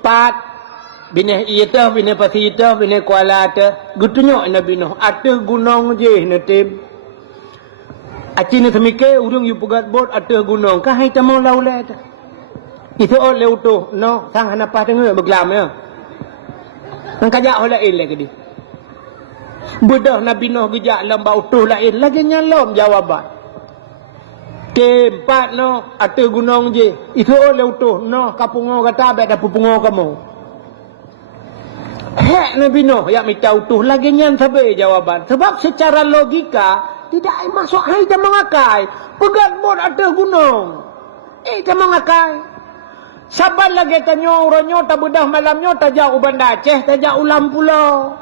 Pat. Bina iya tu, bina pasi tu, bina kuala tu. Gutunyok Nabi Nuh. Atas gunung je ni tim. Aci ni semikir urung you pegat bot atas gunung. Kah hai tamau laulai tu. Itu oleh tu. No. Sang hanapah tengah bergelam ya. Sang kajak oleh ilai ke dia. Budah Nabi Nuh gejak lambau tuh lain lagi nyalom jawaban. Tempat no atas gunung je. Itu oleh tuh no kapungo kata abad dah pupungo kamu. Hek Nabi Nuh yang minta utuh lagi nyan sabai jawaban. Sebab secara logika tidak masuk hai dia mengakai. Pegat bot atas gunung. Dia mengakai. Sabar lagi tanya orangnya tak budah malamnya tak jauh Banda Aceh, tak jauh ulam pulau.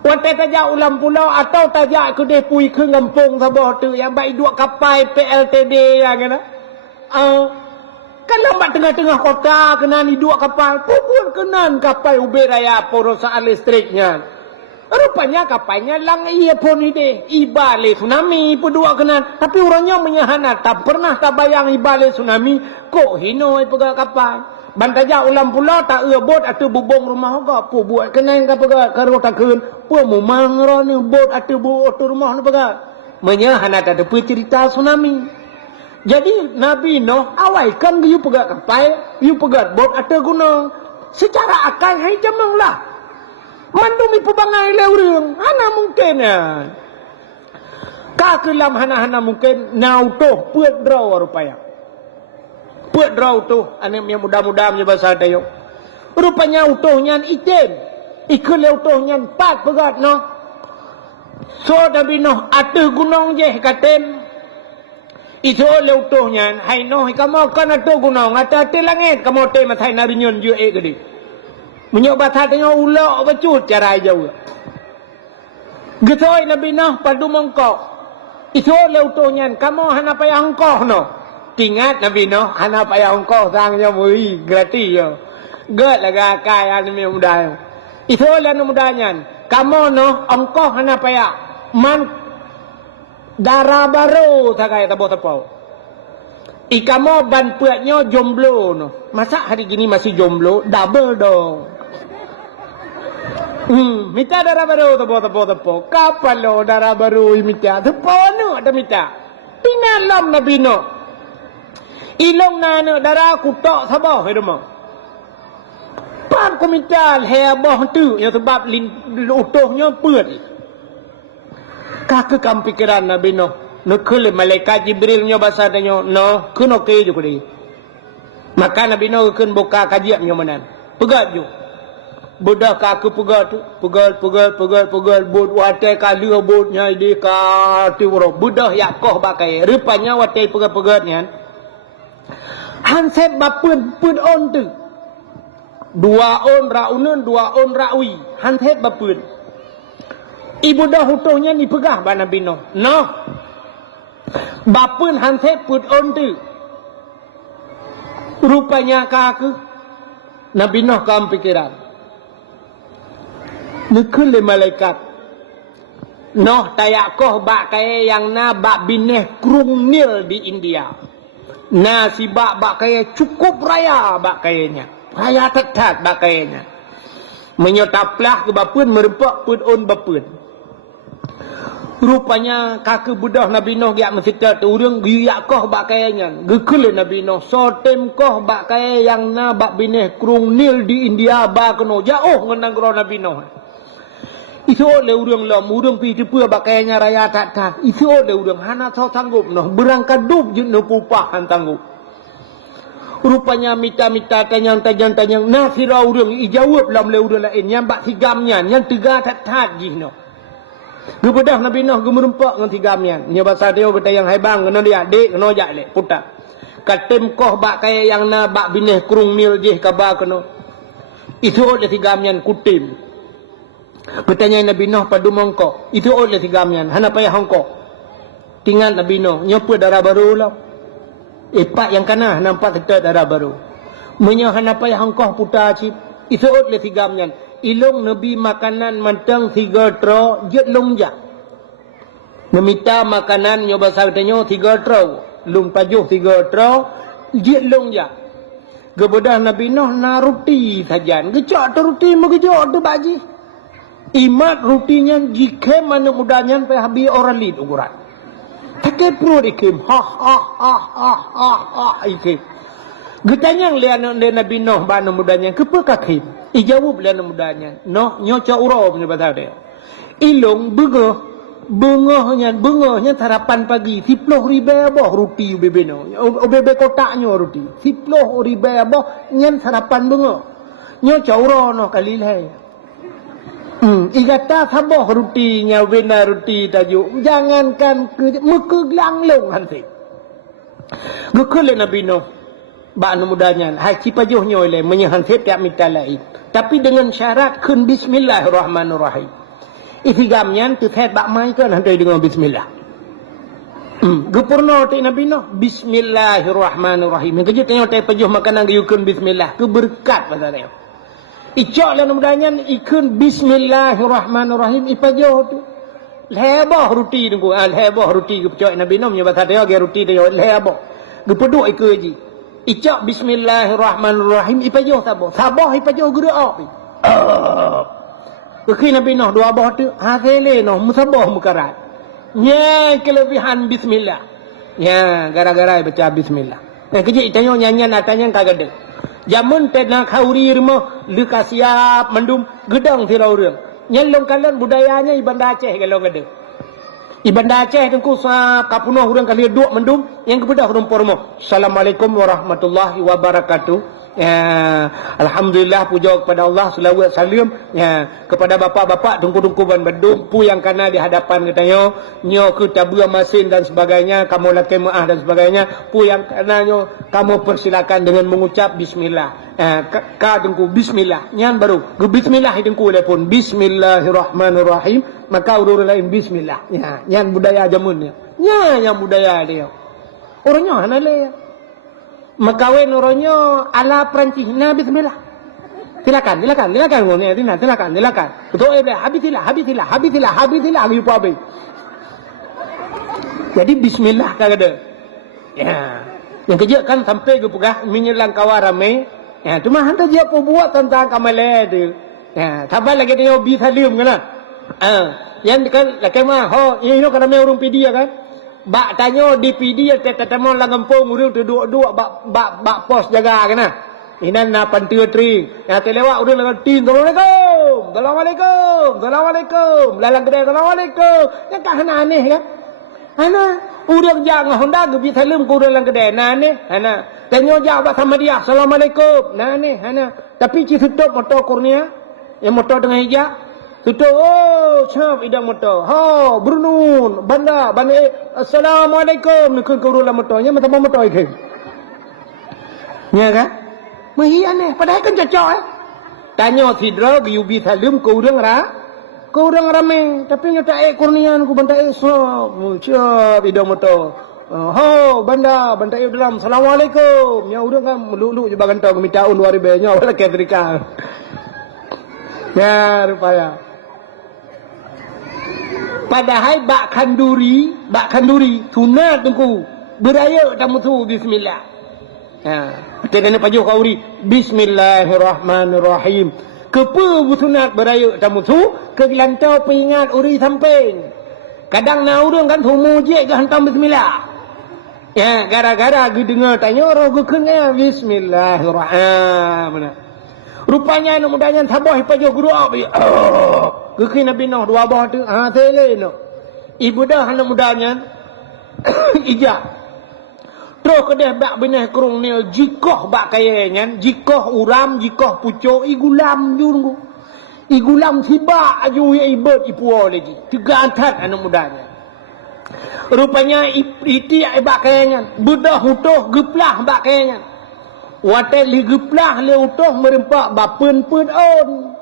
Wantai tajak ulam pulau atau tajak ke depui ke ngampung sabah tu yang baik dua kapal PLTD yang kena. Kalau mak tengah-tengah kota kena ni dua kapal, pukul kenan kapal Ubi Raya perusahaan listriknya. Rupanya kapalnya lang iya pun ide ibale tsunami pedua kenan. Tapi orangnya menyahana tak pernah tak bayang ibale tsunami kok hinoi pegang kapal. Bantaja ulam pulau tak bot atau bubong rumah kau pu buat kenang ka pegat karo takun pu mumang ro ni bot atau bot rumah ni pegat menyahana tak ada cerita tsunami. Jadi Nabi Nuh awal kan you pegat kapal you pegat bot atau gunung secara akal hai jamang lah mandumi pubangai le urang ana mungkin ya ka kelam hana-hana mungkin nau toh puat draw rupanya. Buat draw tu, anak yang muda-muda punya bahasa Dayak. Rupanya utuhnya item. Ikut utuhnya 4 pegat no. So Nabi Nuh atas gunung je katen. Itu utuhnya hai Nuh kamu kan atas gunung atas langit kamu te matai narinyon je ke di. Menyok bahasa Dayak ulak becut cara jauh. Getoi Nabi Nuh padu mongkok. Itu utuhnya kamu hana payah engkau no. Ingat Nabi Nuh anak payah engkau sangnya mui gratis yo. Gak laga kaya ni muda. Itu lah mudanya. Kamu no engkau anak payah man darah baru tak kaya tabo-tabo. Kamu ban puatnya jomblo no. Masa hari gini masih jomblo double dong. Minta darah baru tabo. Kapan lo darah baru minta? Tepo no ada minta. Pinalam Nabi Nuh. Ilong na darah aku tak sabar hidupmu. Pan komentar hebah tu yang sebab utuhnya puat. Kakak kam pikiran Nabi Nuh. Nukul malaikat Jibrilnya bahasa tanya no kena ke je kudi. Maka Nabi Nuh kena buka kajian yang mana. Pegat je. Budak kakak pegat tu. Pegat. Bud watai kali budnya di kati waro. Budak yakoh bakai. Rupanya watai pegat-pegatnya. Hansep bapun pun on tu. 2 on raunun 2 on rawi. Hansep bapun. Ibu dah hutuhnya ni pegah ba Nabi Nuh. Noh. Bapun hansep pun on tu. Rupanya kaku. Nabi Nuh kam pikiran. Nekul le malaikat. Noh tayakoh bak kaya yang na bak bineh Krung Nil di India. Nah si bak kaya cukup raya bak kayanya. Raya tetat bak kayanya. Menyotaplah ke bapun merempak pun on bapun. Rupanya kakak budah Nabi Nuh giak mesita tu urang giyak koh bak kayanya. Gekul Nabi Nuh sotem koh bak kaya yang na bak bineh Krung Nil di India bak keno jauh ngenang gro Nabi Nuh. Isu oleh urang lam urang pi cepua bak kayanya raya tetat. Isu oleh urang hana sau sanggup noh berangkat duk je no pupah han tanggup. Rupanya mita-mita tanyang-tanyang nasira urang ijawab lam le urang lain yang bak sigamnya yang tega tetat je noh. Gebedah Nabi Nuh gemerempak dengan tiga mian. Nya bahasa dia beta yang haibang kena dia adik kena jak lek putak. Katem koh bak kaya yang na bak bineh kurung nil je kaba kena. Itu oleh tiga mian kutim. Bertanya Nabi Nuh pada mongko. Itu oleh tiga mian. Hana payah hongko. Tinggal Nabi Nuh nyopa darah baru lah. Pak yang kana nampak kita darah baru. Menyo hana payah hongko putar cip. Itu oleh tiga mian. Ilung Nabi makanan mantang 3 tro jet longjak. Memita makanan nyoba sahabatnya 3 tro. Lung pajuh 3 tro jet longjak. Gebedah Nabi Nuh na roti sajan. Gecok tu roti megejok tu baji. Imat rutinya jika mana mudahnya sampai habis orang lid ukuran. Tak perlu ikim. Ikim. Getanya lian Nabi Nuh bana mudahnya kepa kakim. Ijawab lian mudahnya. Noh nyoca urau punya bahasa dia. Ilung bengahnya harapan pagi 10 ribu abah roti ubebe no. Ubebe kotaknya roti. 10 ribu abah nyan harapan bengah. Nyoca urau no kali lai. Igata sabah rutinya benar roti tajuk. Jangankan mekeglang long hanti. Gekele Nabi Nuh. Ba'an mudahnya. Hai cipajuhnya oleh menyahan setiap minta lain. Tapi dengan syarat kun bismillahirrahmanirrahim. Ifigamnya tu set bak mai kan hantai dengan bismillah. Gepurno ti Nabi Nuh bismillahirrahmanirrahim. Kejut tengok tai pajuh makanan gayukun bismillah. Keberkat pasal dia. Icok lah mudahnya ikun bismillahirrahmanirrahim ipajuh tu. Lehbah roti tu. Lehbah roti kepecok Nabi Nuh punya bahasa dia roti dia lehbah. Gepeduk ikut je. Icak bismillahirrahmanirrahim ipajuh sabah. Sabah ipajuh gerak. Kekini Nabi Nuh dua abah tu. Hasilnya Nuh musabah mukarat. Nya kelebihan bismillah. Ya gara-gara baca bismillah. Kejik tanya nyanyian atanya kagak ada. Jamun pena kauri rumah leka siap mendum gedang tirau rum. Nyelong kalian budayanya ibanda Aceh kalau ada. Ibanda Aceh tengku sa kapunoh urang kali dua mendum yang kepada hurung pormo. Assalamualaikum warahmatullahi wabarakatuh. Ya, alhamdulillah puja kepada Allah selawat salam ya kepada bapa-bapa dungku-dungku ban bedung pu yang kana di hadapan katanya nyo ke tabua masin dan sebagainya kamu laki maah dan sebagainya pu yang kana nyo kamu persilakan dengan mengucap bismillah ka dungku bismillah nyan baru bismillah dungku le pun bismillahirrahmanirrahim maka urut lain bismillah ya nyan budaya jamun ya yang budaya dia orangnya hanale Makawin orangnya ala Perancis. Nah, bismillah. Silakan. Silakan. Betul habisilah. Lupa habis. Jadi bismillah kagak ada. Ya. Yang kerja kan sampai ke pegah menyelang kawan ramai. Ya, cuma hantar dia buat tentang kamale tu. Ya, sabar lagi dia bi salim kan. Yang kan laki mah ini kan ramai orang pidi kan. Bak tanya di PD tetemo lang kampung urang tu dua bak pos jaga kena. Inan na pantiutri. Ya telewak urang lang tin Assalamualaikum. Lalang gede Assalamualaikum. Ya tak hana aneh kan? Hana urang jang honda ge bi salim ku urang lang gede na aneh. Hana tanya jawab sama dia Assalamualaikum. Na aneh hana. Tapi ci tutup motor kurnia yang motor dengan hijab tutup, siap idang motor. Brunun, banda, Assalamualaikum. Nikun kurulah motornya, mata motor ikan. Ya kan? Mahi aneh, padahal kan cocok Tanya sidra, giubi salim, kurang ramai. Tapi nyata kurnian, ku banda siap idang motor. Banda dalam. Assalamualaikum. Ya udah kan, melulu je bagan tau, minta luar ibanya, wala ketrika. Ya, rupanya. Padahal bak kanduri sunat tengku beraya tamu tu bismillah. Kita pajuh kauri bismillahirrahmanirrahim. Kepa sunat beraya tamu tu ke lantau peringat uri samping. Kadang na urang kan semua je ke hantam bismillah. Ya, gara-gara ge dengar tanya orang ge kena bismillahirrahmanirrahim. Rupanya anak mudanya sabah pajuh guru abi. Kekini Nabi Nuh dua abah tu. Tele no. Ibu dah anak mudanya. Ijak. Terus kedeh bak benah kerung ni. Jikoh bak kayanya. Jikoh uram, jikoh pucuk. Igulam jurungku. Igulam sibak aju ya ibad ipuo lagi. 3 antat anak mudanya. Rupanya iti ibak kayangan. Budah utuh geplah bak kayangan. Watai li geplah li utuh merempak bapun-pun on.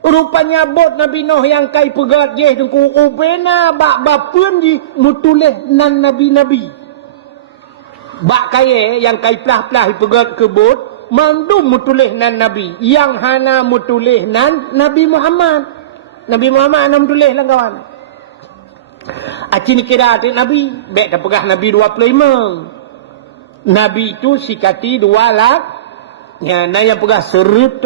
Rupanya bot Nabi Nuh yang kai pegat je tengku ubena bak bapun ji mutuleh nan nabi-nabi. Bak kaya yang kai pelah-pelah pegat ke bot mandum mutuleh nan nabi. Yang hana mutuleh nan Nabi Muhammad. Nabi Muhammad ana mutuleh lah kawan. Aci ni kira atik Nabi. Bek dah pegah Nabi 25. Nabi itu sikati 2 lak. Ya, nah yang pegah 120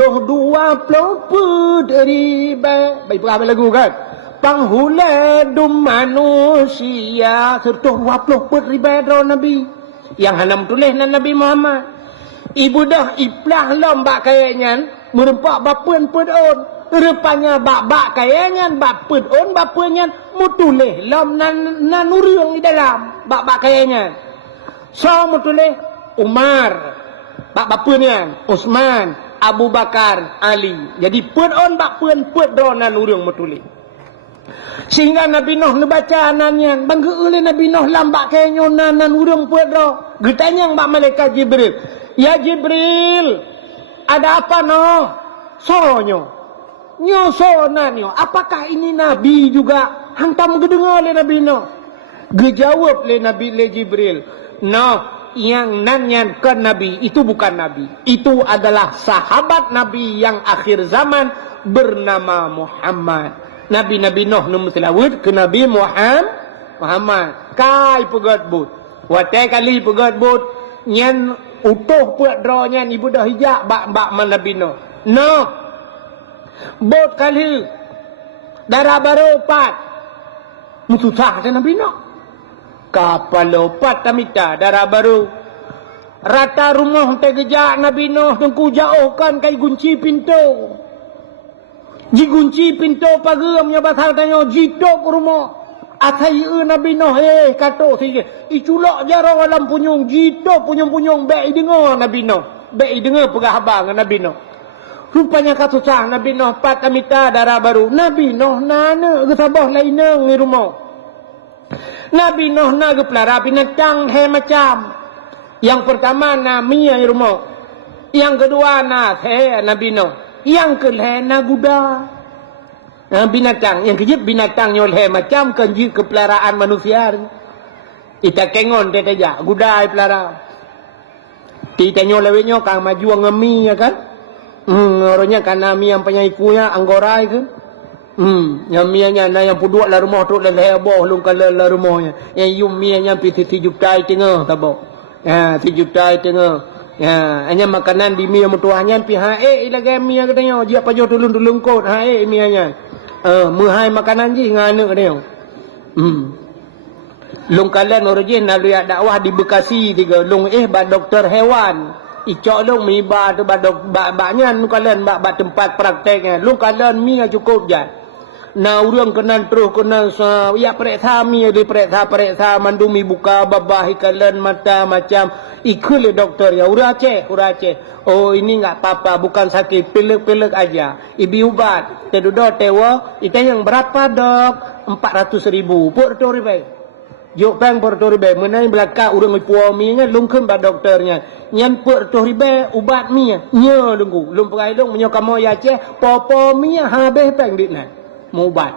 ribu. Baik pegah lagu kan. Panghuledum manusia 120 ribu Nabi. Yang hanam tulis nan Nabi Muhammad. Ibu dah iplah lom bak kayaknya. Merempak bapun pun on. Rupanya bak kayaknya bapun on bapunnya. Mutulih lom nan urung di dalam. Bak kayaknya. So mutulih Umar. Bapaknya Utsman, Abu Bakar, Ali. Jadi pun on bak pun dronan urang metuli. Sehingga Nabi Nuh ngebaca anannya, bangga oleh Nabi Nuh lambak kayaknya nan urang pun dro. Getanya bak malaikat Jibril. Ya Jibril, ada apa Nuh? Sonyo. Nyo sonanyo. Apakah ini Nabi juga? Hantam gedengar oleh Nabi Nuh. Gejawab oleh Nabi Jibril. Nuh, yang nanyan ke Nabi itu bukan Nabi, itu adalah sahabat Nabi yang akhir zaman bernama Muhammad. Nabi Nuh nombor selawat ke Nabi Muhammad. Kai pegat but. Watai kali pegat but nyan utuh puak dro nyan ibu dah hijak bak Nabi Nuh. Nuh. But kali darah baru 4. Mutusah ada Nabi Nuh. Kapal lopat tamita darah baru. Rata rumah tegejak Nabi Nuh tengku jauhkan kai gunci pintu. Ji gunci pintu pagamnya basal tanya jidok rumah. Atai Nabi Nuh kato saja. Iculak jarang alam punyung jidok punyung baik dengar Nabi Nuh. Baik dengar pegah abang Nabi Nuh. Rupanya kata cah Nabi Nuh pat tamita darah baru. Nabi Nuh nana gesabah lainnya di rumah. Nabi Nuh na gepelara binatang macam. Yang pertama Namia di rumah. Yang kedua Nabi Nuh. Yang kedua kuda. Binatang. Yang kejip binatang nyolhe macam kenji kepelaraan manusia. Ita kengon teteja. Kuda pelara. Kita nyolewenya kang maju ngemi ya kan. Orangnya kan Nami yang penyaipunya anggorai kan. Yang mianya na yang puduk la rumah tu la heboh lung kala la rumahnya. Yang yum mianya pi 3 juta tengah tabo. Ya 3 juta tengah. Ya hanya makanan di mia mutuahnya pi lagi mia katanya dia pajo tulung kot. Mianya. Muhai makanan ji ngana katanya. Lung kala origin na lihat dakwah di Bekasi tiga lung ba doktor hewan. Icok lung mi ba tu ba baknya kalian ba tempat prakteknya. Lung kalian mi cukup je. Na urang kenan terus kenan ya periksa mi di periksa mandumi buka babah ikalan mata macam ikut doktor ya urace. Oh ini enggak apa-apa bukan sakit pilek aja. Ibi ubat tedudo tewa itu yang berapa dok? 400,000 Puerto Ribe. Yo pang Puerto Ribe menai belaka urang ipuo mi nya lungkeun ba doktornya. Nyan Puerto Ribe ubat mi nya lunggu lum perai dong menyo kamo ya ce popo mi habis pang ditna. Mubat.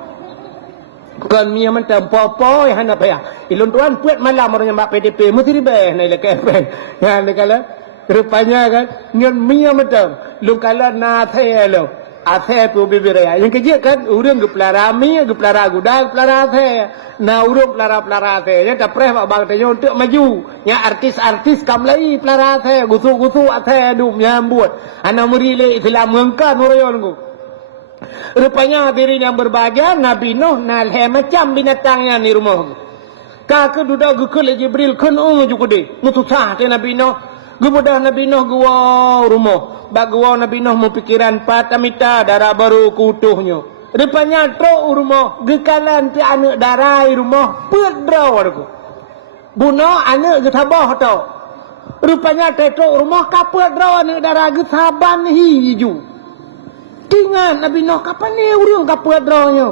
Kan mia macam popo yang apa ya? Ilun tuan puat malam orangnya mak PDP mesti ribe naik lekai pen. Ya nekala rupanya kan ngan mia macam lu kala na the lo. Athe tu bibiraya. Yang kejia kan urang gepelara mia gepelara gudang pelara the. Na urang pelara the. Ya dah preh bang tanya untuk maju. Ya artis kamlai pelara the gusu athe dum nyambut. Ana murile Islam ngengkan oroyon ku. Rupanya hadirin yang berbahagia Nabi Nuh nalhe macam binatangnya di rumah. Kaka duda gukul Jibril kun juga deh. Mutusah te Nabi Nuh. Gemudah Nabi Nuh gua rumah. Bak gua Nabi Nuh mau pikiran patamita darah baru kutuhnya. Rupanya tro rumah gekalan ti anak darah rumah pedraw aku. Buno anak getabah to. Rupanya te tro rumah kapet draw anak darah gesaban hiju. Tingan Nabi Nuh kapan ni urang kapua dronyo.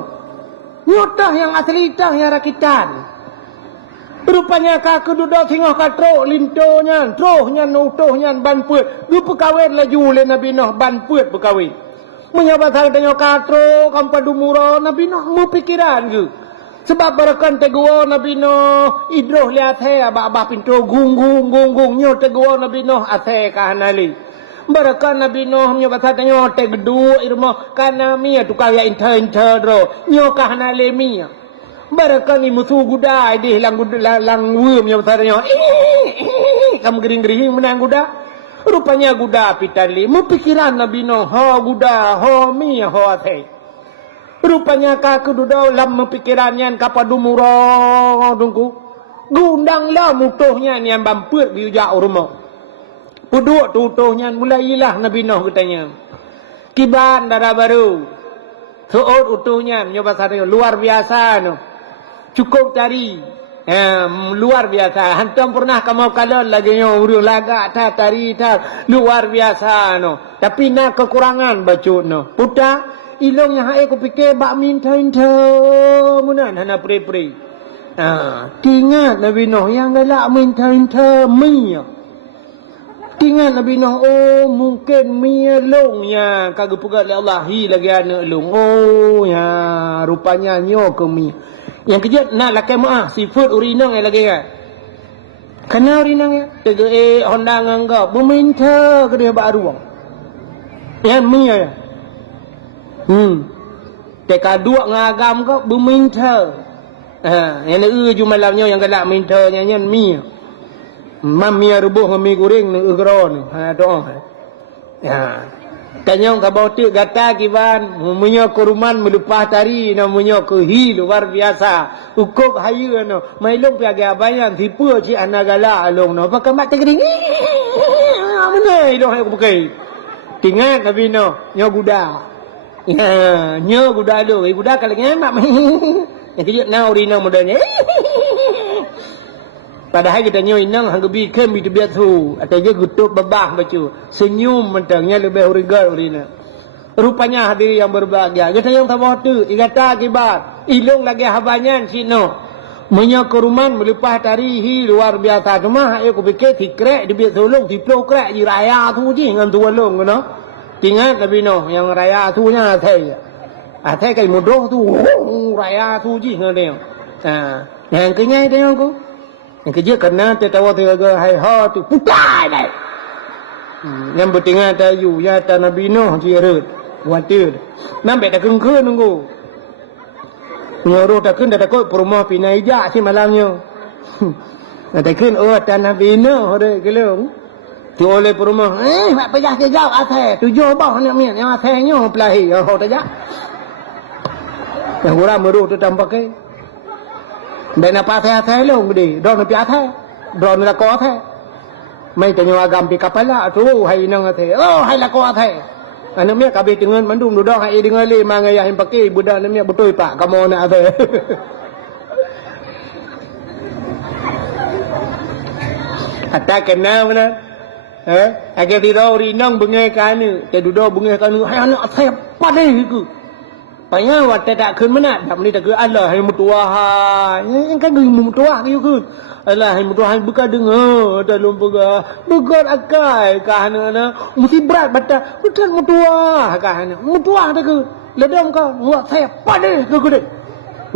Nyotah yang asli tah yang rakitan. Rupanya kak keduduk singoh katro lintonya, trohnya nutohnya ban puet. Du pekawin laju le Nabi Nuh ban puet pekawin. Menyabak hal dengan katro kampa dumuro Nabi Nuh mu pikiran ke. Sebab barakan teguo Nabi Nuh idroh lihat he abah pintu gung nyo teguo Nabi Nuh ate kahanali. Barakan Nabi Nuh menyabak hal dengan teguo irmo kana mia tukar ya inter ro nyo kahanali mia. Barakan ni musuh guda dia lang wum yang besarnya. Kamu gering-gering menang guda. Rupanya guda pitali. Mempikiran Nabi Nuh ha guda ha mi ha te. Rupanya kak duda lam mempikirannya kapadu murah dungku. Gundang lah mutuhnya ni yang bamput di ujak rumah. Puduk tutuhnya mulailah Nabi Nuh katanya. Kiban darah baru. Suut utuhnya menyobat satu luar biasa no. Cukup tari luar biasa. Hantam pernah kamu kalau lagi urus lagak tak tari tak luar biasa no. Tapi nak kekurangan bacut no. Puta ilong yang aku fikir bak minta munan hana pre. Tingat Nabi Nuh yang galak minta mi. Tingat Nabi Nuh oh mungkin mi longnya kagak pegat Allah hi lagi anak long. Oh ya rupanya nyo ke mi. Yang kejut nak lakai maaf sifat urinang yang lagi kan. Kena urinang ya. Tega Honda nganggap meminta ke dia baru. Yang mi ya. Teka dua ngagam kau meminta. Yang ju malamnya yang galak minta nyanyian mi. Mami rubuh mi goreng ni ugron. Doa. Ya. Tanya ka bautik gata kiban munyo kuruman melupah tari namanya ke hi luar biasa ukuk hayu no mailong piaga bayan tipu ci anagala along no pakai mat tegering mana ilong aku pakai tingat Nabi no nyo guda ya nyo guda do guda kalau ngemak yang kejut na urina modalnya padahal kita nyo inang hanggebi kem itu biar tu atau dia gutuk babah bacu senyum mentangnya lebih urigal urina rupanya hadir yang berbahagia kita yang tabah tu dikata akibat ilong lagi habanyan sino menyak keruman melupah tarihi luar biasa tu mah aku fikir tikrek di biar tolong di plo krek di raya tu je dengan tua long no ingat Nabi Nuh yang raya tu nya atai kai mudoh tu raya tu je dengan dia yang kengai dia aku yang kerja kena tertawa tergaga hai ha tu putai dai. Yang bertinggal tayu ya ta Nabi Nuh jirat. Watir. Nampak dah keun nunggu. Nyuruh tak keun dah takut perumah pinai jak si malamnya. Tak keun oh ta Nabi Nuh de kelong. Tu oleh perumah mak payah ke jauh asai. Tujuh bah nak mian yang asainya pelahi oh tak jak. Yang orang meruh tu tampak ke. Đây là pa the thế luôn đi, đó là pia thế, đó là có thế. Mấy cái nhà gam pi kapala, tu hay nang thế, hay là có thế. Anh em cả bị tiếng mình đúng đó hay đi ngay li mà ngay hình pakai Buddha anh em betul pak, kamu nak thế. Hatta kena mana? Agar di rau di nang bungai kan ni, jadi do bungai kan ni, hay anak saya pandai itu. Payah waktu tak kun mana, tak boleh tak kun Allah yang mutuah, yang kan gini mutuah ni kun. Allah yang mutuah buka dengar, dalam buka akai kahana na, mesti berat baca, bukan mutuah kahana, mutuah tak kun. Ledam kau, buat saya pandai tu kun.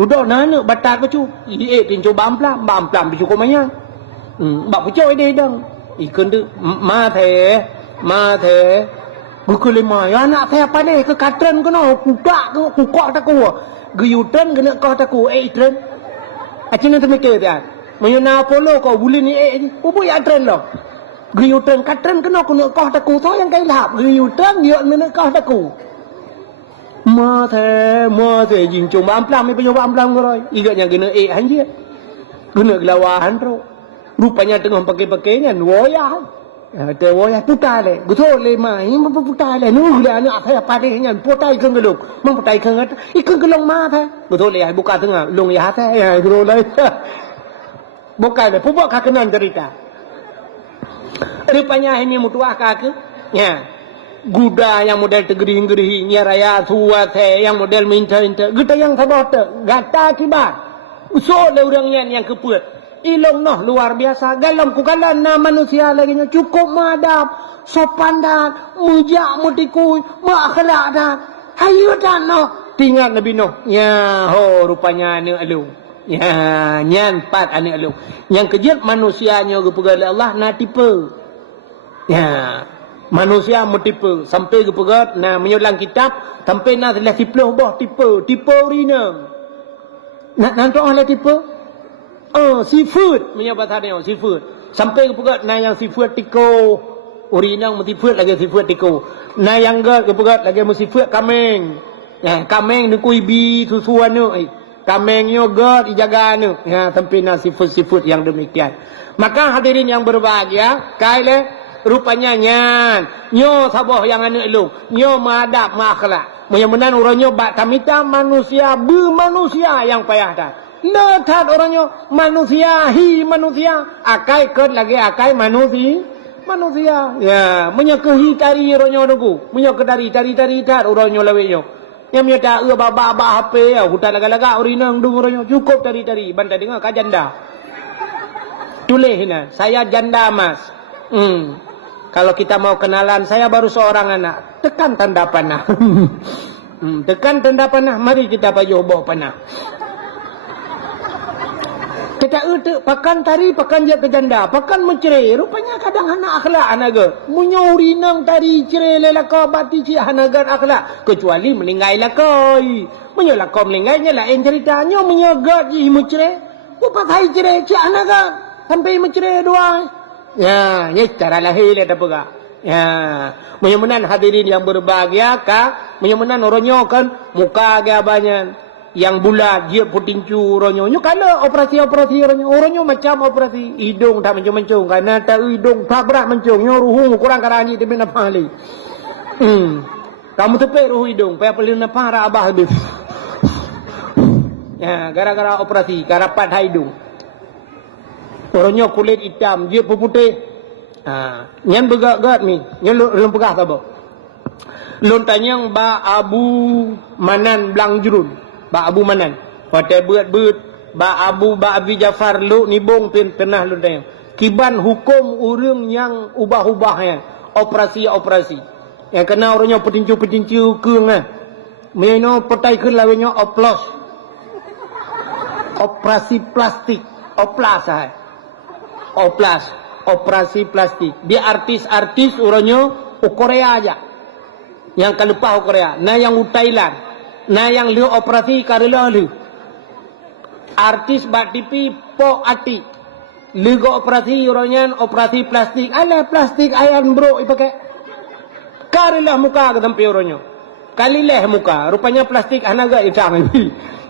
Udah nana baca kecu, tinjau bamplam bisu komanya. Bak pucuk dia dang. Ikan tu mate. Buku lima, ya anak saya apa ni? Ke katren ke no? Kukak tak ku. Guyutan kena kau tak ku. Tren. Acin nanti mikir dia. Menyana polo kau buli ni Ubu ya tren lo. Guyutan katren kena kau tak ku. So yang kau lap. Guyutan dia mana kau tak ku. Mate jing cuma amplam ni penyoba amplam kau loi. Ikat yang kena anjir. Kena gelawahan tu. Rupanya tengah pakai-pakainya nuaya. Tewoya putai le, guto le mai, putai le, nu le anu apa apa deh, nyan putai keng geluk, mang putai keng at, ikeng gelong ma tha, guto le buka tengah, long ya tha, guto le, buka le, pupuk kakenan cerita. Rupanya ini mutuah kake, ya, Guda yang model tergerih-gerih, nyaraya tua teh yang model minta-minta. Kita yang sabot gata kibat. Usuk le orang yang kepuat. Ilong noh luar biasa. Galam ku galan na manusia lagi cukup madap, sopan dan mujak mutikui, makhlak dan. Hayu dan noh. Tinggal Nabi Nuh. Ya, ho rupanya ni alu. Ya, nyan pat ane alu. Yang kejut manusianya kepada Allah na tipe. Ya, manusia metipe sampai kepada na menyulang kitab sampai na telah tipe boh tipe rina. Nak nanti oleh tipe? Seafood menyebut tadi seafood. Sampai kepada na yang seafood tiko urinang metipe lagi seafood tiko. Na yang kepada lagi seafood kameng. Ya, kameng deku ibi susuan tu. Kameng yogurt dijaga nu. Ya, sampai na seafood yang demikian. Maka hadirin yang berbahagia, kaile rupanya nyo saboh yang anu elung, nyo madap makhlak. Mudah-mudahan orangnya bak tamita manusia bermanusia yang payah dah. Letat orangnya manusia akai ket lagi akai manusia. Ya, menyekehi tari orangnya nunggu, menyek tari tar orangnya lawenya. Yang menyata baba HP ya, hutan laga-laga orinang dung orangnya cukup tari bantai dengar ka janda. Tulis hina, saya janda Mas. Kalau kita mau kenalan, saya baru seorang anak. Tekan tanda panah. Tekan tanda panah. Mari kita pajuh bawah panah. Kita pakan tari, pakan dia ke janda. Pakan mencerai. Rupanya kadang anak akhlak anaga. Munyuri nang tari cerai lelaka bati cik anaga akhlak. Kecuali meninggal lakai. Menyolah kau meninggalnya lain ceritanya. Menyagat je mencerai. Kupat hai cerai cik anaga. Sampai mencerai dua. Ya, ini cara lahir ada apa? Ya, mudah-mudahan hadirin yang berbahagia, mudah-mudahan orangnya kan muka agak banyak, yang bulat, dia puting cu orangnya. Kalau operasi orangnya macam operasi hidung tak mencung-mencung, karena tak hidung tak berat mencung, ruhu kurang karani dia nak pahali. Kamu tepek ruhu hidung, payah perlu nak parah abah habis. Ya, gara-gara operasi, karapat hidung. Orangnya kulit hitam, dia putih. Nyan begak-gak ni. Nyan lun pegah apa? Lun tanyang ba Abu Manan Blang Jurun. Ba Abu Manan. Pada beut-beut ba Abi Jafar lu nibong tenah lun tanyang. Kiban hukum urang yang ubah-ubahnya. Operasi. Yang kena orangnya petincu keung lah. Meno petai keun lawenya oplos. Operasi plastik. Oplas operasi plastik. Dia artis orangnya Korea aja. Yang kalepah Korea. Nah yang Thailand. Nah yang lu operasi karela lu. Artis bak TV po ati. Lu go operasi orangnya operasi plastik. Alah plastik ayan bro ipakai. Karela muka ke tempat orangnya. Kalilah muka. Rupanya plastik anaga hitam.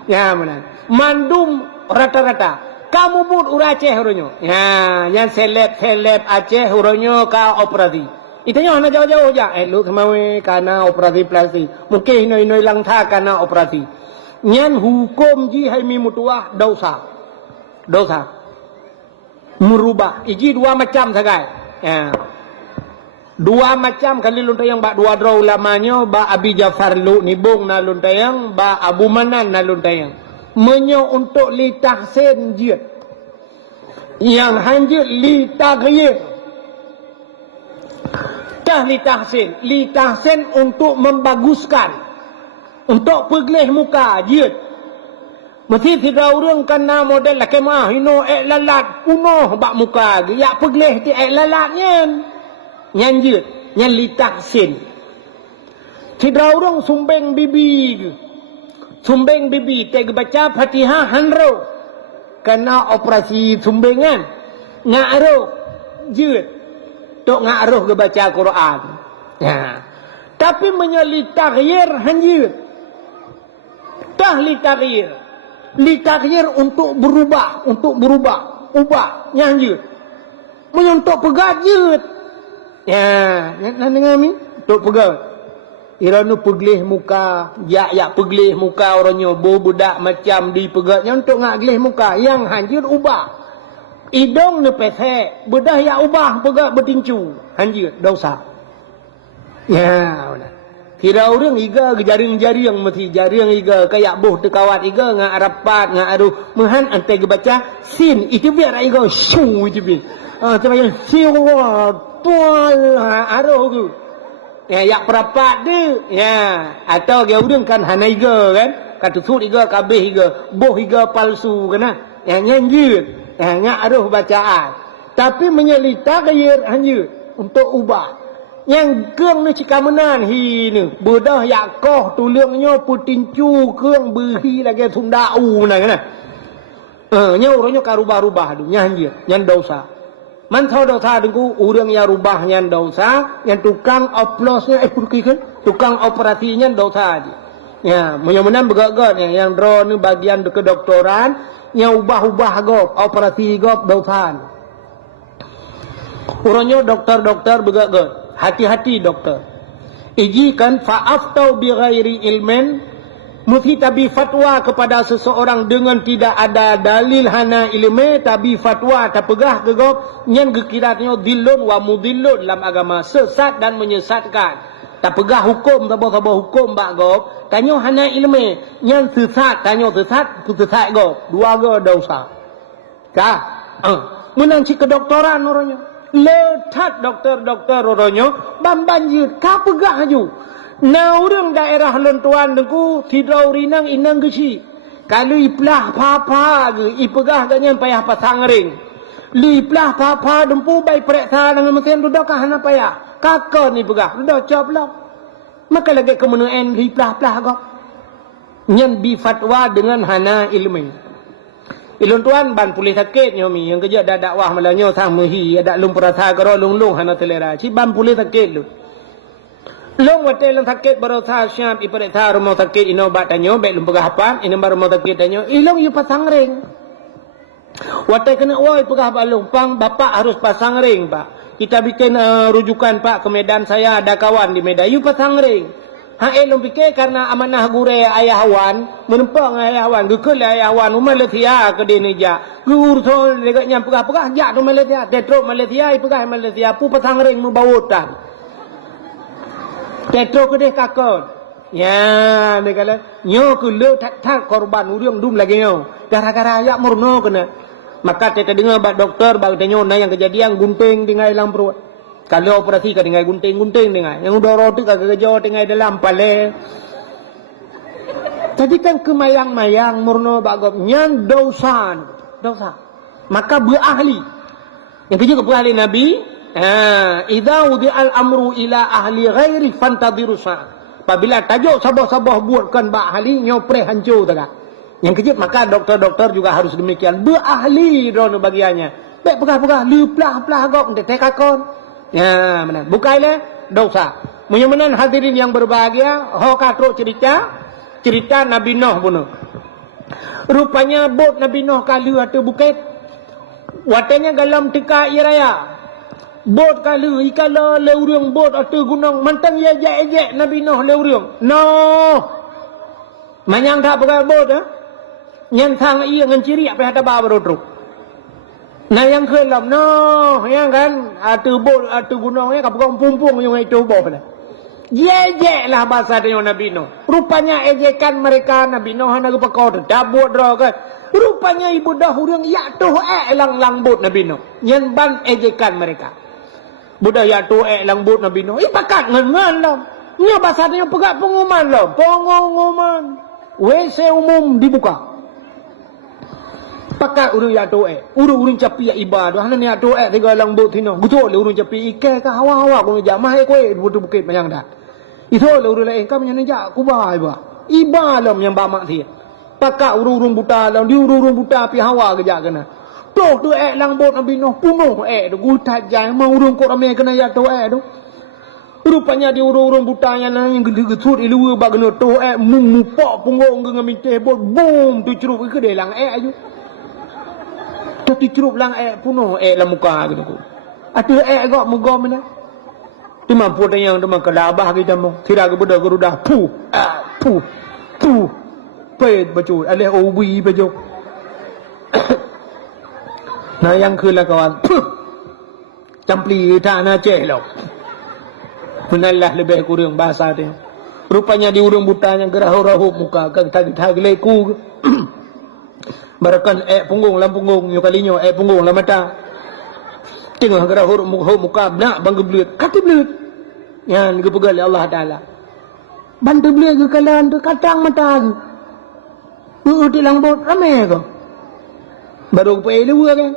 Ya mana. Mandum rata-rata. Kamu pun ura Aceh orangnya. Ya, yang seleb Aceh orangnya ka operasi. Itanya hanya jauh-jauh aja. Lu kemawe karena operasi plastik. Mungkin inoi lang tha karena operasi. Nyan hukum ji hai mi mutuah dosa. Merubah. Iji dua macam sagai. Ya. Dua macam kali luntayang ba dua draw lamanya ba Abi Jafar lu nibung na luntayang ba Abu Manan na luntayang. Menyo untuk li tahsin jid. Yang hanjir li taghyir. Tah li tahsin untuk membaguskan. Untuk peglih muka jid. Mesti tidak orang kena model lah kemah hino lalat punoh bak muka. Ya peglih ti lalatnya. Nyan jid, nyan li tahsin. Tidak orang sumbeng bibi. Sumbeng bibi teg baca Fatihah hanro kena operasi sumbengan ngaruh jut tok ngaruh ke baca Quran. Ya. Tapi menyali taghyir hanjut. Tah li taghyir untuk berubah, ubah nyanjut. Menyontok pegat jut. Ya, nak dengar mi? Tok pegat. Iranu peglih muka, ya peglih muka orangnya budak macam di pegatnya untuk ngak glih muka yang hanjir ubah. Hidung ne pesek, bedah ya ubah pegat bertincu, hanjir dosa. Ya, kira orang iga jaring-jaring mesti jaring iga kayak buh tekawat iga ngak rapat ngak aduh mehan ante baca sin itu biar iga syu itu bi. Macam yang syu tual aduh tu. Ya yak perapat dia. Ya, atau dia orang kan hana iga kan. Katutut iga kabeh iga, buh iga palsu kena. Ya nyanjut. Ya ngak aduh bacaan. Tapi menyelita kaya hanya untuk ubah. Yang keung ni cika menan hi ni. Bedah yakoh tulungnya putincu keung beri lagi sundau na kena. Nya orangnya karubah-rubah tu. Nyan dosa. Man tahu dosa dengku orang yang rubah nyan dosa. Yang tukang oplosnya tukang operasinya dosa aja. Ya, menan begak-gak ni. Yang draw ni bagian kedoktoran. Yang ubah-ubah gop. Operasi gop dosa. Orangnya doktor-doktor begak-gak. Hati-hati doktor. Ijikan fa'aftau bi ghairi ilmin, mesti tabi fatwa kepada seseorang dengan tidak ada dalil hana ilmu, tabi fatwa tak pegah gegop nyen gekiratnya dillun wa mudillun dalam agama, sesat dan menyesatkan. Tak pegah hukum tabo-tabo hukum bak gop, tanyo hana ilmu, nyen sesat tanyo sesat gop. Dua go dosa. Ka? Menanci kedoktoran orangnya. Letat doktor-doktor orangnya bambanjir ka pegah ju. Na orang daerah lentuan dengku tidau rinang inang gesi. Kalau iplah papa ge ipegah ganyan payah pasang ring. Li iplah papa dempu bai periksa dengan mesin duduk kah hana payah. Kakak ni pegah duduk coblok. Maka lagi kemenaan li iplah-plah gok. Nyen bi fatwa dengan hana ilmu. Ilun tuan ban pulih sakit nyomi yang kerja dah dakwah malanyo sang mehi ada lung perasa karo lung hana telera ci ban pulih sakit lu lung wate lung sakit baru sa syam iperiksa rumah sakit ino bat tanyo baik lung pegahapan ino baru rumah sakit tanyo ilung yu pasang ring wate kena woi pegah balung pang bapak harus pasang ring pak kita bikin rujukan pak ke Medan saya ada kawan di Medan yu pasang ring. Hak elong fikir karena amanah gure ayahawan, menempang ayahawan, gekul ayahawan, Malaysia ke Indonesia. Gur so dekatnya pegah-pegah jak tu Malaysia, tetro Malaysia, pegah Malaysia, pu pasang ring membawutan. Tetro ke deh kakon. Ya, mereka lah, nyo ke le tak korban urang dum lagi nyo. Gara-gara ayak murno kena. Maka kita dengar bak doktor, bak tanya na yang kejadian gunting tinggal dalam perut. Kalau operasi ka dengan gunting-gunting dengan yang udah roti ka kejo dengan dalam pale. Tadi kan kemayang-mayang murno bagop nyan dosa. Maka berahli. Yang kedua berahli Nabi, idza udi'al amru ila ahli ghairi fantadiru sa. Apabila tajuk sabah-sabah buatkan ba ahli nyopre hancur tak. Yang kedua maka doktor-doktor juga harus demikian. Berahli dono bagiannya. Baik pegah-pegah leplah-plah gop tek akon. Ya, benar. Bukailah dosa. Menyamanan hadirin yang berbahagia, ho katro cerita Nabi Nuh bunuh. Rupanya bot Nabi Nuh kalu atau bukit. Watanya galam tika iraya. Bot kalu ikala leurung bot atau gunung mantang ya ejek Nabi Nuh leurung. No. Manyang tak pakai bot Nyan sang iya ngan ciri apa hata ba baru nah yang kelam yang kan atu bol atu gunungnya kapung pumpung yang itu bol pada. Jejek lah bahasa dengan Nabi Nuh. Rupanya ejekan mereka Nabi Nuh hana kepakau dah buat draw kan. Rupanya ibu dah hurung ya tuh lang bot Nabi Nuh. Yang ban ejekan mereka. Budak ya tuh lang bot Nabi Nuh. Pakat ngan lah. Nya bahasa dengan pegat pengumuman lah. Pengumuman. WC umum dibuka. Pakat urung ya doa, urung capi ya ibadah. Hana ni ya doa tiga lang bot tino. Betul le urung capi ikan ka hawa-hawa ko jamah ko butuh bukit mayang dah. Itu le urung lain kam yang jak kubah iba lam yang bamak dia. Pakat urung buta lam di urung buta pi hawa ke jak kena. Toh tu lang bot Nabi Nuh punuh tu gutat jai mau urung ko ramai kena ya doa tu. Rupanya di urung buta yang gede-gede ilu ba kena toh mupok punggung dengan miteh bot boom tu cerup ke delang aju. Tapi cerup lang punuh lah muka gitu. Ada gak muka mana? Tu mampu tanya tu kelabah kita mau. Kira ke budak gerudah pu. Pet baju, aleh ubi baju. Nah yang kelah kawan. Campli tanah ceh lo. Menalah lebih kurang bahasa dia. Rupanya di urang butanya gerah-rahup muka kag leku. Barakan punggung lam punggung yo kalinyo punggung lam mata. Tengah gerah-rahup muka nak bang gebleut. Kati bleut. Yan gepegal Allah Taala. Bantu bleut ke kalan tu katang mata. Di langbot ramai ke. Baru pe lewa kan.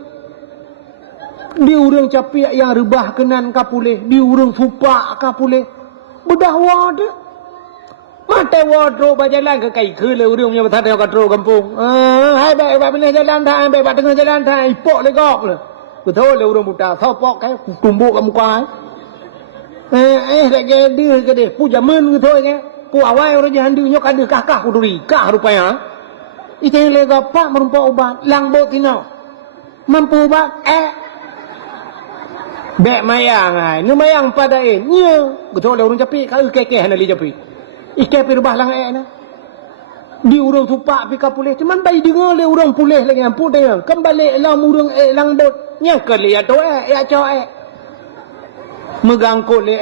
Di urang capiak yang rebah kenan kapuleh, di urang fupak kapuleh. Bedah wad. Mata wardrobe berjalan ke kai ke le urang punya batang katro kampung. Hai baik bila jalan thai, baik tengah jalan thai, ipok legok le. Betul le urang buta, sopok kai tumbuk kat muka. Tak jadi ke deh, pu jaman ke thôi ke. Pu awai orang jahan dia nyok ada kakak kuduri, kah rupanya. Itu yang lega pak merumpah ubat, langbot tinau. Mampu ubat, Bek mayang ai, nu mayang pada nya. Betul le urang capi, kau kekeh hana li capi. Ikai perbah lang na. Di urang tupak pika pulih. Cuman bayi dengar le urang pulih lagi ampu dia. Kembali lam urang lang bot. Nya ke le ato aco megang ko le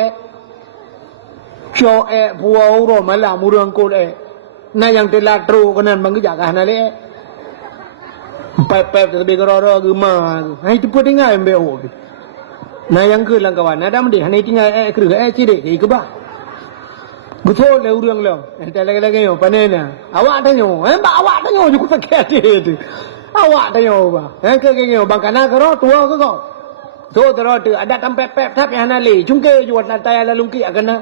cho puau ro malam urang ko le. Na yang telatro kanan bang jaga na le. Pep tapi gero gema. Hai tu pun dengar embe ho. Na yang ke lang kawan. Ada mendih hanai tinggal kru cide ke bah. Betul le urang lo. Entah lagi yo panena. Awak tanyo. Mbak awak tanyo je ku pakai tu. Awak tanyo ba. Ke yo bang kana kero tua ke kau. Tu tero tu ada tempat pep tap yang nali. Cungke jual natai la lungki akana.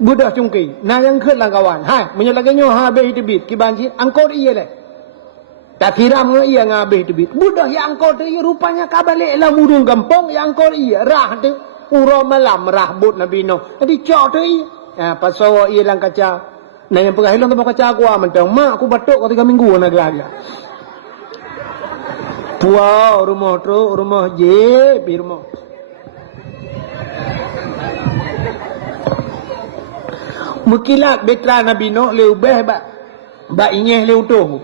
Budak cungki. Na yang ke lang kawan. Hai, menyo lagi yo habis debit ki banci angkor iya le. Tak kira menga iya ngabih debit. Budak yang angkor tu rupanya kabalik la murung kampung yang angkor iya rah tu. Uro malam rah but Nabi Nuh. Jadi cok tu iya. Pasal ia lang kaca. Nah yang pegah hilang tempat kaca aku mentang mak aku batuk 3 minggu nak gelaga. Puau rumah tu rumah je pi rumah. Mukilat betra Nabi Nuh le ubah ba ingeh le utuh.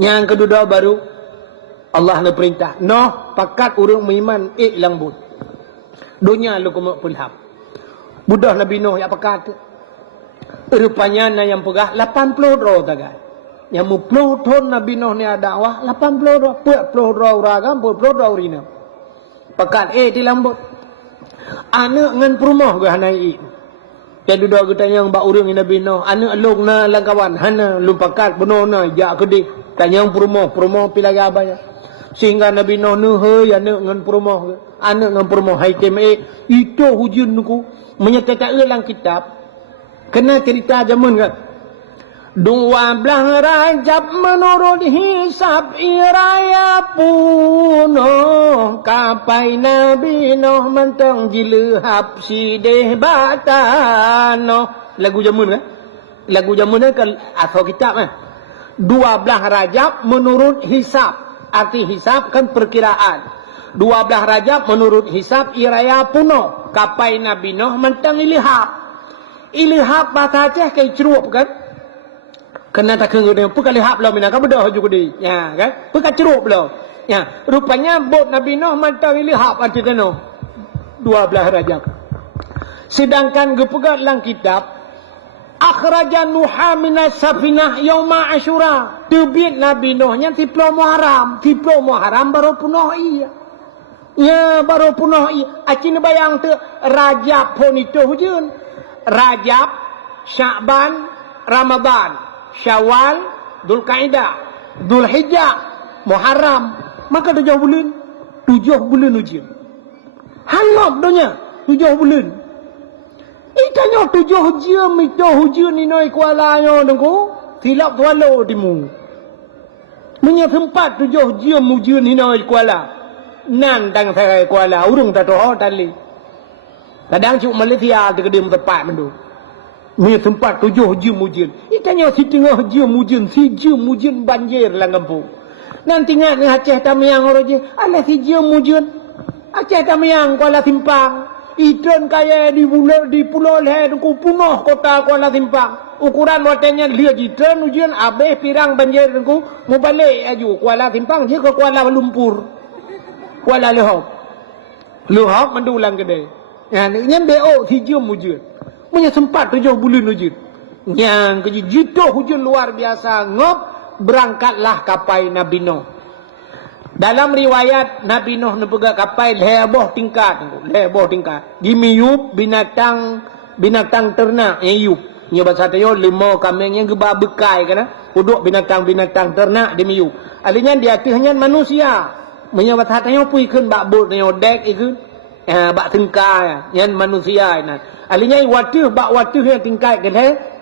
Yang kedua baru Allah nak perintah. Noh pakat urang beriman lang but. Dunia lu kumak pulham. Budak Nabi Nuh yang pekat. Rupanya na yang pegah 80 roh tagai. Yang mu 10 tahun Nabi Nuh ni ada dakwah 80 roh, 40 roh ragam, 40 roh rina. Pekat di lambut. Anak ngan perumah ke hanai. Jadi dua kita yang bak urang Nabi Nuh, anak long na langkawan hana lu pekat benar na jak kedih. Tanyang perumah pilagi abaya. Sehingga Nabi Nuh he anak ngan perumah ke. Anak ngan perumah haitim itu hujun ku menyatakan dalam kitab kena cerita zaman kan 12 Rajab menurut hisab iraya puno kapai Nabi Nuh mentang jilehap sideh batano lagu zaman kan lagu zaman kan asal kitab kan 12 Rajab menurut hisab arti hisab kan perkiraan 12 Rajab menurut hisab iraya puno kapai Nabi Nuh mentang ilihap bahasa Aceh kai cerup kan kena tak kena dia pun kalihap lah mina kan bedah juga di ya kan pun cerup lah ya rupanya bot Nabi Nuh mentang ilihap arti kena 12 Rajab sedangkan gepegat lang kitab akhraja Nuha minas safinah yauma Asyura terbit Nabi Nuh nya 10 Muharram baru punoh iya. Ya baru punah acin bayang tu Rajab pun itu hujun. Rajab, Sya'ban, Ramadan, Syawal, Dzulqa'dah, Dzulhijjah, Muharram. Maka 7 bulan. 7 bulan hujun. Hanap donya 7 bulan. Itanya 7 jam itu hujun ni noi kuala yo dengku. Silap tualo dimu. Punya tempat 7 jam hujun ni noi kuala. Nan tang saya kuala urung tak tahu tali. Kadang cuk Malaysia terkedim tempat mendu. Ni tempat 7 jam hujan. Itanya si tengah jam hujan, si jam hujan banjir lang kampung. Nanti ingat ni Aceh Tamiang orang je, ala si jam hujan. Aceh Tamiang Kuala Simpang. Ikan kaya di pulau le ku punah kota Kuala Simpang. Ukuran watanya lihat ikan hujan habis pirang banjir ku mau balik aju Kuala Simpang je ke Kuala Lumpur. Kuala Luhok mendulang gede. Yang beo hijau mujud. Punya sempat 7 bulan hujud. Yang kejitu hujud luar biasa. Ngop berangkatlah kapal Nabi Nuh. Dalam riwayat Nabi Nuh nepegak kapal leboh tingkat. Gimiyup binatang ternak yuyup. Nya bahasa tayo limau kambing yang geba bekai kana. Uduk binatang-binatang ternak dimiyup. Alinya dia hanya manusia. Menyebut hatanya pui keun bak bot nyo dek ikun. Bak tengkai yan manusia na. Alinya watuh bak watuh yang tingkai kan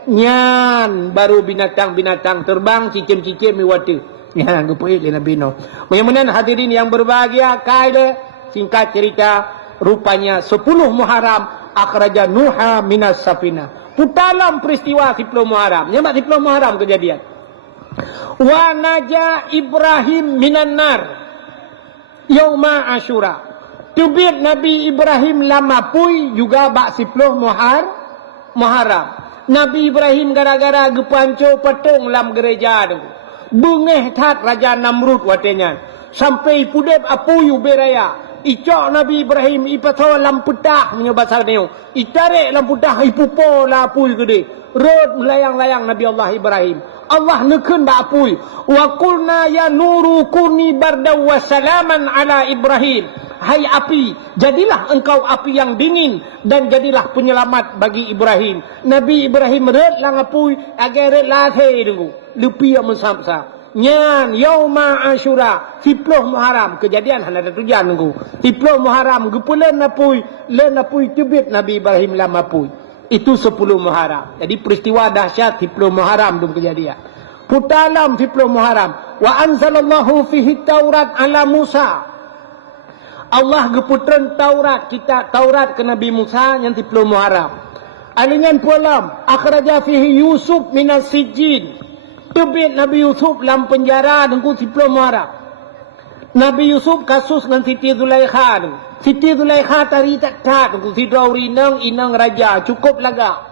nyan baru binatang-binatang terbang cicim-cicim mi watuh. Ya gepui di Nabi Nuh. Mudah-mudahan hadirin yang berbahagia kaide singkat cerita rupanya 10 Muharram akhraja Nuha minas safina. Dalam peristiwa 10 Muharram. Nyamak 10 Muharram kejadian. Wa naja Ibrahim minan nar yauma Asyura. Tubit Nabi Ibrahim lama pui juga bak 10 Muharram. Nabi Ibrahim gara-gara gepanco patung lam gereja tu. Bengeh tat Raja Namrud watenya. Sampai pudep apuyu beraya. Icok Nabi Ibrahim ipatawa lam petah punya bahasa dia. Itarik lam petah ipupo la apuy gede. Rod melayang-layang Nabi Allah Ibrahim. Allah nekun ba apuy. Wa qulna ya nuru kuni bardaw wa salaman ala Ibrahim. Hai api, jadilah engkau api yang dingin dan jadilah penyelamat bagi Ibrahim. Nabi Ibrahim red lang apui agar red lathe dengu. Lupi yang mensam-sam. Nyan yauma Asyura 10 Muharram kejadian hana tujuan dengu. 10 Muharram gepulen apui tubit Nabi Ibrahim lam apui. Itu 10 Muharram. Jadi peristiwa dahsyat 10 Muharram dum kejadian. Putalam 10 Muharram. Wa anzalallahu fihi Taurat ala Musa. Allah geputran Taurat kita Taurat ke Nabi Musa yang 10 Muharram. Alingan pulam akhraja fihi Yusuf minas sijin. Tubit Nabi Yusuf dalam penjara dengku 10 Muharram. Nabi Yusuf kasus dengan Siti Zulaikha. Siti Zulaikha tari tak dengku si Dauri inang raja cukup laga.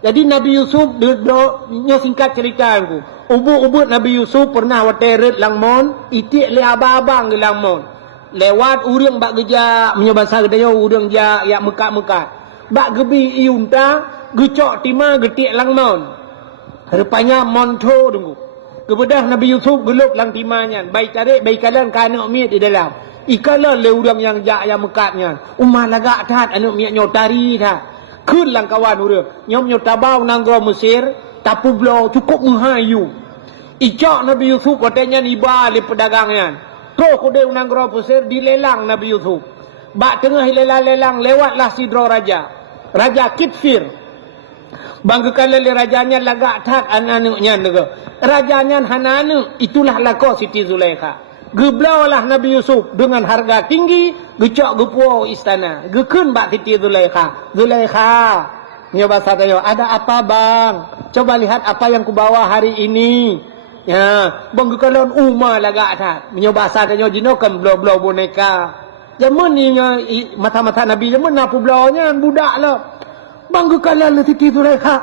Jadi Nabi Yusuf nya singkat cerita dengku. Ubuk Nabi Yusuf pernah wateret langmon itik le abang ke langmon. Lewat urang bak geja menyebasa gedaya urang ja ya mekat-mekat. Bak gebi iunta gecok tima getik langmon. Rupanya monto dengku. Kemudian Nabi Yusuf gelup lang timanya. Baik tarik baik kalan kana miat di dalam. Ikala le urang yang ja yang mekatnya. Umah lagak tat anu miat nyotari tat. Keun lang kawan urang. Nyom nyotabau nanggro Mesir tapu blo cukup menghayu. Icok Nabi Yusuf katanya niba le pedagangnya. Kau kuda unang gro pusir dilelang Nabi Yusuf. Bak tengah lelang lewatlah sidro raja. Raja Kitfir. Bangga kala le rajanya lagak tak ananuknya nego. Rajanya hananu itulah lako Siti Zulaikha. Geblaulah Nabi Yusuf dengan harga tinggi gecok gepuo istana. Gekun bak Siti Zulaikha. Zulaikha. Nya bahasa tayo, ada apa bang? Coba lihat apa yang kubawa hari ini. Ya, bang kalon umma lagak tat. Menyo bahasa kanyo jinokan blo-blo boneka. Zaman ni mata-mata Nabi zaman napu blonya budak lah. Bang kalon Siti Zulaikha.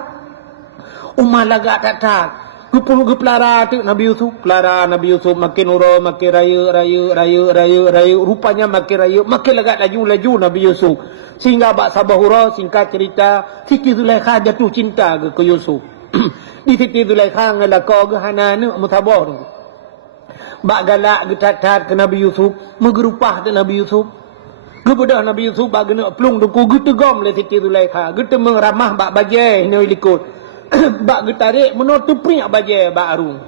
Umma lagak tat. Geplara tu Nabi Yusuf, pelara Nabi Yusuf makin uro, makin raya. Rupanya makin raya, makin lagak laju Nabi Yusuf. Sehingga bak sabahura singkat cerita Siti Zulaikha jatuh cinta ke Yusuf. Di Siti Zulaikha ngelako ke hananu mutabah tu. Bak galak getat-tat ke Nabi Yusuf, megerupah ke Nabi Yusuf. Kemudian Nabi Yusuf bak gena pelung duku getegom le Siti Zulaikha, getemeng ramah bak bajai ni likut. Bak getarik menotupri bajai bak arung.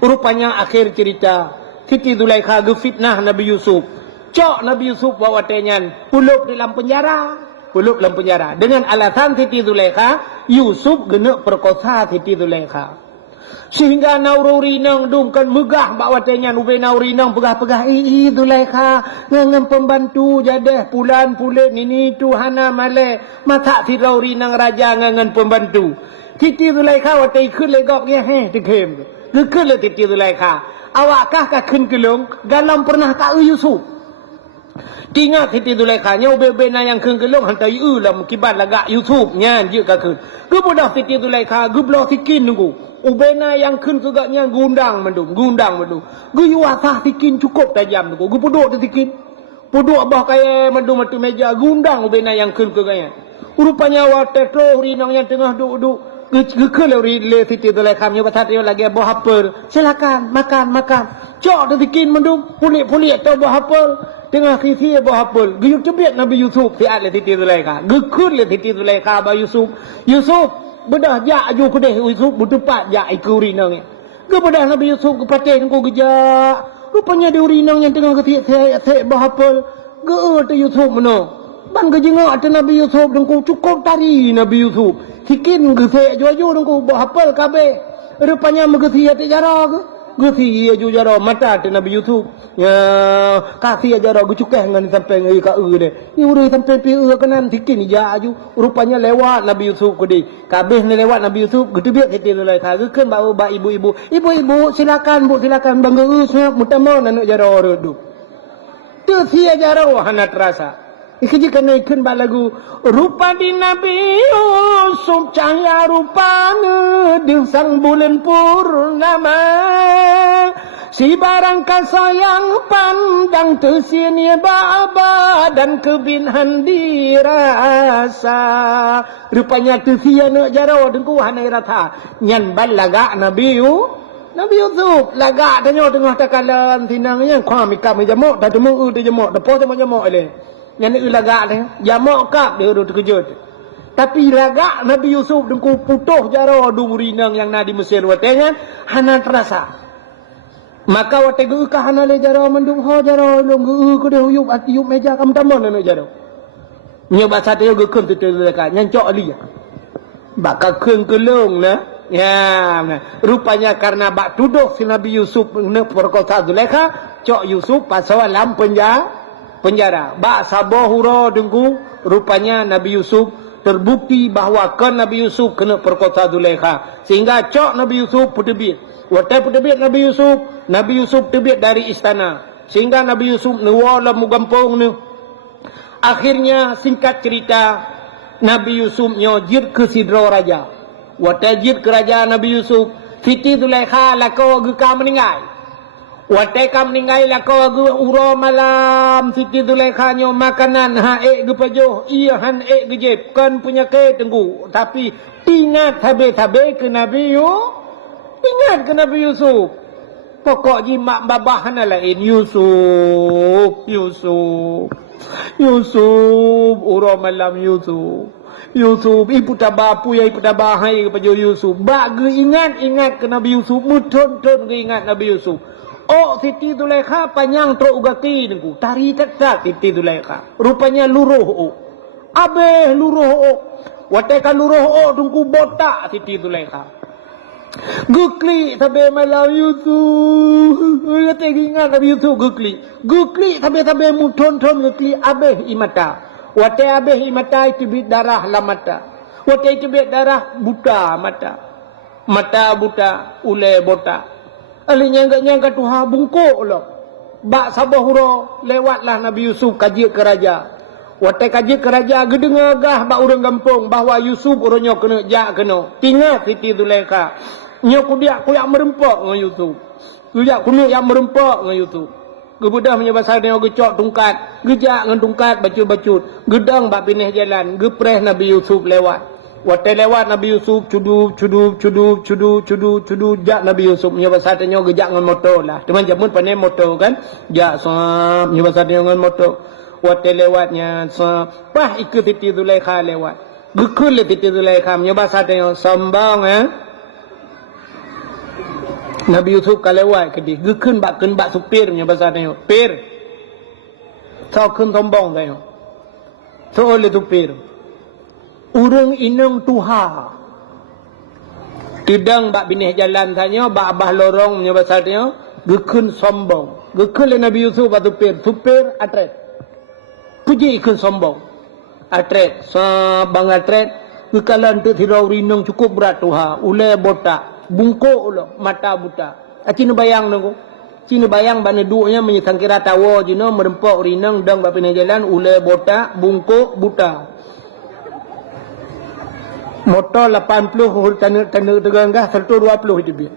Rupanya akhir cerita Siti Zulaikha gefitnah Nabi Yusuf. Cok Nabi Yusuf bawa tenyan pulup dalam penjara. Pulup dalam penjara dengan alasan Siti Zulaikha Yusuf gena perkosa Siti Zulaikha. Sehingga Naururi nang dumkan megah bawa tenyan ube Naururi nang pegah-pegah Zulaikha ngangan pembantu jadah pulan-pulan ini tuhana male mata si Naururi nang raja ngangan pembantu. Siti Zulaikha watai kun legok dia tekem. Gekun le Siti Zulaikha. Awakkah ka kun kelong galam pernah tak Yusuf. Tingat Siti Zulaikha nya ube-ube na yang kun kelong hantai lam kibat lagak Yusuf nyan je ka kun. Kemudian Siti Zulaikha geblo sikin nunggu. Ubena yang kun segaknya gundang mendung. Guyu asah sikin cukup tajam nunggu. Gupuduk tu sikin. Puduk bah kaya madu meja gundang ubena yang kun ke kaya. Rupanya wate tro rinang yang tengah duduk ke le Siti Zulaikha nya pasat dia lagi buah apel. Silakan makan. Cok dibikin mendung pulik atau buah apel. Tengah kisi buah apel. Guyuk cebiat Nabi Yusuf siat le Siti Zulaikha. Gekun le Siti Zulaikha ba Yusuf. Yusuf bedah jak aju kedeh Yusuf butupat jak iku rinang ni. Ke bedah Nabi Yusuf ke patih ko gejak. Rupanya dia rinang yang tengah kesi buah apel. Ge te Yusuf meno. Bang ke jengok ada Nabi Yusuf dengku cukup tari Nabi Yusuf. Hikin gesek aju dengku buat hafal kabeh. Rupanya megesi hati jara ke? Gesi aju jara mata ada Nabi Yusuf. Ya kasih jara gucukeh ngan sampai ngai ka deh. Ni urang sampai pi kanan hikin ja aju. Rupanya lewat Nabi Yusuf ke di. Kabeh ni lewat Nabi Yusuf gitu biak Siti Zulaikha. Keun ba ibu-ibu. Ibu silakan Bu silakan bang geus mutamon anak jara redu. Tu sia jara hana terasa. Ikajikan ikun balagu rupa di Nabi Yusuf cahaya rupanya di sang bulan purnama si barang kasayang pandang tersinya baba dan kebinhan dirasa rupanya tersia nak jaro dengku hanai rata nyan balaga Nabi Yusuf lagak tanya tengah takalan tinangnya kau mikam jamok tak temu jamok depo sama jamok le yang ni lagak ni jamak kap dia duduk terkejut tapi lagak Nabi Yusuf dengku putuh jara du rinang yang na di Mesir watenya hana terasa maka wate ge ka hana le jara mendung ho jara long ge ko de huyup ati yup meja kam tamon na jara nyo bahasa dia ge keun tu dekat nyancok ali bak keun kelung na ya rupanya karena bak tuduh si Nabi Yusuf ne perkosa Zulaikha cok Yusuf pasal dalam penjara. Bak sabohuro dengku rupanya Nabi Yusuf terbukti bahawa kan Nabi Yusuf kena perkosa Zulaikha sehingga cok Nabi Yusuf putebit. Waktu putebit Nabi Yusuf tebit dari istana sehingga Nabi Yusuf nuwala mugampung ni. Akhirnya singkat cerita Nabi Yusuf nyojir ke sidro raja. Waktu jir ke raja Nabi Yusuf Siti Zulaikha lako geka meninggal. Wateka meninggal lako gu uro malam Siti Zulaikha nyo makanan hae gu pajoh iya han gu jeb kan punya ke tenggu tapi ingat tabe ke Nabi Yusuf pokok jimak babahan lain Yusuf uro malam Yusuf ibu tabapu ya ibu tabahai gu pajoh Yusuf bak gu ingat ke Nabi Yusuf mutun gu ingat Nabi Yusuf. Oh Siti Zulaikha panjang tro ugati nengku tari tak Siti Zulaikha rupanya luruh abeh luruh wateka luruh tungku botak Siti Zulaikha gukli tabe malau Yusuf ngate ingat Nabi Yusuf gukli tabe muton gukli abeh imata wate abeh imata itu bit darah la mata wate itu bit darah buta mata buta ule botak ali nyangka tuha bungkuk lo bak sabahuro lewatlah Nabi Yusuf kaji ke raja wate kaji ke raja gedengagah bak urang kampung bahawa Yusuf uronyo kena jak kena tinggal Siti Zulaikha nyo kudiak kuyak merempok dengan Yusuf kuyak kuno yang merempok dengan Yusuf kebudah menyebasar dia gecok tungkat gejak dengan tungkat bacut gedang bak pineh jalan gepreh Nabi Yusuf lewat. Waktu lewat Nabi Yusuf cudu jak Nabi Yusuf menyebasar dia gejak dengan motor lah teman jamun pandai motor kan jak sahab menyebasar dia dengan motor waktu lewatnya pah ikut Siti Zulaikha lewat gekul Siti Zulaikha menyebasar dia sambang Nabi Yusuf kalau lewat ke dia gekun bak supir menyebasar dia pir sau kun sombong dia so oleh supir urang inang tuha tidang bak binih jalan tanya bak abah lorong punya basarnya gekun sombong gekun le Nabi Yusuf bak supir atret puji ikun sombong atret bang atret gekalan tu tirau rinang cukup berat tuha ule botak bungkuk ulo mata buta cina bayang nunggu cina bayang bana duanya menyesang kira tawa jino merempok rinang dang bak binih jalan ule botak bungkuk buta motor 80 tanda teganggah 120 itu dia.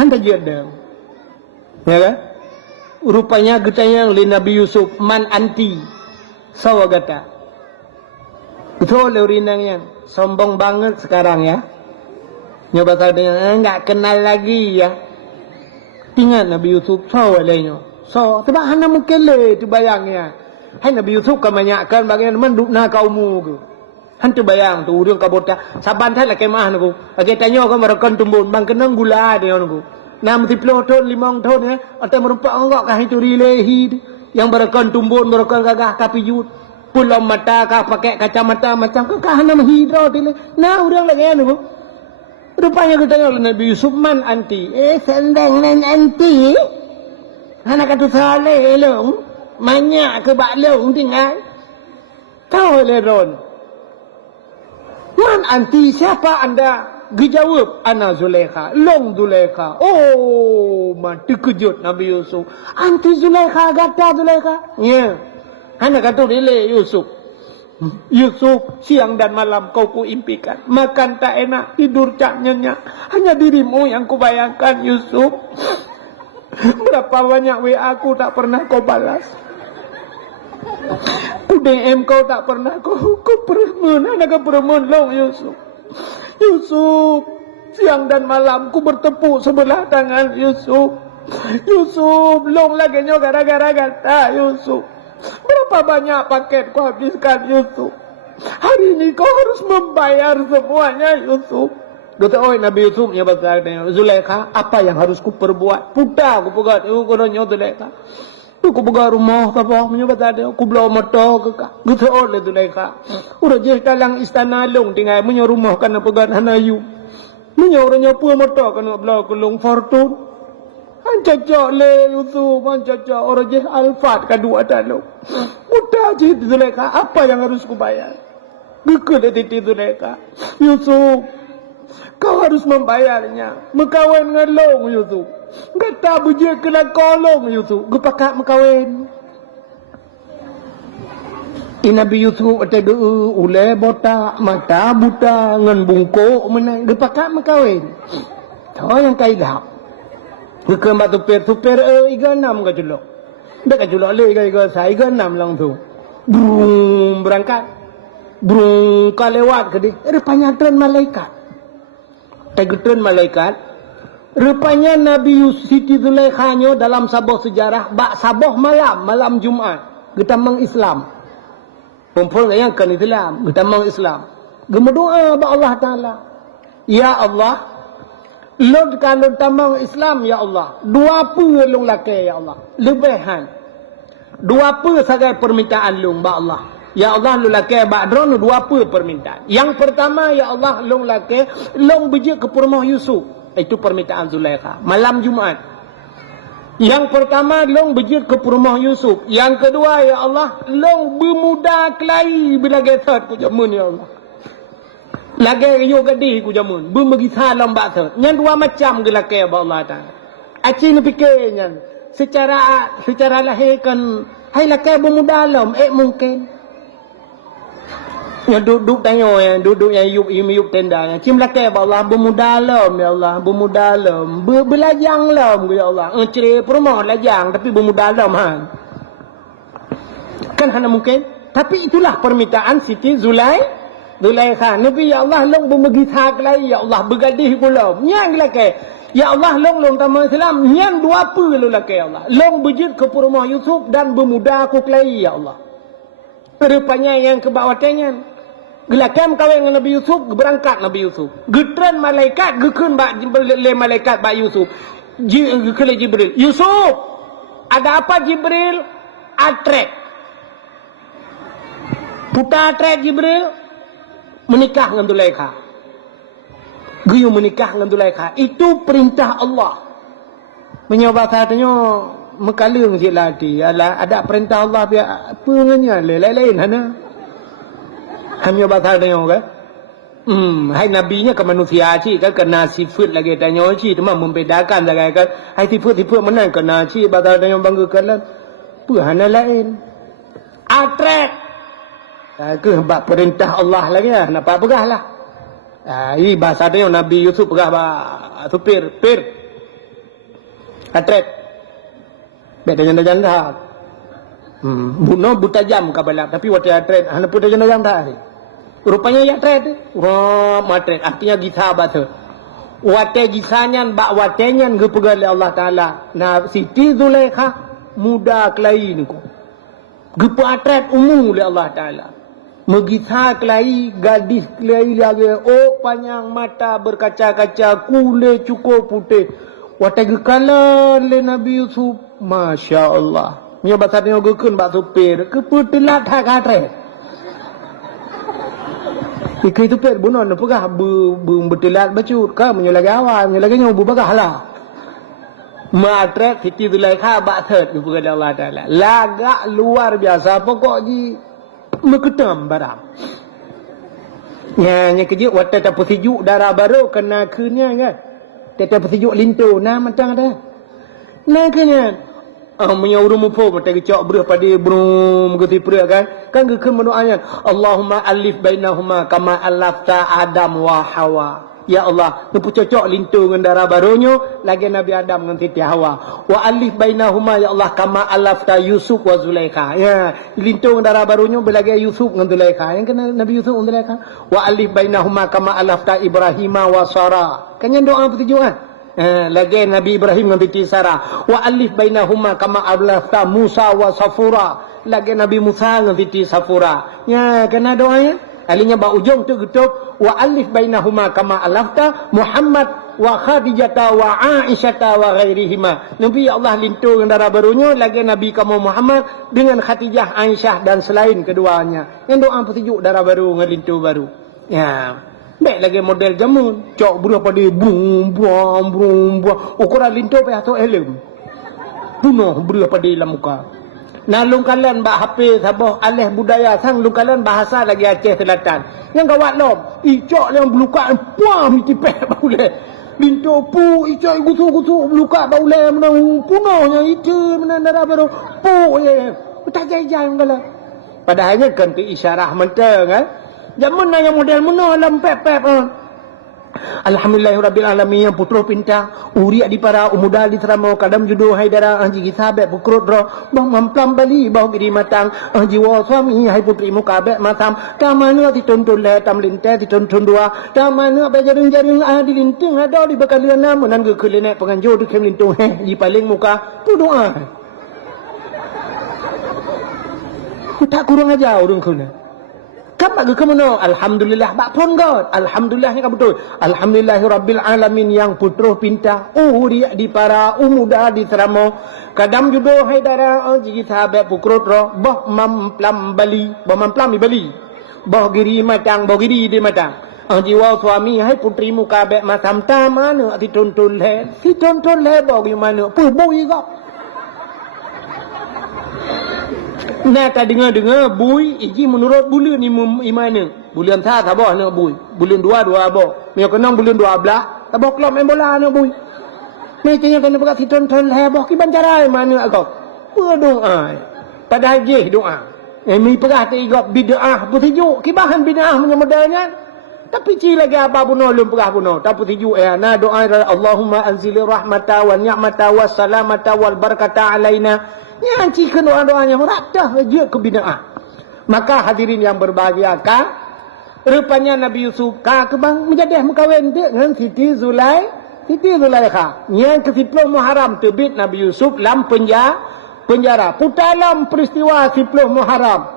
Hanta dia dah. Ya kan? Rupanya katanya li Nabi Yusuf, man anti. Sawa kata. Betul urinangnya. Sombong banget sekarang ya. Nyoba tahu dengan enggak kenal lagi ya. Ingat Nabi Yusuf sawa lainnya. So, sebab hana mungkin le tu bayangnya. Hai Nabi Yusuf kebanyakan bagian mendukna kaummu ke. Hantu bayang tu urang kabota. Saban thai la kemah aku. Age tanyo ko marakon tumbun bang kenang gula dia aku. Nam 10 ton 5 ton ya. Atau merupak enggak kah itu rilehi yang berekon tumbun berekon gagah tapi jut. Pulau mata kah pakai kacamata macam kah hana hidro tile. Nah urang lagi anu. Rupanya katanya oleh Nabi Yusuf man anti. Sendang nan anti. Hana kata saleh long. Banyak ke baklong tinggal. Tahu le ron. Man anti siapa anda? Dijawab ana Zulaikha, long Zulaikha. Oh, mati kejut Nabi Yusuf. Anti Zulaikha kata Zulaikha. Ya. Hanya kata dia Yusuf. Yusuf, siang dan malam kau kuimpikan. Makan tak enak, tidur tak nyenyak. Hanya dirimu yang kubayangkan Yusuf. Berapa banyak WA aku tak pernah kau balas. DM kau tak pernah kau permen. Hanya kau permen long Yusuf. Yusuf, siang dan malam ku bertepuk sebelah tangan Yusuf. Yusuf, long lagi nyo gara-gara kata Yusuf. Berapa banyak paket kau habiskan Yusuf. Hari ini kau harus membayar semuanya Yusuf. Kata oi Nabi Yusuf nya bahasa Zulaikha, apa yang harus ku perbuat? Putar ku pegat ukurnya Zulaikha. Ku pegang rumah apa menyebut ada ku belau motor ke gitu oleh Zulaikha. Udah je dalam istana long tinggal menyo rumah kana pegang hanayu. Menyo orangnya pu motor kana belau kelung fortune. Ancacak le Yusuf, ancacak orang je alfat kedua dalam. Udah je Zulaikha, apa yang harus ku bayar? Gekul titi Zulaikha. Yusuf, kau harus membayarnya. Mekawin dengan long Yusuf. Kata bujik kena kolong Yusuf. Gepakat mekawin. Nabi Yusuf ada dua ulai botak, mata buta, ngan bungkuk menang. Gepakat mekawin. Tahu yang kaidah. Gekam batu tupir iga enam ke julok. Dak ke julok le iga saya iga enam lang tu. Brung berangkat. Brung kalewat ke dia. Rupanya tren malaikat. Tren malaikat. Rupanya Nabi Yusuf Siti Zulaikha dalam sabah sejarah bak sabah malam Jumaat kita mengislam. Perempuan yang kan Islam, kita mengislam. Gema doa ba Allah Taala. Ya Allah, lod kalau tamang Islam ya Allah. Dua pelung laki ya Allah. Lebihan. Dua pe sebagai permintaan lung ba Allah. Ya Allah lu laki ba drone dua pe permintaan. Yang pertama ya Allah lung laki lung biji ke rumah Yusuf. Itu permintaan Zulaikha. Malam Jumaat. Yang pertama, long berjit ke rumah Yusuf. Yang kedua, ya Allah, long bermuda kelai bila getat ku jamun, ya Allah. Lagi yo gadih ku jamun. Bermegi salam bakter. Yang dua macam gelake ya Allah Ta'ala. Aci ni fikirnya. Secara lahir kan, hai laki bermuda lam, mungkin. Ya duduk tanya ya, duduk yang yuk tenda ya. Kim laki Allah bermuda lam ya Allah, bermuda lam, belajang lam ya Allah. Ceri perumah lajang tapi bermuda lam ha. Kan hanya mungkin. Tapi itulah permintaan Siti Zulaikha. Nabi ya Allah long bermegi hak lai ya Allah bergadih pula. Nyang laki. Ya Allah long tamu Islam nyang dua perlu laki ya Allah. Long berjit ke rumah Yusuf dan bermuda aku kelai ya Allah. Rupanya yang kebawatannya gelakam kawin dengan Nabi Yusuf, berangkat Nabi Yusuf. Getran malaikat, gekun le malaikat ba Yusuf. Kele Jibril. Yusuf, ada apa Jibril? Atrek. Putar atrek Jibril menikah dengan Zulaikha. Guyu menikah dengan Zulaikha. Itu perintah Allah. Menyoba katanya mekalung je lati. Ada perintah Allah biar apa nganya lain-lain hana. Hanya bahasa dia kan. Hai nabinya ke manusia ci kan kena sifat lagi tanya ci cuma membedakan lagi kan. Hai sifat mana kena ci bahasa dia banggakan lah. Hana lain. Atrek. Ke bab perintah Allah lagi lah. Nampak pegah lah. Ini bahasa dia Nabi Yusuf pegah supir. Atrek. Bet janda-janda. Bunuh buta jam kabalak tapi wate atret hana puta janda-janda. Rupanya ya atret. Matret artinya githa bata. Wate gisanyan bak watenyan gepegal Allah Taala. Nah Siti Zulaikha muda kelai ni ko. Gepe atret umum oleh Allah Taala. Megitha kelai gadis kelai lagi panjang mata berkaca-kaca kulit cukup putih. Wate gekala le Nabi Yusuf masya-Allah. Nya bahasa dia gekun bak supir keputelat hak atret. Ikai tu per bunon pegah betelat bacut ka menyolagi awal menyolagi nyobu bagahlah. Matret Siti Zulaikha bak third kepada Allah Taala. Lagak luar biasa pokok ji meketam barang. Nya kejut wata tak sejuk darah baru kena kenya kan. Tak sejuk lintu nah matang dah. Nah kenya menyuruh mupo mata kecok berah pada brum geti pria kan gekeun mendoanya Allahumma alif bainahuma kama alafta Adam wa Hawa. Ya Allah, nu cocok lintu dengan darah barunya lagi Nabi Adam dengan Siti Hawa. Wa alif bainahuma ya Allah kama alafta Yusuf wa Zulaikha. Ya, lintu dengan darah barunya belagi Yusuf dengan Zulaikha. Yang kena Nabi Yusuf dengan Zulaikha. Wa alif bainahuma kama alafta Ibrahim wa Sarah. Kan yang doa bertujuan. Lagi Nabi Ibrahim dengan Siti Sarah. Wa alif bainahuma kama alafta Musa wa Safura. Lagi Nabi Musa dengan Siti Safura. Ya, kena doanya. Alinya ba ujung tu getuk wa alif bainahuma kama alafta Muhammad wa Khadijata wa Aisyata wa ghairihima. Nabi Allah lintu dengan darah barunya lagi Nabi kamu Muhammad dengan Khadijah, Aisyah dan selain keduanya. Yang doa petunjuk darah baru dengan lintu baru. Ya. Baik lagi model jamun. Cok buruh pada bum ukuran lintu payah tu elem. Bunuh buruh pada dalam muka. Nah lungkalan bak HP sabah alih budaya sang lungkalan bahasa lagi Aceh Selatan. Yang gawat lom, icok yang beluka puam tipeh baule. Bintu pu icok gusu beluka baule menang punahnya itu menang darah baru pu ye. Tak jai-jai ngala. Padahalnya kan tu isyarah menteng kan. Zaman yang model menang lempep Alhamdulillahirabbil alamin yang putra pinta uriak di para umuda di teramo kadam judo haidara anji kisabe pukrut ro bang mamplam bali bau gidi matang anji wa suami hai putri mukabe matam kamana dituntun le tam linte dituntun dua kamana be jaring-jaring di linting ada di bakalian namun nan gekelene penganjo di kem lintung di paling muka tu doa tak kurang aja urang kuna. Kapan ke mana? Alhamdulillah bak pun God. Alhamdulillah ni kan betul. Alhamdulillahirabbil alamin yang putra pinta uriak di para umuda di teramo kadam judo haidara ji sahabat pukrut ro bah mamplam bali bah giri matang bah giri di matang jiwa suami hai putrimu kabek macam tamana dituntun le bah gimana pu bui kok. Nah tak dengar bui iji menurut bulan ni imana bulan tha sabah nak bui bulan 2 abah mi kenang bulan 12 sabah kelop main bola nak bui ni tanya kena berat siton lebah ki bancarai mana kau doa padahal je doa mi perah tak igap bidah bertujuk ki bahan bidah menyamodalnya tapi ci lagi apa bunuh lum perah bunuh tak bertujuk nah doa Allahumma anzilir rahmata wa ni'mata wa salamata wal barakata alaina. Nyanci ke doa-doanya merata je ke bid'ah. Maka hadirin yang berbahagia rupanya Nabi Yusuf ke bang menjadi mengkawin dengan Siti Zulaikha. Yang ke-10 Muharram terbit Nabi Yusuf dalam penjara. Putalam peristiwa 10 Muharram.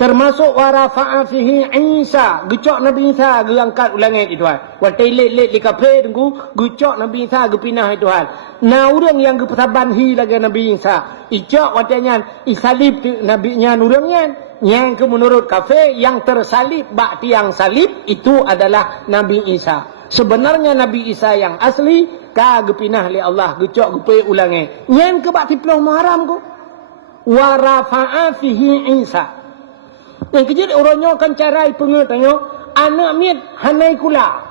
Termasuk warafa'a fihi Isa. Gecok Nabi Isa geangkat ulangan itu hal. Watai let di kafe tunggu gecok Nabi Isa gepinah itu hal. Nah orang yang gepesaban hi lagi Nabi Isa. Icok watanya isalib Nabi nya urangnya. Yang menurut kafe yang tersalib bak tiang salib itu adalah Nabi Isa. Sebenarnya Nabi Isa yang asli gepinah li Allah gecok gepe ulangan. Yang ke bak 10 Muharram ko. Warafa'a fihi Isa. Yang kejut orangnya akan carai pengertanya anak mit hanai kula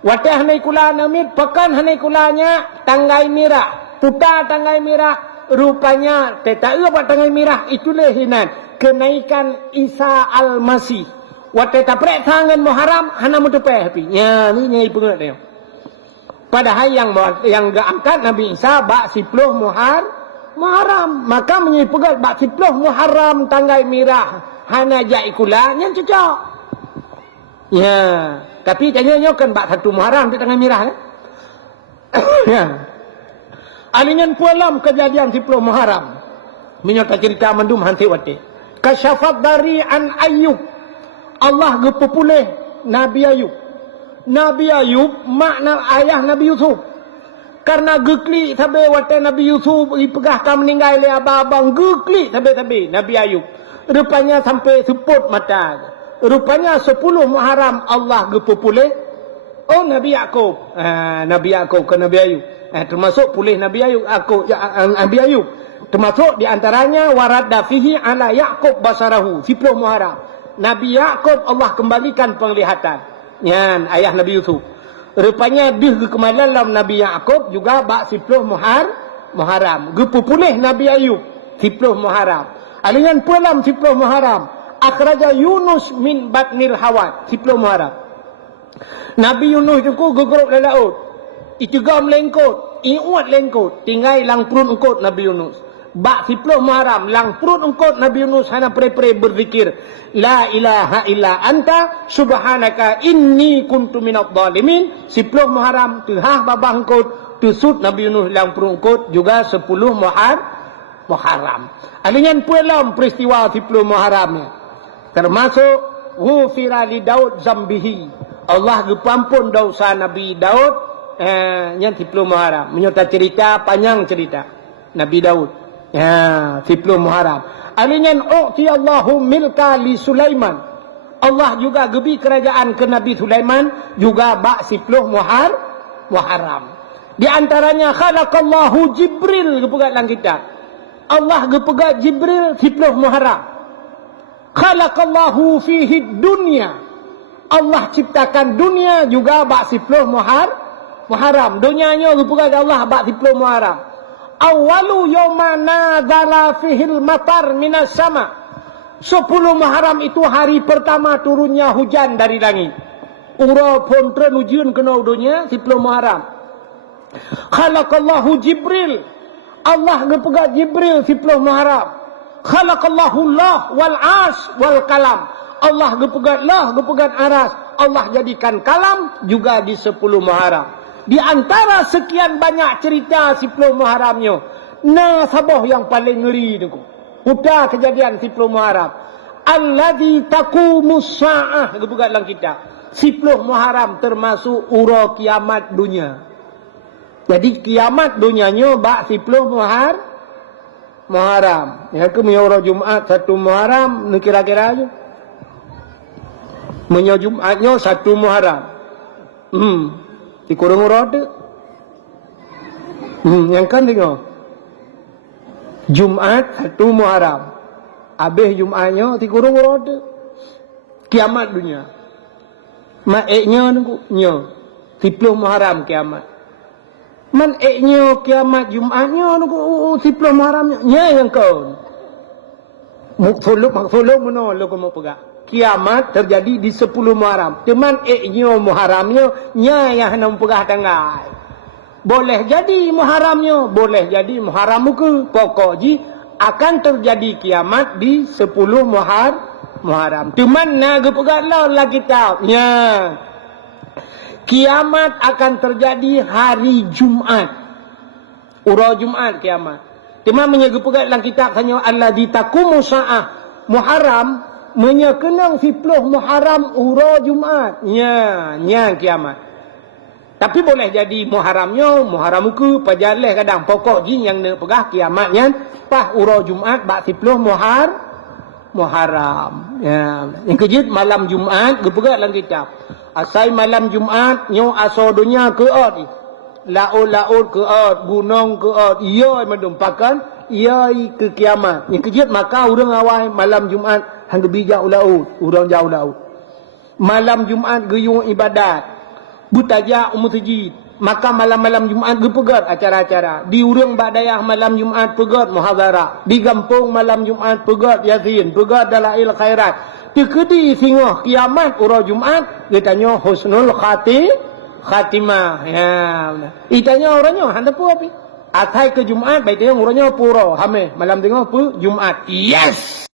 watah hanai kula anak mit pekan hanai kulanya tanggai merah putar tanggai merah rupanya tak apa tanggai merah itulah hinan kenaikan Isa Al-Masih watah taprek tangan Muharram hana mutepeh api ya ni nyai pengertanya padahal yang gak angkat Nabi Isa bak 10 Muharram. Maka menyai pegat bak 10 Muharram tanggal merah. Hana jai kula yang cocok. Ya, tapi tanya kan bak 1 Muharram di tanggal merah kan? Ya. Alingan pualam kejadian 10 Muharram. Menyata cerita mendum hanti wate. Kasyafat dari an Ayub. Allah gepupuleh Nabi Ayub. Nabi Ayub makna ayah Nabi Yusuf. Karena gekli sabe wate Nabi Yusuf ipegahkan meninggal le abang-abang gekli sabe Nabi Ayub. Rupanya sampai seput mata. Rupanya 10 Muharram Allah gepupuleh oh Nabi Yaqub. Nabi Yaqub ke Nabi Ayub. Termasuk pulih Nabi Ayub Nabi Ayub. Termasuk di antaranya warada fihi ala Yaqub basarahu 10 Muharram. Nabi Yaqub Allah kembalikan penglihatan. Yan ayah Nabi Yusuf. Rupanya di kemalan dalam Nabi Yaqub juga bak 10 Muharram. Gepupulih Nabi Ayub 10 Muharram. Alingan pulam 10 Muharram. Akhraja Yunus min batnil hawat 10 Muharram. Nabi Yunus itu gugurup dalam laut. Itigam lengkot, iuat lengkot, tinggal lang perut engkot Nabi Yunus. Bak 10 Muharram, lang perut engkot Nabi Yunus hana pre-pre berzikir. La ilaha illa anta subhanaka inni kuntu minadh dhalimin. 10 Muharram, tuhah babah engkot, tusut Nabi Yunus lang perut engkot juga 10 Muharram. Alingan pulang peristiwa 10 Muharram. Termasuk ghufira li Daud zambihi. Allah gepampun dosa Nabi Daud. Yang 10 Muharram. Menyerta cerita, panjang cerita Nabi Daud. 10 Muharram. Alingan u'tiyallahu milka li Sulaiman. Allah juga gebi kerajaan ke Nabi Sulaiman. Juga bak 10 Muharram. Di antaranya khalaqallahu Jibril gepegat dalam kitab. Allah gepegat Jibril 10 Muharram. Khalaqallahu fihi dunia. Allah ciptakan dunia juga bak 10 Muharram. Dunianya gepegat Allah bak 10 Muharram. Awalu yawma nazala fihil matar minas sama. 10 Muharram itu hari pertama turunnya hujan dari langit. Ura pun terujian kena dunia 10 Muharram. Khalaqallahu Jibril. Allah gepegat Jibril 10 Muharram. Khalaqallahu Allah wal as wal kalam. Allah gepegat lah, gepegat aras. Allah jadikan kalam juga di 10 Muharram. Di antara sekian banyak cerita 10 Muharramnya, nah sabah yang paling ngeri tu. Udah kejadian 10 Muharram. Alladzi taqumus saah gepegat dalam kitab. 10 Muharram termasuk ura kiamat dunia. Jadi kiamat dunianya bak 10 Muharram. Ya ke ura Jumaat 1 Muharram ni kira-kira aja. Menyo Jumaatnya 1 Muharram. Dikurung roda. Yang kan tengok. Jumaat 1 Muharram. Habis Jumaatnya dikurung roda. Kiamat dunia. Maeknya nyo 10 Muharram kiamat. Maeknya kiamat Jumaatnya 10 Muharramnya. Nya yang kau. Maksuduk mana lo mau pegang. Kiamat terjadi di 10 Muharram. Cuman Muharramnya nya yang hendak pegah tanggal. Boleh jadi Muharramnya, boleh jadi Muharram muka. Pokok ji akan terjadi kiamat di 10 Muharram. Cuman nak pegah lah kitab. Ya. Kiamat akan terjadi hari Jumaat. Ura Jumaat kiamat. Cuman menyegepegah dalam kitab hanya alladzi taqumu sa'ah Muharram. Menyekenang 10 Muharram ura Jumaat. Nya kiamat. Tapi boleh jadi Muharramnya, Muharram muka, pajaleh kadang. Pokok jin yang nak pegah kiamatnya, pas ura Jumaat, bak 10 Muharram. Yang kejut malam Jumaat, gepegak dalam kitab. Asai malam Jumaat, nyo aso dunia ke ot. Laut ke ot, gunung ke ot. Ia mendumpakan, ia ke kiamat. Yang kejut maka urang awal malam Jumaat, hang bijak laut, urang jauh laut. Malam Jumaat geyung ibadat. Butajak masjid. Maka malam-malam Jumaat gepegat acara-acara. Di urang badayah malam Jumaat pegat muhadharah. Di kampung malam Jumaat pegat yasin, pegat dalail khairat. Tekedi singoh kiamat ura Jumaat, ditanya husnul khatimah. Ya, benar. Itanya orangnya handa apa? Atai ke Jumaat, baik tengok urutnya pura. Hame, malam tengok apa? Jumaat. Yes!